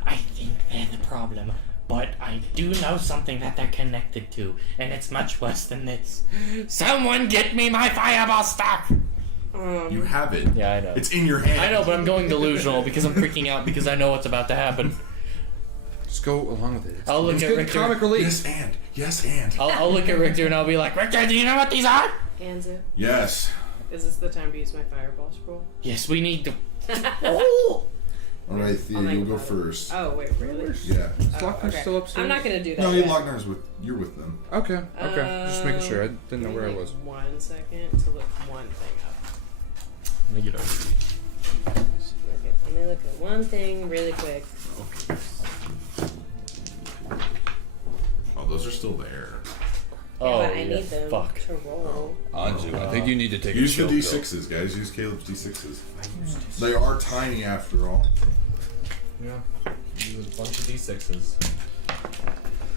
I think they're the problem. But I do know something that they're connected to, and it's much worse than this. Someone get me my fireball staff! You have it. Yeah, I know. It's in your hand. I know, but I'm going delusional because I'm freaking out because I know what's about to happen. Just go along with it. I'll look It's at good Richter. comic relief. Yes, and. Yes, and. I'll look at Richter and I'll be like, Richter, do you know what these are? Anzu, Yes. is this the time to use my fireball scroll? Yes, we need to. Alright, Thea, I'll make you'll go one. first. Oh, wait, really? Yeah. Lochner's still upstairs? I'm not gonna do that. No, yet. Lochner's you're with them. Okay. Just making sure. I didn't know Give me, where I like, was. 1 second to look one thing up. Let me get over Let me look at one thing really quick. Oh, those are still there. Oh, but I yeah, need them fuck. to roll. Anzu, I think you need to take Use a the chill pill. D6s, guys. Use Caleb's D6s. They are tiny after all. Yeah. Use a bunch of D6s.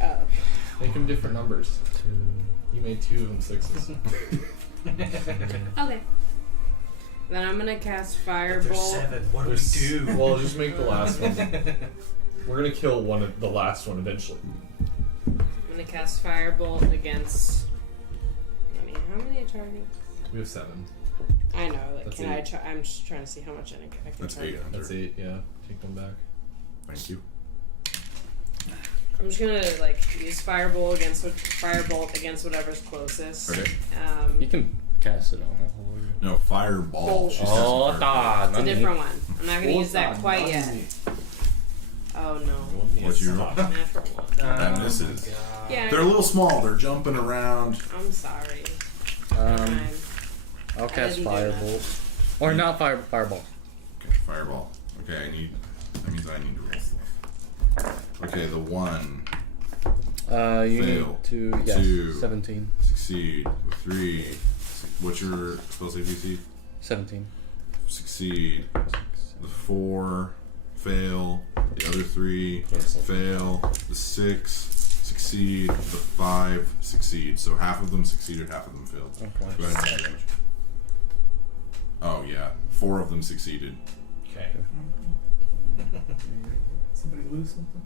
Oh. Make them different numbers. You made 2 of them 6s. Okay. Then I'm gonna cast There's Firebolt. 7. What do we do? Well, just make the last one. We're gonna kill the last one eventually. I'm gonna cast Firebolt against. I mean, how many targets? We have 7. I know. Like, That's can I eight. try? I'm just trying to see how much I can That's charge. 800. That's 8, yeah. Take one back. Thank you. I'm just gonna like use firebolt against whatever's closest. Okay. You can cast it on that whole. No, fireball. She's casting Oh, fireball. It's a different one. I'm not gonna use that Bullseye, quite not yet. easy. Oh no. What's your roll? Natural one. That misses. Yeah. They're a little small. They're jumping around. I'm sorry. Um, Fine. I'll cast didn't do enough. Firebolt. Or not fireball. Okay, fireball. Okay, that means I need to roll stuff. Okay, the 1 You Fail. need to, yes, 2. 17. Succeed. The 3. What's your spell save DC? 17. Succeed. The 4. Fail. The other 3. Fail. The 6. Succeed. The 5. Succeed. So half of them succeeded, half of them failed. Okay. Go ahead and roll damage. Oh yeah, 4 of them succeeded. Okay. Somebody lose something?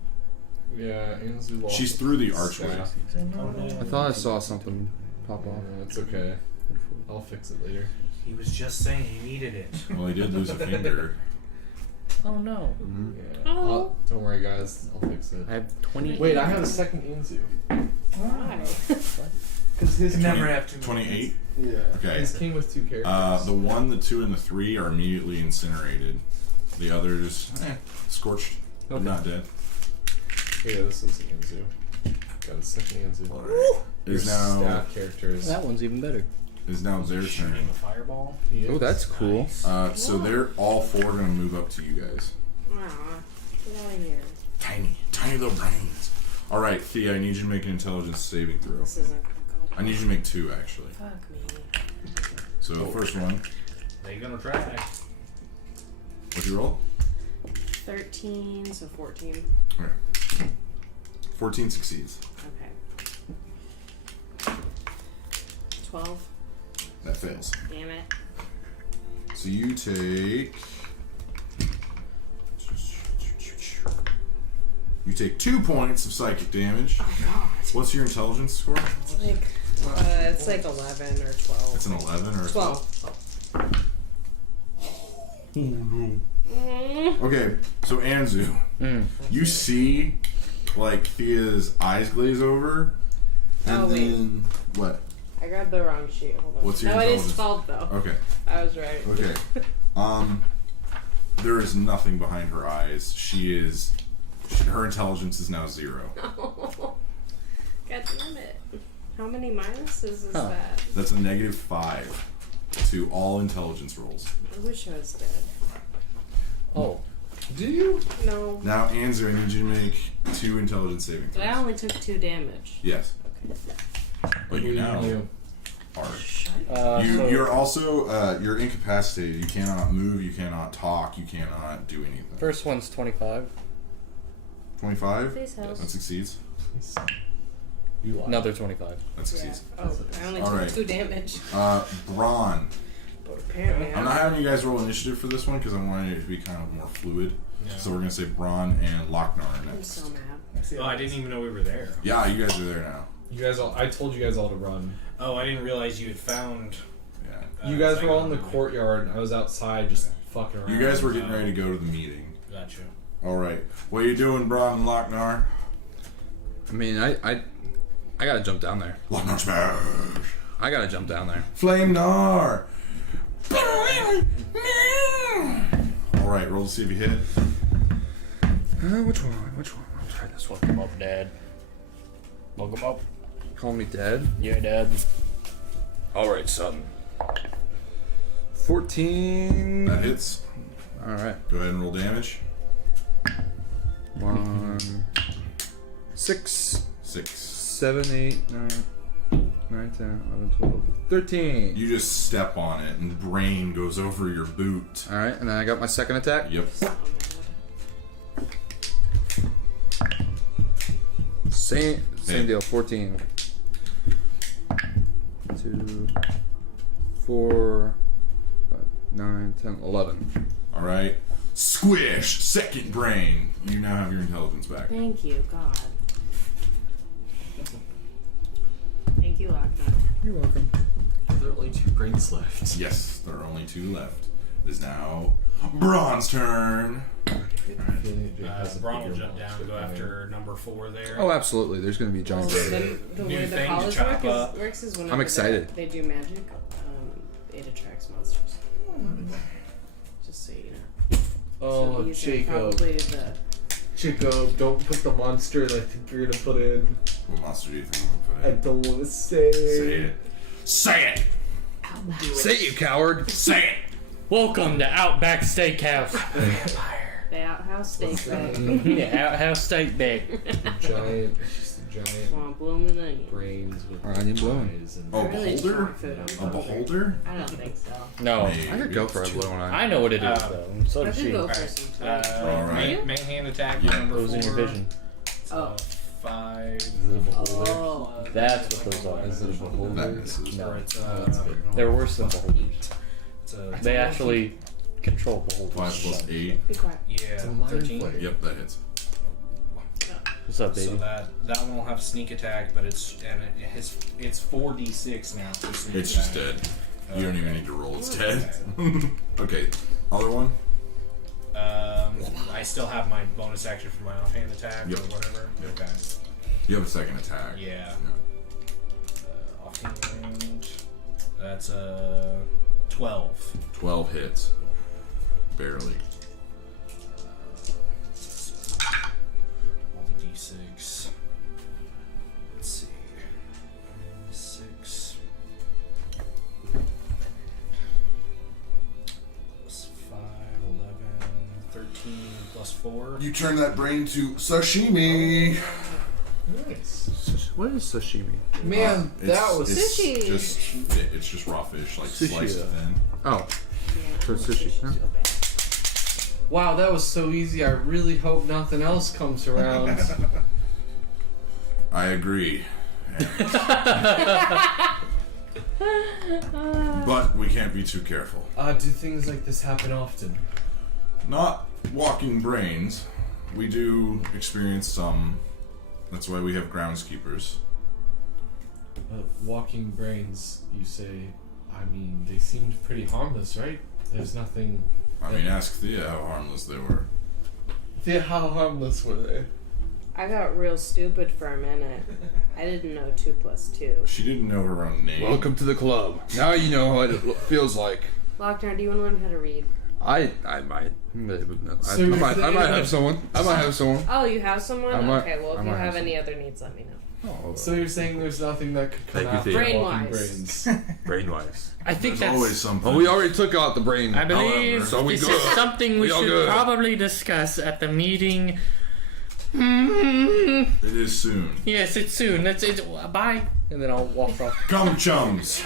Yeah, Anzu lost. She's through the archway. staff. I thought I saw something pop off. Yeah, it's okay. I'll fix it later. He was just saying he needed it. Well, he did lose a finger. Oh no. Yeah. Oh. Don't worry, guys. I'll fix it. I have 20. Wait, I have a second Anzu. Why? Because his can never 20 have too many. 28. Yeah. Okay. His came with 2 characters. The 1, the 2, and the 3 are immediately incinerated. The others, scorched, but Okay. not dead. Yeah, this is Anzu. Got a second Anzu. Your Is now staff characters. That one's even better. is now their turn. Shooting a fireball. Oh, that's cool. Nice. So they're all 4 gonna move up to you guys. Aw, get out of here. Tiny little brains. All right, Thea, I need you to make an intelligence saving throw. This isn't gonna go. I need you to make 2 actually. Fuck me. So the first one, They gonna try. what'd you roll? 13, so 14. Okay. 14 succeeds. Okay. 12. That fails. Damn it. So you take. You take 2 points of psychic damage. Oh god. What's your intelligence score? It's like 11 or 12. It's an 11 or a 12. Oh no. Okay, so Anzu, you see like Thea's eyes glaze over, and Oh, wait. then what? I grabbed the wrong sheet. Hold on. What's your no, it is intelligence? 12 though. Okay, I was right. okay. There is nothing behind her eyes. Her intelligence is now 0. God damn it. How many minuses is Huh. that? That's a -5 to all intelligence rolls. I wish I was dead. Oh. Do you? No. Now, Anzu, I need you to make 2 intelligence saving But I throws. only took 2 damage. Yes, but you now You. are. So You're also you're incapacitated. You cannot move. You cannot talk. You cannot do anything. first one's 25. 25. Please help. That succeeds. You lied. Another 25. That Yeah. succeeds. Oh, I only All took right. 2 damage. Braun. But apparently I'm not having you guys roll initiative for this one because I wanted it to be kind of more fluid. Yeah. So we're gonna say Braun and Lochnar I'm next. so mad. Oh, I didn't even know we were there. Yeah, you guys are there now. You guys all. I told you guys all to run. Oh, I didn't realize you had found. Yeah. You guys were all in Flagon. the courtyard, and I was outside just fucking around. You guys were getting ready to go to the meeting. Gotcha. All right. What are you doing, Braun and Lochnar? I mean, I gotta jump down there. Lochnar smash. I gotta jump down there. Flame Nar. All right. Roll to see if you hit it. Which one? I'll try this one. Welcome up, Dad. Welcome up. Call me Dad. Yeah, Dad. Alright, son. 14. That hits. Alright. Go ahead and roll damage. 1, 6, 6. 7, 8, 9, 9, 10, 11, 12, 13. You just step on it and brain goes over your boot. Alright, and then I got my second attack. Yep. Same Hey. deal, 14. 2, 4, 5, 9, 10, 11. All right. Squish. Second brain. You now have your intelligence back. Thank you, God. Thank you, Lochnar. You're welcome. there only 2 brains left? Yes, there are only 2 left. It is now Braun's turn. Braun will jump down and go after number 4 there. Oh, absolutely. There's going to be a giant Well, brain. the New way the thing to college chop up. works is whenever I'm excited. they do magic, it attracts monsters. Just so you know. Oh, so he's Jacob. probably the Jacob, don't put the monster that I think you're gonna put in. What monster do you think I'm I going to don't want to say. put in? Say it. Say it! Say it, you coward. Say it! Welcome to Outback Steakhouse. the outhouse steak bag. Yeah, Outhouse Steak Bag. Giant, just a giant Come on, blooming onion. brains with Onion blowing. eyes and Oh, I really just beholder? want food. I'm A hungry. beholder? I don't think so. No, I could go for a blue one. I know what it is though. So I does could she. go for Alright. some food. Alright. Main hand attack. Yeah. Number Those in 4. your vision. Oh. 5. Oh. That's what those are. Is it a beholder? That misses. No. That's good. They're worse than beholders. It's a, They actually control beholders. 5 plus 8. Be quiet. yeah, It's a mind 13. flayer. Yep, that hits. What's up, So baby? that one will have sneak attack, but it's 4d6 now. For sneak It's just attack. dead. You don't even need to roll, it's dead. Okay, other one? I still have my bonus action for my offhand attack Yep. or whatever. Okay. You have a second attack. Yeah. Offhand. That's 12. 12 hits. Barely. Roll the d6. Let's see. 6. Plus 5, 11, 13, plus 4. You turn that brain to sashimi. Nice. What is sashimi? Man, that was it's Sushi. It's just raw fish, like Sushi, sliced thin. Oh, Yeah, for sushi. Huh? so bad. wow. That was so easy. I really hope nothing else comes around. I agree. But we can't be too careful. Do things like this happen often? Not walking brains. We do experience some. That's why we have groundskeepers. Walking brains, you say. I mean, they seemed pretty harmless, right? There's nothing. I mean, ask Thea how harmless they were. Yeah, how harmless were they? I got real stupid for a minute. I didn't know 2 plus 2. She didn't know her own name. Welcome to the club. Now you know what it feels like. Lockdown, do you want to learn how to read? I might. No, So I you're might saying- have someone. I might have someone. Oh, you have someone? I might- Okay, well, I if you might have have any other needs, let me know. Oh, So you're saying there's nothing that could come Thank you, after Thea. walking Brain-wise. brains? brain-wise. I think There's that's. always something. Well, we already took out the brain. I believe however, so we this good. is something we We all should good. probably discuss at the meeting. It is soon. Yes, it's soon. It's bye, and then I'll walk off. Come, chums.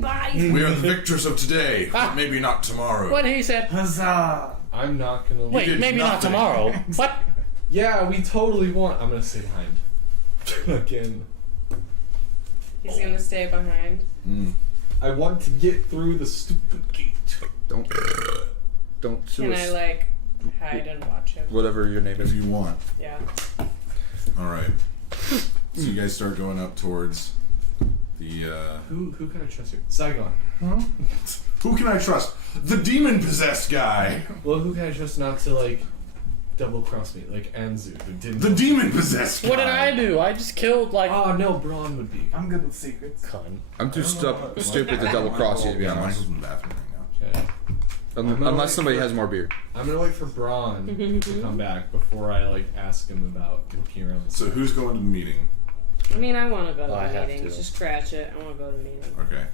Bye! We are the victors of today, but maybe not tomorrow. What he said? Huzzah! I'm not gonna. Wait, did maybe not nothing. tomorrow. What? Yeah, we totally want. I'm gonna stay behind. Again. He's gonna stay behind. I want to get through the stupid gate. Don't sue Can us. I, like, hide and watch him? Whatever your name If is. you want. Yeah. All right. So you guys start going up towards the. Who can I trust here? Saigon. Who can I trust? The demon-possessed guy. Well, who can I trust not to like double cross me like Anzu who didn't? The demon-possessed guy. What did I do? I just killed like Oh no, Braun would be. I'm good with secrets. cunt. I'm too stupid to double cross you, to be Yeah, honest. Michael's in the bathroom right now. Okay. Unless somebody has more beer. I'm gonna wait for Braun to come back before I like ask him about looking around. So who's going to the meeting? I mean, I want to go to Oh, I the have meeting. to. Just scratch it. I want to go to the meeting. Okay.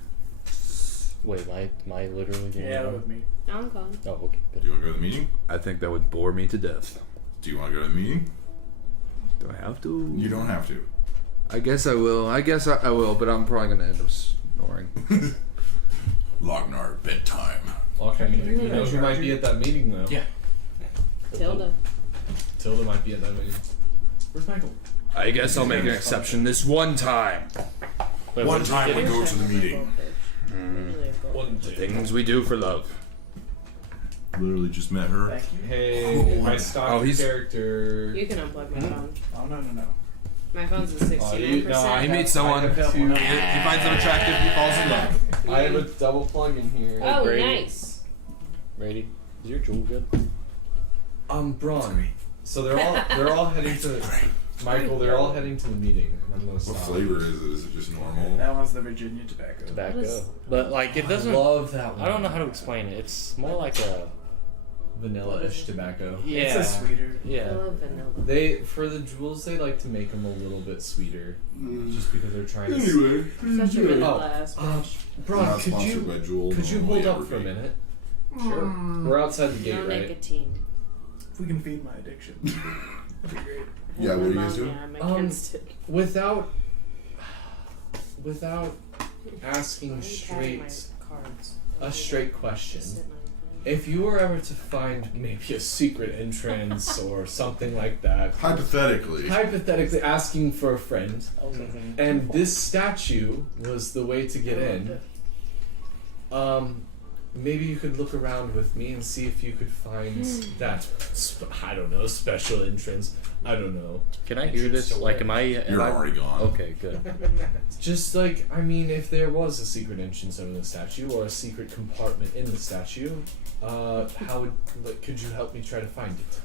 Wait, my literally. Yeah, with me. I'm going. Oh, okay. Do Good. you want to go to the meeting? I think that would bore me to death. Do you want to go to the meeting? Do I have to? You don't have to. I guess I will. I will, but I'm probably gonna end up snoring. Lognar, bedtime. Okay, you know who might be at that meeting though? Yeah. Tilda. Tilda might be at that meeting. Where's Michael? I guess I'll make an exception this one time. Wait, One what did you time get we in? go to the meeting. Things we do for love. Literally just met her. Thank you. Hey, my stock Oh, he's- character. You can unplug my phone. Oh, no. My phone's at 69%. He meets someone. He finds them attractive. He falls in love. I have a double plug in here. Oh, Brady. nice. Brady, is your jewel good? Braun. So they're all heading to Michael. They're all heading to the meeting. And I'm gonna What stop. flavor is it? Is it just normal? That one's the Virginia tobacco. Tobacco. But like it doesn't. I love that one. I don't know how to explain it. It's more like a vanilla-ish tobacco. yeah. It's a sweeter. I Yeah. love vanilla. They for the jewels they like to make them a little bit sweeter, just because they're trying to. Anyway, Such a vanilla ass bitch. Braun, not could sponsored you by Juul. could you nor hold will up ever for a be. minute? Sure. We're outside the gate, No right? nicotine. If we can feed my addiction, that'd be great. Yeah, what are you guys doing? I'm against it. Without asking Why are you patting my straight cards? a straight question. Sit on If you were ever to find maybe a secret entrance or something like that, Hypothetically, hypothetically asking for a friend, and this statue was the way to get in, maybe you could look around with me and see if you could find that, I don't know, special entrance. I don't know. Can I hear this? Like, am I? you're already gone. Okay, good. Just like, I mean, if there was a secret entrance over the statue or a secret compartment in the statue, could you help me try to find it?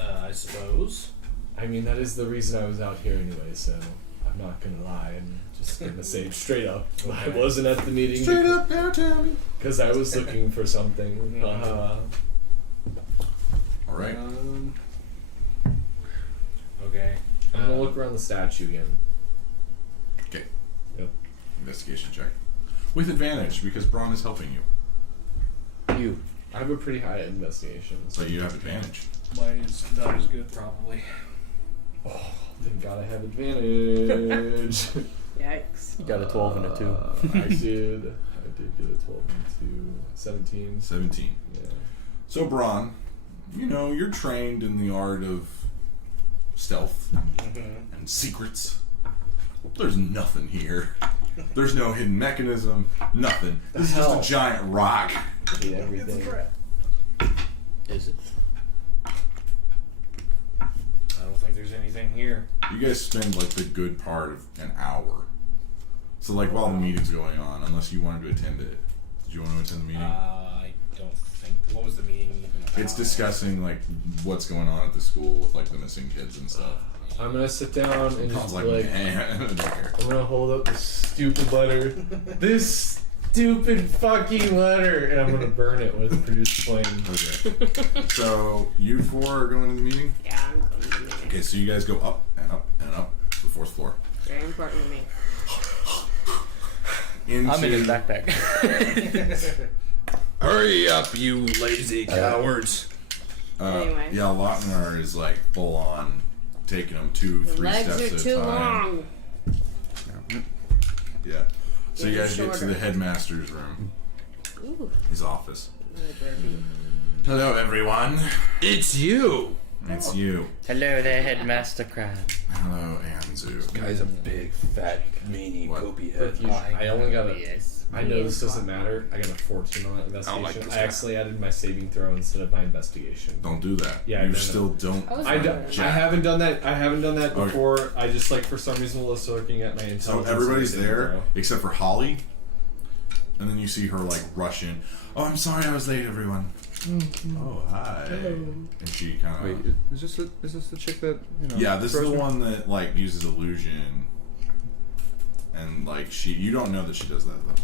I suppose. I mean, that is the reason I was out here anyway, so I'm not gonna lie. I'm just gonna say it straight up. I wasn't at the meeting Straight up now, Tammy. because I was looking for something. All right. Okay. I'm gonna look around the statue again. Okay. Yep. Investigation check with advantage because Braun is helping you, I have a pretty high investigation. so you have advantage. Mine is not as good, probably. Then gotta have advantage. Yikes. You got a 12 and a 2. I did get a 12 and 2. 17. 17. Yeah. So Braun, you know you're trained in the art of stealth and secrets. There's nothing here. There's no hidden mechanism. Nothing. This is just a giant rock. I hate everything. Is it? I don't think there's anything here. You guys spend like the good part of an hour. So like while the meeting's going on, unless you wanted to attend it. Did you want to attend the meeting? I don't think. What was the meeting even about? It's discussing like what's going on at the school with like the missing kids and stuff. I'm gonna sit down and I just was be like, like, man, I don't care. I'm gonna hold up this stupid letter. This stupid fucking letter! And I'm gonna burn it with produced flame. Okay. So you four are going to the meeting? Yeah, I'm going to the meeting. Okay, so you guys go up and up and up to the 4th floor. Very important to me. I'm in his backpack. Hurry up, you lazy cowards. Anyway. Yeah, Lautner is like full on taking them 2, The 3 legs steps are at a too time. long. Yeah. So you Getting guys get to shorter. the headmaster's room, Ooh, his office. another burpee. Hello, everyone. It's you. It's you. Hello there, Headmaster Crab. Hello, Anzu. Guy's a big, fat, meanie, What? copey But head. I only got a. Yes. I know this doesn't matter. I got a 14 on that investigation. like this I guy. accidentally added my saving throw instead of my investigation. Don't do that. Yeah, you no. still don't. I was I wondering. haven't done that. I haven't done that Okay. before. I just like for some reason was looking at my intelligence. So and everybody's saving there throw. except for Holly, and then you see her like rush in. Oh, I'm sorry, I was late, everyone. Oh, hi. And she kind Wait, of. is this the chick that, you know? Yeah, this is froze the me? one that like uses illusion, and like you don't know that she does that though.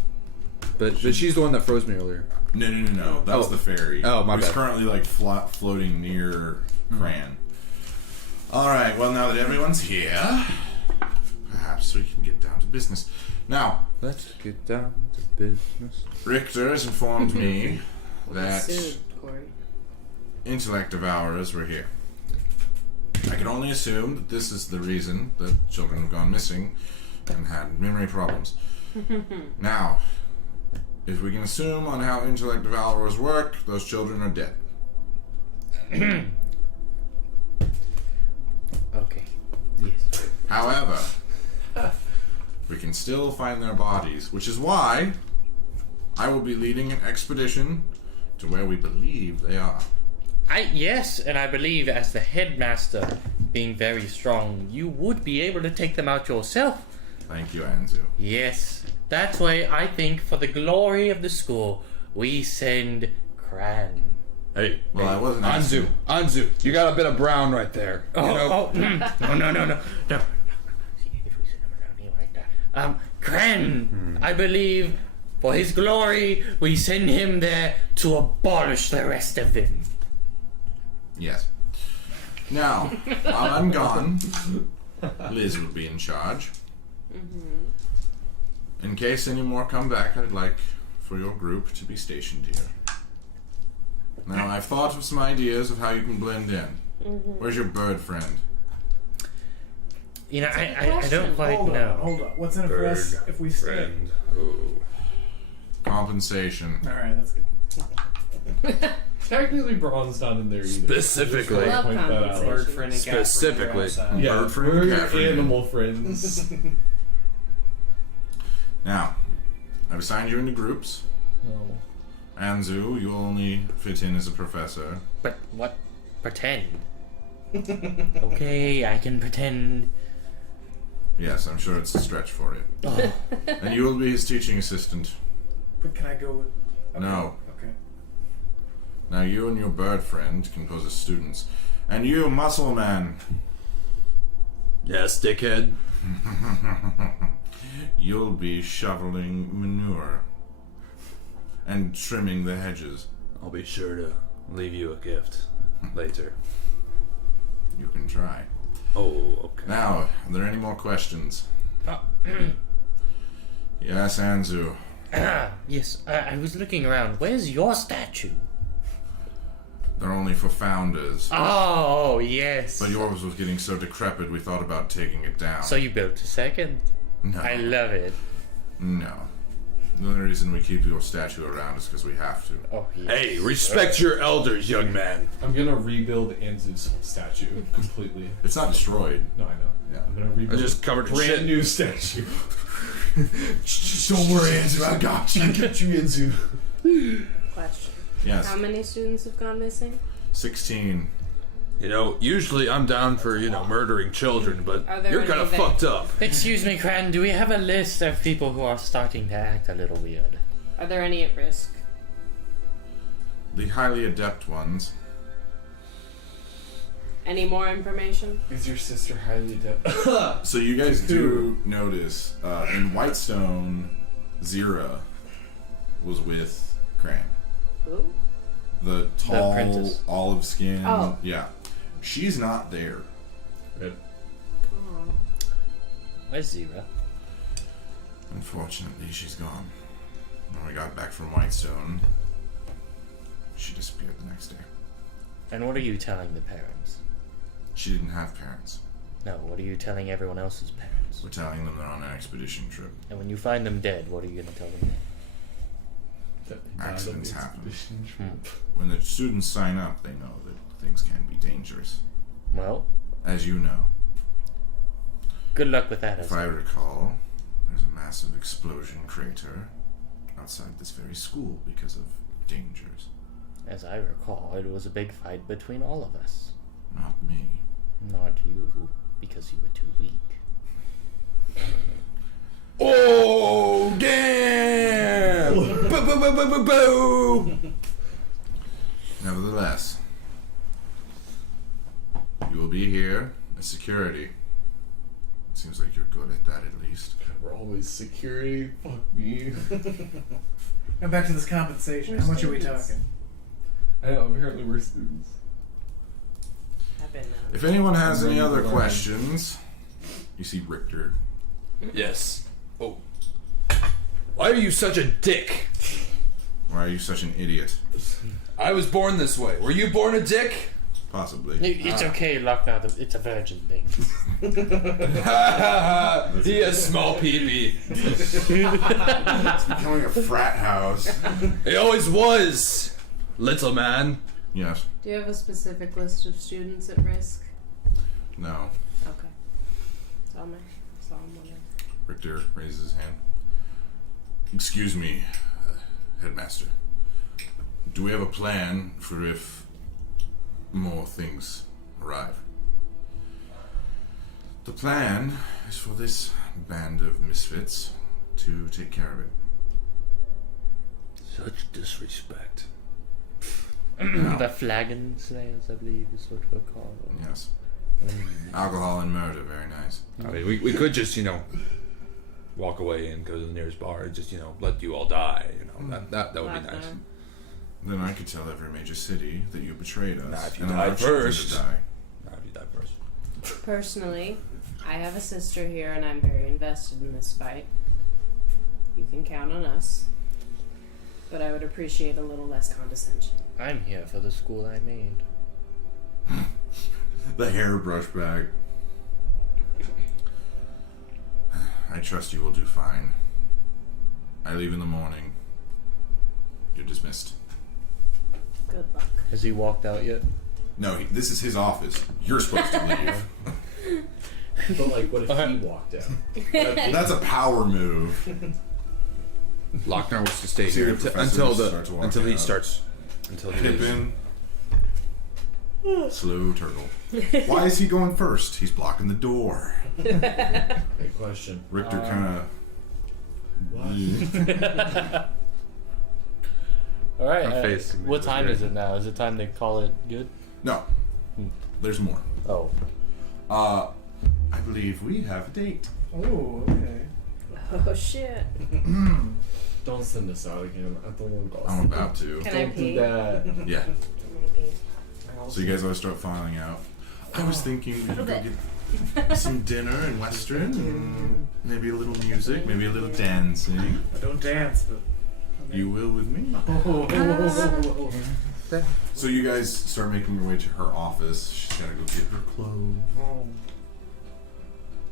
But she's the one that froze me earlier. No. That was Oh. the fairy. Oh, my who's bad. currently like floating near Cran. All right. Well, now that everyone's here, perhaps we can get down to business. Now, Let's get down to business. Richter has informed me We'll be that sued, Corey. Intellect Devours were here. I can only assume that this is the reason that children have gone missing and had memory problems. Now, if we can assume on how Intellect Devours work, those children are dead. Okay. Yes. However, we can still find their bodies, which is why I will be leading an expedition to where we believe they are. Yes, and I believe as the headmaster, being very strong, you would be able to take them out yourself. Thank you, Anzu. Yes, that's why I think for the glory of the school, we send Cran. Hey, Well, I wasn't Anzu, you got a bit of brown right there. You know? No. See, if we send him around here like that. Cran, I believe, for his glory, we send him there to abolish the rest of them. Yes. Now, while I'm gone, Liz will be in charge. In case any more come back, I'd like for your group to be stationed here. Now, I've thought of some ideas of how you can blend in. Where's your bird friend? You know, I don't quite Hold know. on. What's in it for us if we stay? Compensation. Alright, that's good. Technically, Braun's not in there either. Specifically. Love Point that out. compensation. Bird friend and cat friend, Specifically. you're outside. Yeah, Bird friend, we're cat friend. animal friends. Now, I've assigned you into groups. No. Anzu, you only fit in as a professor. But what? Pretend. Okay, I can pretend. Yes, I'm sure it's a stretch for you. Oh, And you will be his teaching assistant. But can I go with... No. Okay. Now you and your bird friend can pose as students. And you, muscle man, Yes, dickhead. you'll be shoveling manure and trimming the hedges. I'll be sure to leave you a gift later. You can try. Oh, okay. Now, are there any more questions? oh, Yes, Anzu. yes, I was looking around. Where's your statue? They're only for founders. Oh, yes. But yours was getting so decrepit we thought about taking it down. So you built a second? No. I love it. No. The only reason we keep your statue around is because we have to. Oh, yes. Hey, respect your elders, young man. I'm gonna rebuild Anzu's statue completely. It's not destroyed. No, I know. Yeah. I'm gonna rebuild I just covered in brand shit. new statue. Don't worry, Anzu, I got you. I got you, Anzu. Question. Yes. How many students have gone missing? 16. You know, usually I'm down for, murdering children, but Are there you're any kind of that- fucked up. Excuse me, Cran, do we have a list of people who are starting to act a little weird? Are there any at risk? The highly adept ones. Any more information? Is your sister highly adept? So you guys do notice in Whitestone, Zira was with Cran. Who? The tall, apprentice. olive skin. Oh. Yeah. She's not there. Oh. Where's Zira? Unfortunately, she's gone. When we got back from Whitestone, she disappeared the next day. And what are you telling the parents? She didn't have parents. No, what are you telling everyone else's parents? We're telling them they're on an expedition trip. And when you find them dead, what are you going to tell them? Accidents happen. Hmm. When the students sign up, they know that things can be dangerous. Well, As you know, good luck with that. if I recall, there's a massive explosion crater outside this very school because of dangers. As I recall, it was a big fight between all of us. Not me. Not you, because you were too weak. Oh, damn! Boo, boo, boo, boo, boo, boo! Nevertheless, you will be here as security. Seems like you're good at that at least. We're always security. Fuck me. And back to this compensation. How much are we talking? I know, apparently we're students. I've been If anyone has any other questions, you see Richter. Yes. Oh. Why are you such a dick? Why are you such an idiot? I was born this way. Were you born a dick? Possibly. It's okay, Lockdown. It's a virgin thing. He has small pee-pee. It's becoming a frat house. It always was, little man. Yes. Do you have a specific list of students at risk? No. Okay. That's all I'm wondering. Richter raises his hand. Excuse me, headmaster. Do we have a plan for if more things arrive? The plan is for this band of misfits to take care of it. Such disrespect. The Flagon Slayers, I believe, is what we're called. Yes. Alcohol and murder, very nice. I mean, we could just, walk away and go to the nearest bar and just, let you all die. That would be nice. Then I could tell every major city that you betrayed us. Not if you and die our children first. to die. Not if you die first. Personally, I have a sister here and I'm very invested in this fight. You can count on us. But I would appreciate a little less condescension. I'm here for the school I made. The hair brushed back. I trust you will do fine. I leave in the morning. You're dismissed. Good luck. Has he walked out yet? No, this is his office. You're supposed to leave. But like, what if he walked out? That's a power move. Lochner wants to stay So here your professor starts walking until he out. starts. Until he leaves. Pippin. Slow turtle. Why is he going first? He's blocking the door. Great question. Richter kind of. All right. Her face What was time great. is it now? Is it time to call it good? No. There's more. Oh. I believe we have a date. Oh, okay. Oh shit. Don't send us out again. I don't want to. I'm about to. Can I Don't pee? do that. Yeah. I'm gonna pee. So you guys always start filing out. I was thinking we could go get some dinner in Western, and maybe a little music, maybe a little dancing. I don't dance, but. You will with me. So you guys start making your way to her office. She's gotta go get her clothes.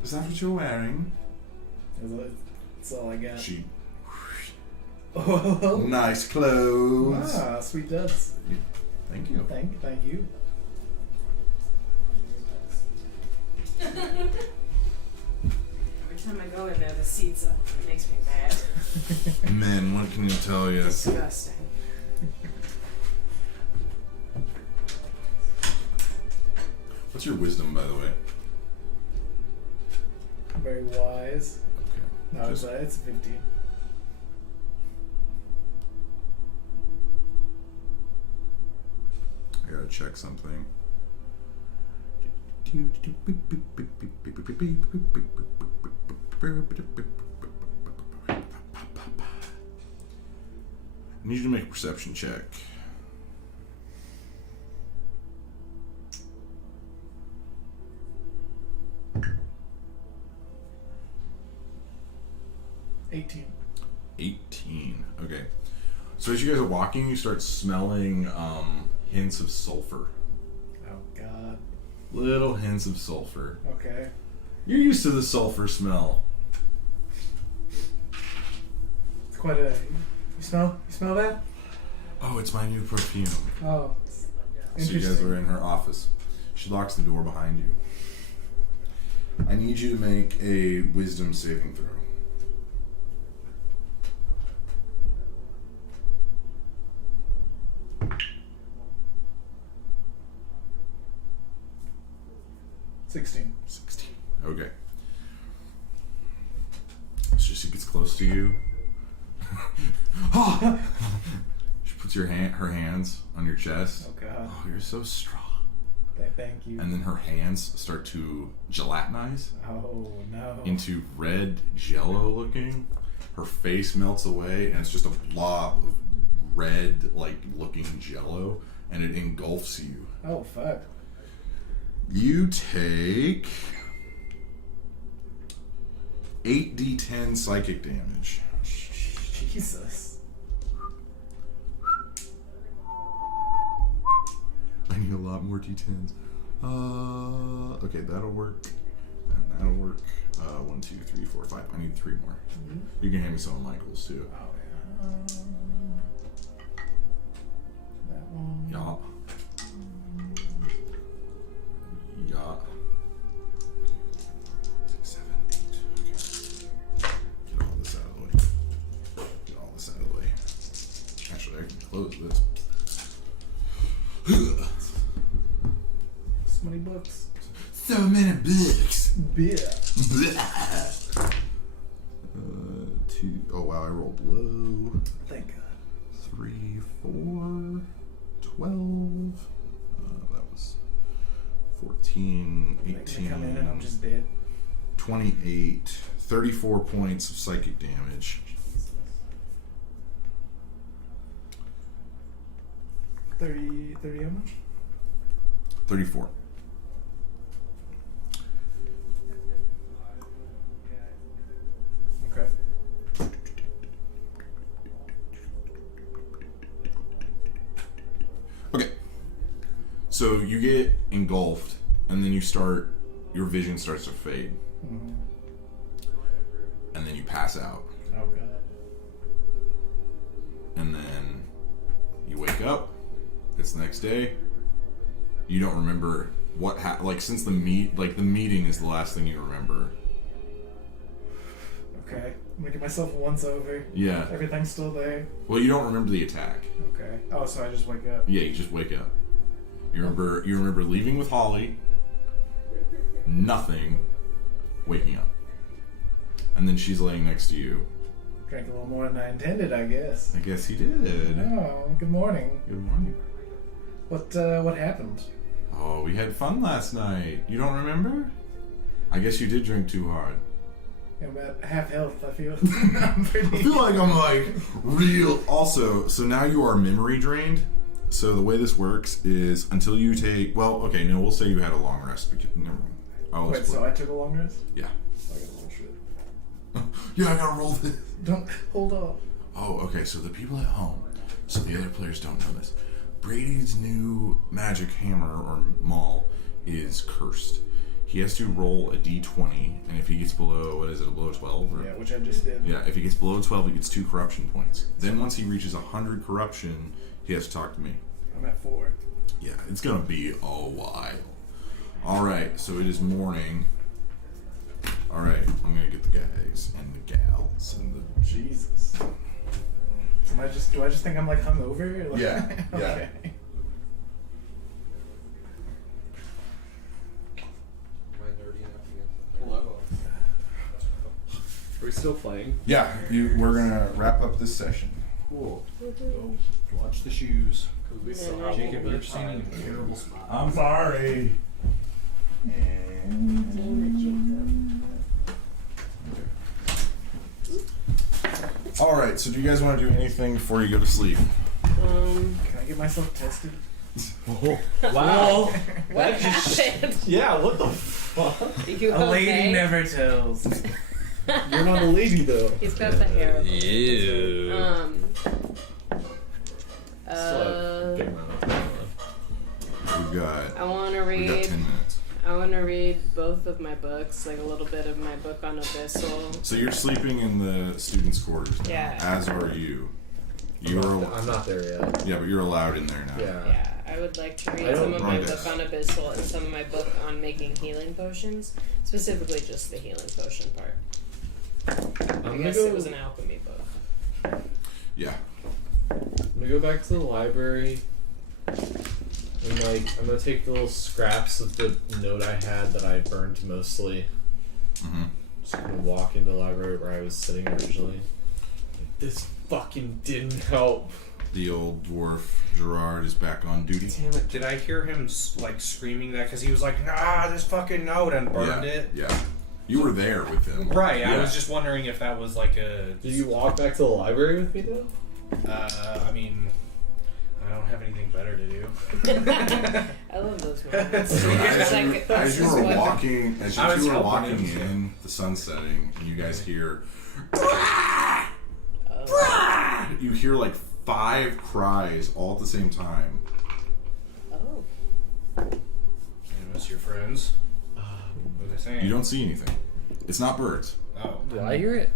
Is that what you're wearing? That's all I got. She. Oh, Nice clothes. sweet duds. Thank you. Thank you. Every time I go in there, the seat's up. It makes me mad. Men, what can you tell you? Disgusting. What's your wisdom, by the way? Very wise. Okay. No, Just- it's 15. I gotta check something. I need you to make a perception check. $18. 18. Okay. So as you guys are walking, you start smelling hints of sulfur. Oh, God. Little hints of sulfur. Okay. You're used to the sulfur smell. It's quite a. You smell that? Oh, it's my new perfume. Oh. So you Interesting. guys are in her office. She locks the door behind you. I need you to make a wisdom saving throw. $16. 16. Okay. So she gets close to you. She puts her hands on your chest. Oh, God. Oh, you're so strong. Thank you. And then her hands start to gelatinize Oh, no. into red jello looking. Her face melts away and it's just a blob of red like looking jello and it engulfs you. Oh, fuck. You take 8d10 psychic damage. Jesus. I need a lot more d10s. Okay, that'll work. And that'll work. 1, 2, 3, 4, 5. I need 3 more. You can hand me some of Michael's too. Oh, yeah. That one. Yeah. Yeah. 6, 7, 8. Okay. Get all this out of the way. Get all this out of the way. Actually, I can close this. So many books. So many books. Beer. Two. Oh wow, I rolled low. Thank God. 3, 4, 12. That was 14, Make me 18. come in and I'm just dead. 28. 34 points of psychic damage. 30 how much? 34. Okay. Okay. So you get engulfed, and then your vision starts to fade. Mm-hmm. And then you pass out. Oh God. And then you wake up. It's the next day. You don't remember what like since the meeting is the last thing you remember. Okay. I'm gonna give myself a once over. Yeah. Everything's still there. Well, you don't remember the attack. Okay. Oh, so I just wake up. Yeah, you just wake up. You remember leaving with Holly. Nothing. Waking up. And then she's laying next to you. Drank a little more than I intended, I guess. I guess he did. Oh, good morning. Good morning. What happened? Oh, we had fun last night. You don't remember? I guess you did drink too hard. I'm about half health, I feel. I feel like I'm like real. Also, so now you are memory drained. So the way this works is until you take. Well, okay, no, we'll say you had a long rest. Never mind. I'll Wait, explain. so I took a long rest? Yeah. I gotta roll shit. Yeah, I gotta roll this. Don't hold off. Oh, okay. So the people at home, so the other players don't know this. Brady's new magic hammer or maul is cursed. He has to roll a d20, and if he gets below, what is it, below 12? Or? Yeah, which I just did. Yeah, if he gets below 12, he gets 2 corruption points. Then once he reaches 100 corruption, he has to talk to me. I'm at 4. Yeah, it's gonna be a while. Alright, so it is morning. Alright, I'm gonna get the guys and the gals and the... Jesus. Do I just think I'm like hungover? Like, Yeah, yeah. Okay. Hello. Are we still playing? Yeah, we're gonna wrap up this session. Cool. Watch the shoes. Because we still still have have Jacob, you're standing in a terrible spot. I'm sorry. Alright, so do you guys want to do anything before you go to sleep? Can I get myself tested? Wow. What happened? Yeah, what the fuck? You A lady okay? never tells. You're not a lady though. He's got the hair. of a lady. Ew. Big amount of time left. We've got I want to 10 read. minutes. I want to read both of my books, like a little bit of my book on Abyssal. So you're sleeping in the students' quarters now, Yeah. as are you. I'm not there yet. Yeah, but you're allowed in there now. Yeah. Yeah, I would like to I read don't some of my mind book this. on Abyssal and some of my book on making healing potions, specifically just the healing potion part. I guess it was an alchemy book. Yeah. I'm gonna go back to the library and I'm gonna take the little scraps of the note I had that I burned mostly. Mm-hmm. Just gonna walk into the library where I was sitting originally. This fucking didn't help. The old dwarf Gerard is back on duty. Damn it! Did I hear him like screaming that because he was like, "Nah, this fucking note," and burned it? Yeah. You were there with him. Right. Yeah. I was just wondering if that was like a. Did you walk back to the library with me though? I mean, I don't have anything better to do. I love those moments. So It's like, as you this were is what- walking, as I you was two were helping walking him. in, the sun's setting, and you guys hear, you hear like 5 cries all at the same time. Oh. That's your friends. What are they saying? You don't see anything. It's not birds. Oh. Do I hear it?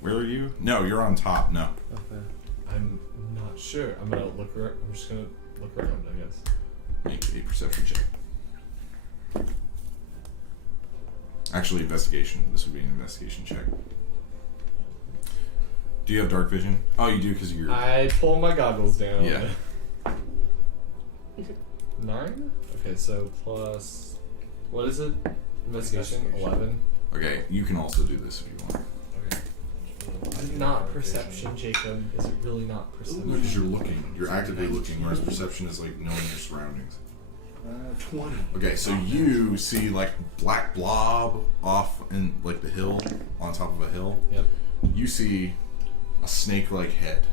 Where are you? No, you're on top. No. Okay. I'm not sure. I'm just gonna look around, I guess. Make a perception check. Actually, investigation. This would be an investigation check. Do you have dark vision? Oh, you do because you're. I pull my goggles down. Yeah. 9? Okay, so plus. What is it? Investigation 11. Okay, you can also do this if you want. Is it not perception, Jacob? Is it really not perception? No, because you're looking. You're actively looking, whereas perception is like knowing your surroundings. 20. Okay, so you see like black blob off in like the hill, on top of a hill. Yep. You see a snake-like head,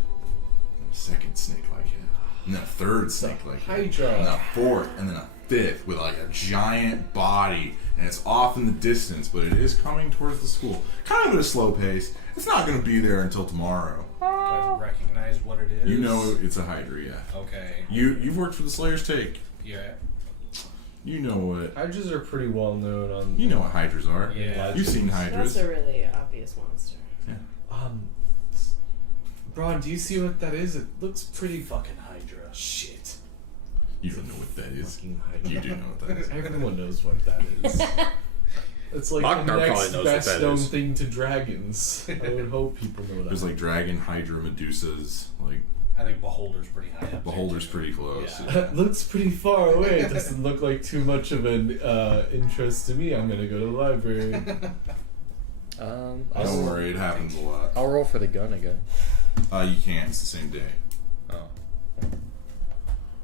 and a second snake-like head, and then a third snake-like head, Hydra. and then a fourth, and then a fifth with like a giant body, and it's off in the distance, but it is coming towards the school, kind of at a slow pace. It's not going to be there until tomorrow. Do I recognize what it is? You know it's a Hydra, yeah. Okay. You've worked for the Slayer's Take. Yeah. You know what. Hydras are pretty well known on. You know what Hydras are. Yeah. You've seen Hydras. That's a really obvious monster. Braun, do you see what that is? It looks pretty Fucking Hydra. shit. You don't know what that is. Fucking Hydra. You do know what that is. Everyone knows what that is. It's like Lochnar the probably next knows what best that known is. thing to dragons. I would hope people know that. There's like dragon, Hydra, Medusas. Like I think Beholder's pretty high up. Beholder's there, too. pretty close. Yeah. That looks pretty far away. It doesn't look like too much of an interest to me. I'm gonna go to the library. Don't worry, it happens a lot. I'll roll for the gun again. You can't. It's the same day. Oh.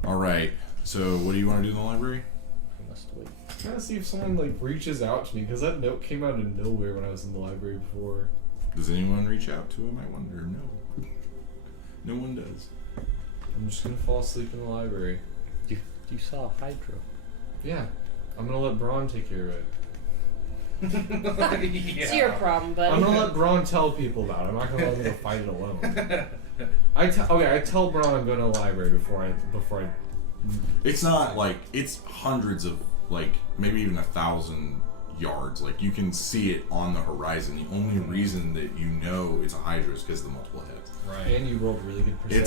All right. So what do you want to do in the library? I must wait. I'm trying to see if someone like reaches out to me because that note came out of nowhere when I was in the library before. Does anyone reach out to him? I wonder. No. No one does. I'm just gonna fall asleep in the library. You saw Hydra. Yeah, I'm gonna let Braun take care of it. It's your problem, buddy. I'm gonna let Braun tell people about it. I'm not gonna let him go fight it alone. I tell Braun I'm going to the library before I. It's not like it's hundreds of like maybe even 1,000 yards. Like you can see it on the horizon. The only reason that you know it's a Hydra is because of the multiple heads. Right. And you rolled really good perception.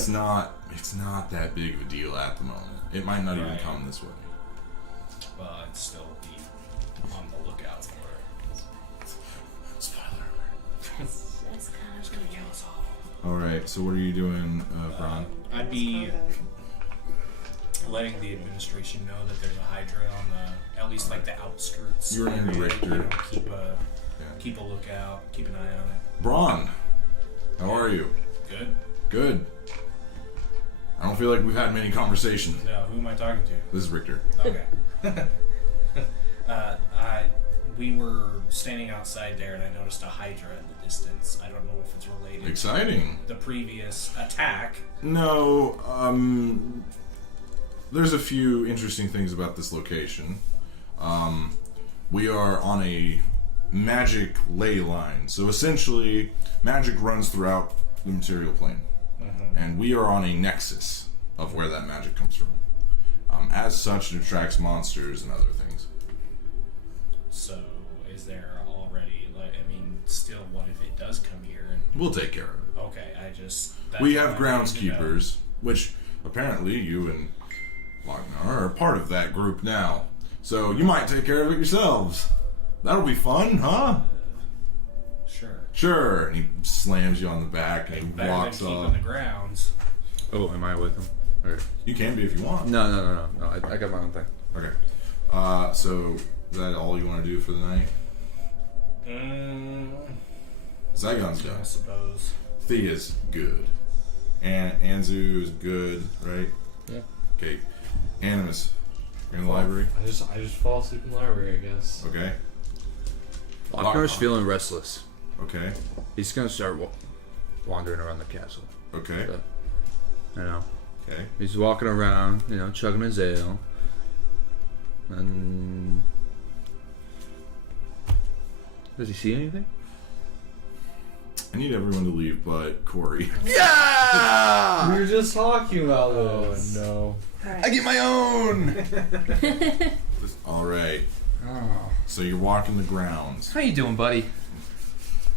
It's not that big of a deal at the moment. It might not even Right. come this way. But still be on the lookout for it. Spoiler alert. That's kind of gonna kill us all. All right. So what are you doing, Bron? I'd be letting the administration know that there's a Hydra on the, at least like the outskirts. You're an area, director. you know, keep a lookout, keep an eye on it. Bron, how are you? Good. Good. I don't feel like we've had many conversations. No, who am I talking to? This is Richter. Okay. We were standing outside there, and I noticed a Hydra in the distance. I don't know if it's related Exciting. to the previous attack. No, there's a few interesting things about this location. We are on a magic ley line. So essentially, magic runs throughout the material plane. And we are on a nexus of where that magic comes from. As such, it attracts monsters and other things. So, is there already, still, what if it does come here? And, We'll take care of it. okay, that's We all have I need to know. groundskeepers, which apparently you and Flagon are part of that group now. So you might take care of it yourselves. That'll be fun, huh? Sure. Sure. And he slams you on the back and he Better walks than keeping off. the grounds. Oh, am I with him? Or... You can be if you want. No. I got my own thing. Okay. So is that all you want to do for the night? Zygon's done. I suppose. Thea's good. Anzu is good, right? Yeah. Okay. Animus, you're in the library? I just fall asleep in the library, I guess. Okay. Lochnar's feeling restless. Okay. He's gonna start wandering around the castle. Okay. But, Okay. he's walking around, chugging his ale. And does he see anything? I need everyone to leave but Corey. Yeah! We were just talking about this. no. I get my own! Alright. Oh. So you're walking the grounds. How you doing, buddy?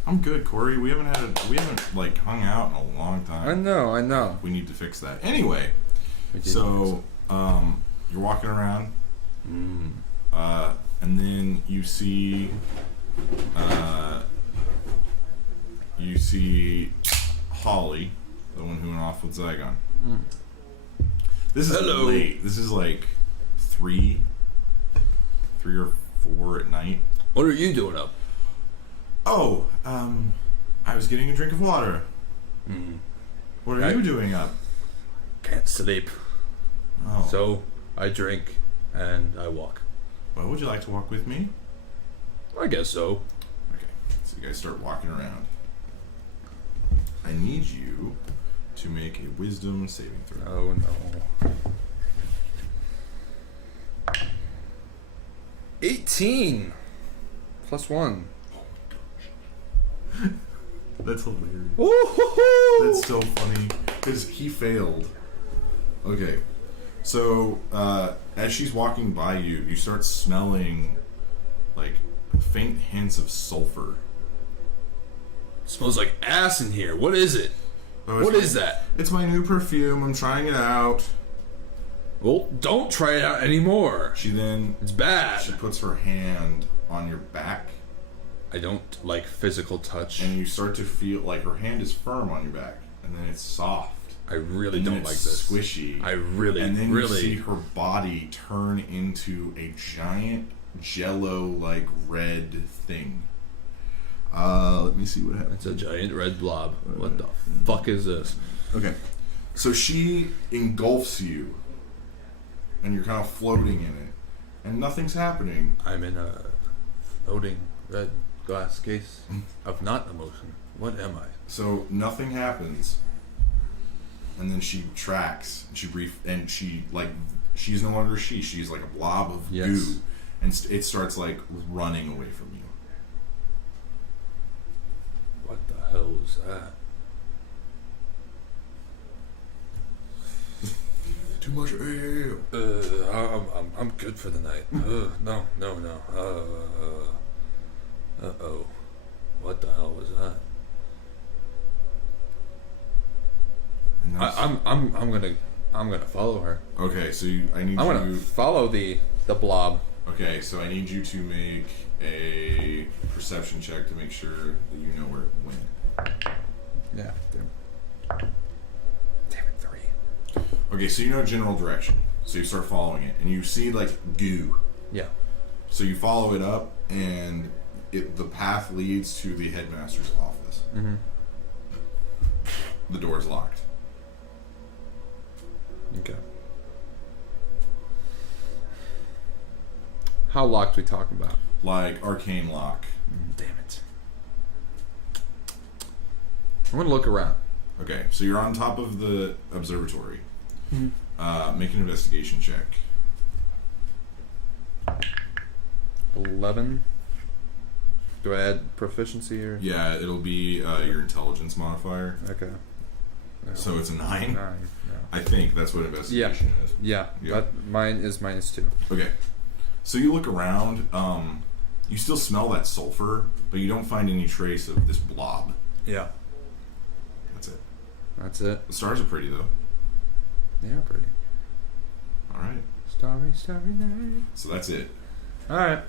I'm good, Corey. We haven't hung out in a long I time. know. We need to fix that. Anyway, We did so you're walking around, and then you see Holly, the one who went off with Zygon. This is Hello. late. This is like 3 or 4 at night. What are you doing up? Oh, I was getting a drink of water. What are you doing up? Can't sleep. Oh. So I drink and I walk. Well, would you like to walk with me? I guess so. Okay, so you guys start walking around. I need you to make a wisdom saving throw. Oh no. 18 plus 1. That's hilarious. Woo-hoo-hoo! That's so funny because he failed. Okay, so as she's walking by you, you start smelling like faint hints of sulfur. Smells like ass in here. What is it? Oh, What is that? It's my new perfume. I'm trying it out. Well, don't try it out anymore. She It's bad. puts her hand on your back, I don't like physical touch. and you start to feel like her hand is firm on your back, and then it's soft. I really And then don't like it's this. squishy. I really, And then really. you see her body turn into a giant jello-like red thing. Let me see what happens. It's a giant red blob. What the fuck is this? Okay, so she engulfs you, and you're kind of floating in it, and nothing's happening. I'm in a floating red glass case of not emotion. What am I? So nothing happens, and then she tracks. And she's no longer she. She's like a blob of Yes. goo, and it starts like running away from you. What the hell was that? Too much ale. I'm good for the night. No. Uh-oh. What the hell was that? And that's- I'm gonna follow her. Okay, so I need I'm you. gonna follow the blob. Okay, so I need you to make a perception check to make sure that you know where it went. Yeah. Damn it, 3. Okay, so you know general direction. So you start following it, and you see like goo. Yeah. So you follow it up, and the path leads to the headmaster's office. Mm-hmm. The door's locked. Okay. How locked we talking about? Like arcane lock. Damn it. I'm gonna look around. Okay, so you're on top of the observatory. Mm-hmm. Make an investigation check. 11. Do I add proficiency or? Yeah, it'll be your intelligence modifier. Okay. No. So it's a 9. 9. No. I think that's what investigation is. Yeah. Yeah. That, mine is -2. Okay. So you look around. You still smell that sulfur, but you don't find any trace of this blob. Yeah. That's it. That's it. The stars are pretty though. They are pretty. All right. Starry, starry night. So that's it. All right.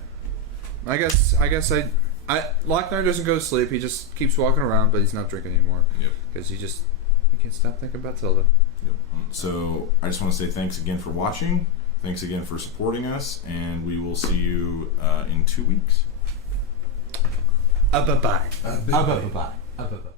I guess Lochner doesn't go to sleep. He just keeps walking around, but he's not drinking anymore. Yep. Because he can't stop thinking about Tilda. Yep. So I just want to say thanks again for watching. Thanks again for supporting us, and we will see you in 2 weeks. Bye-bye. Bye-bye.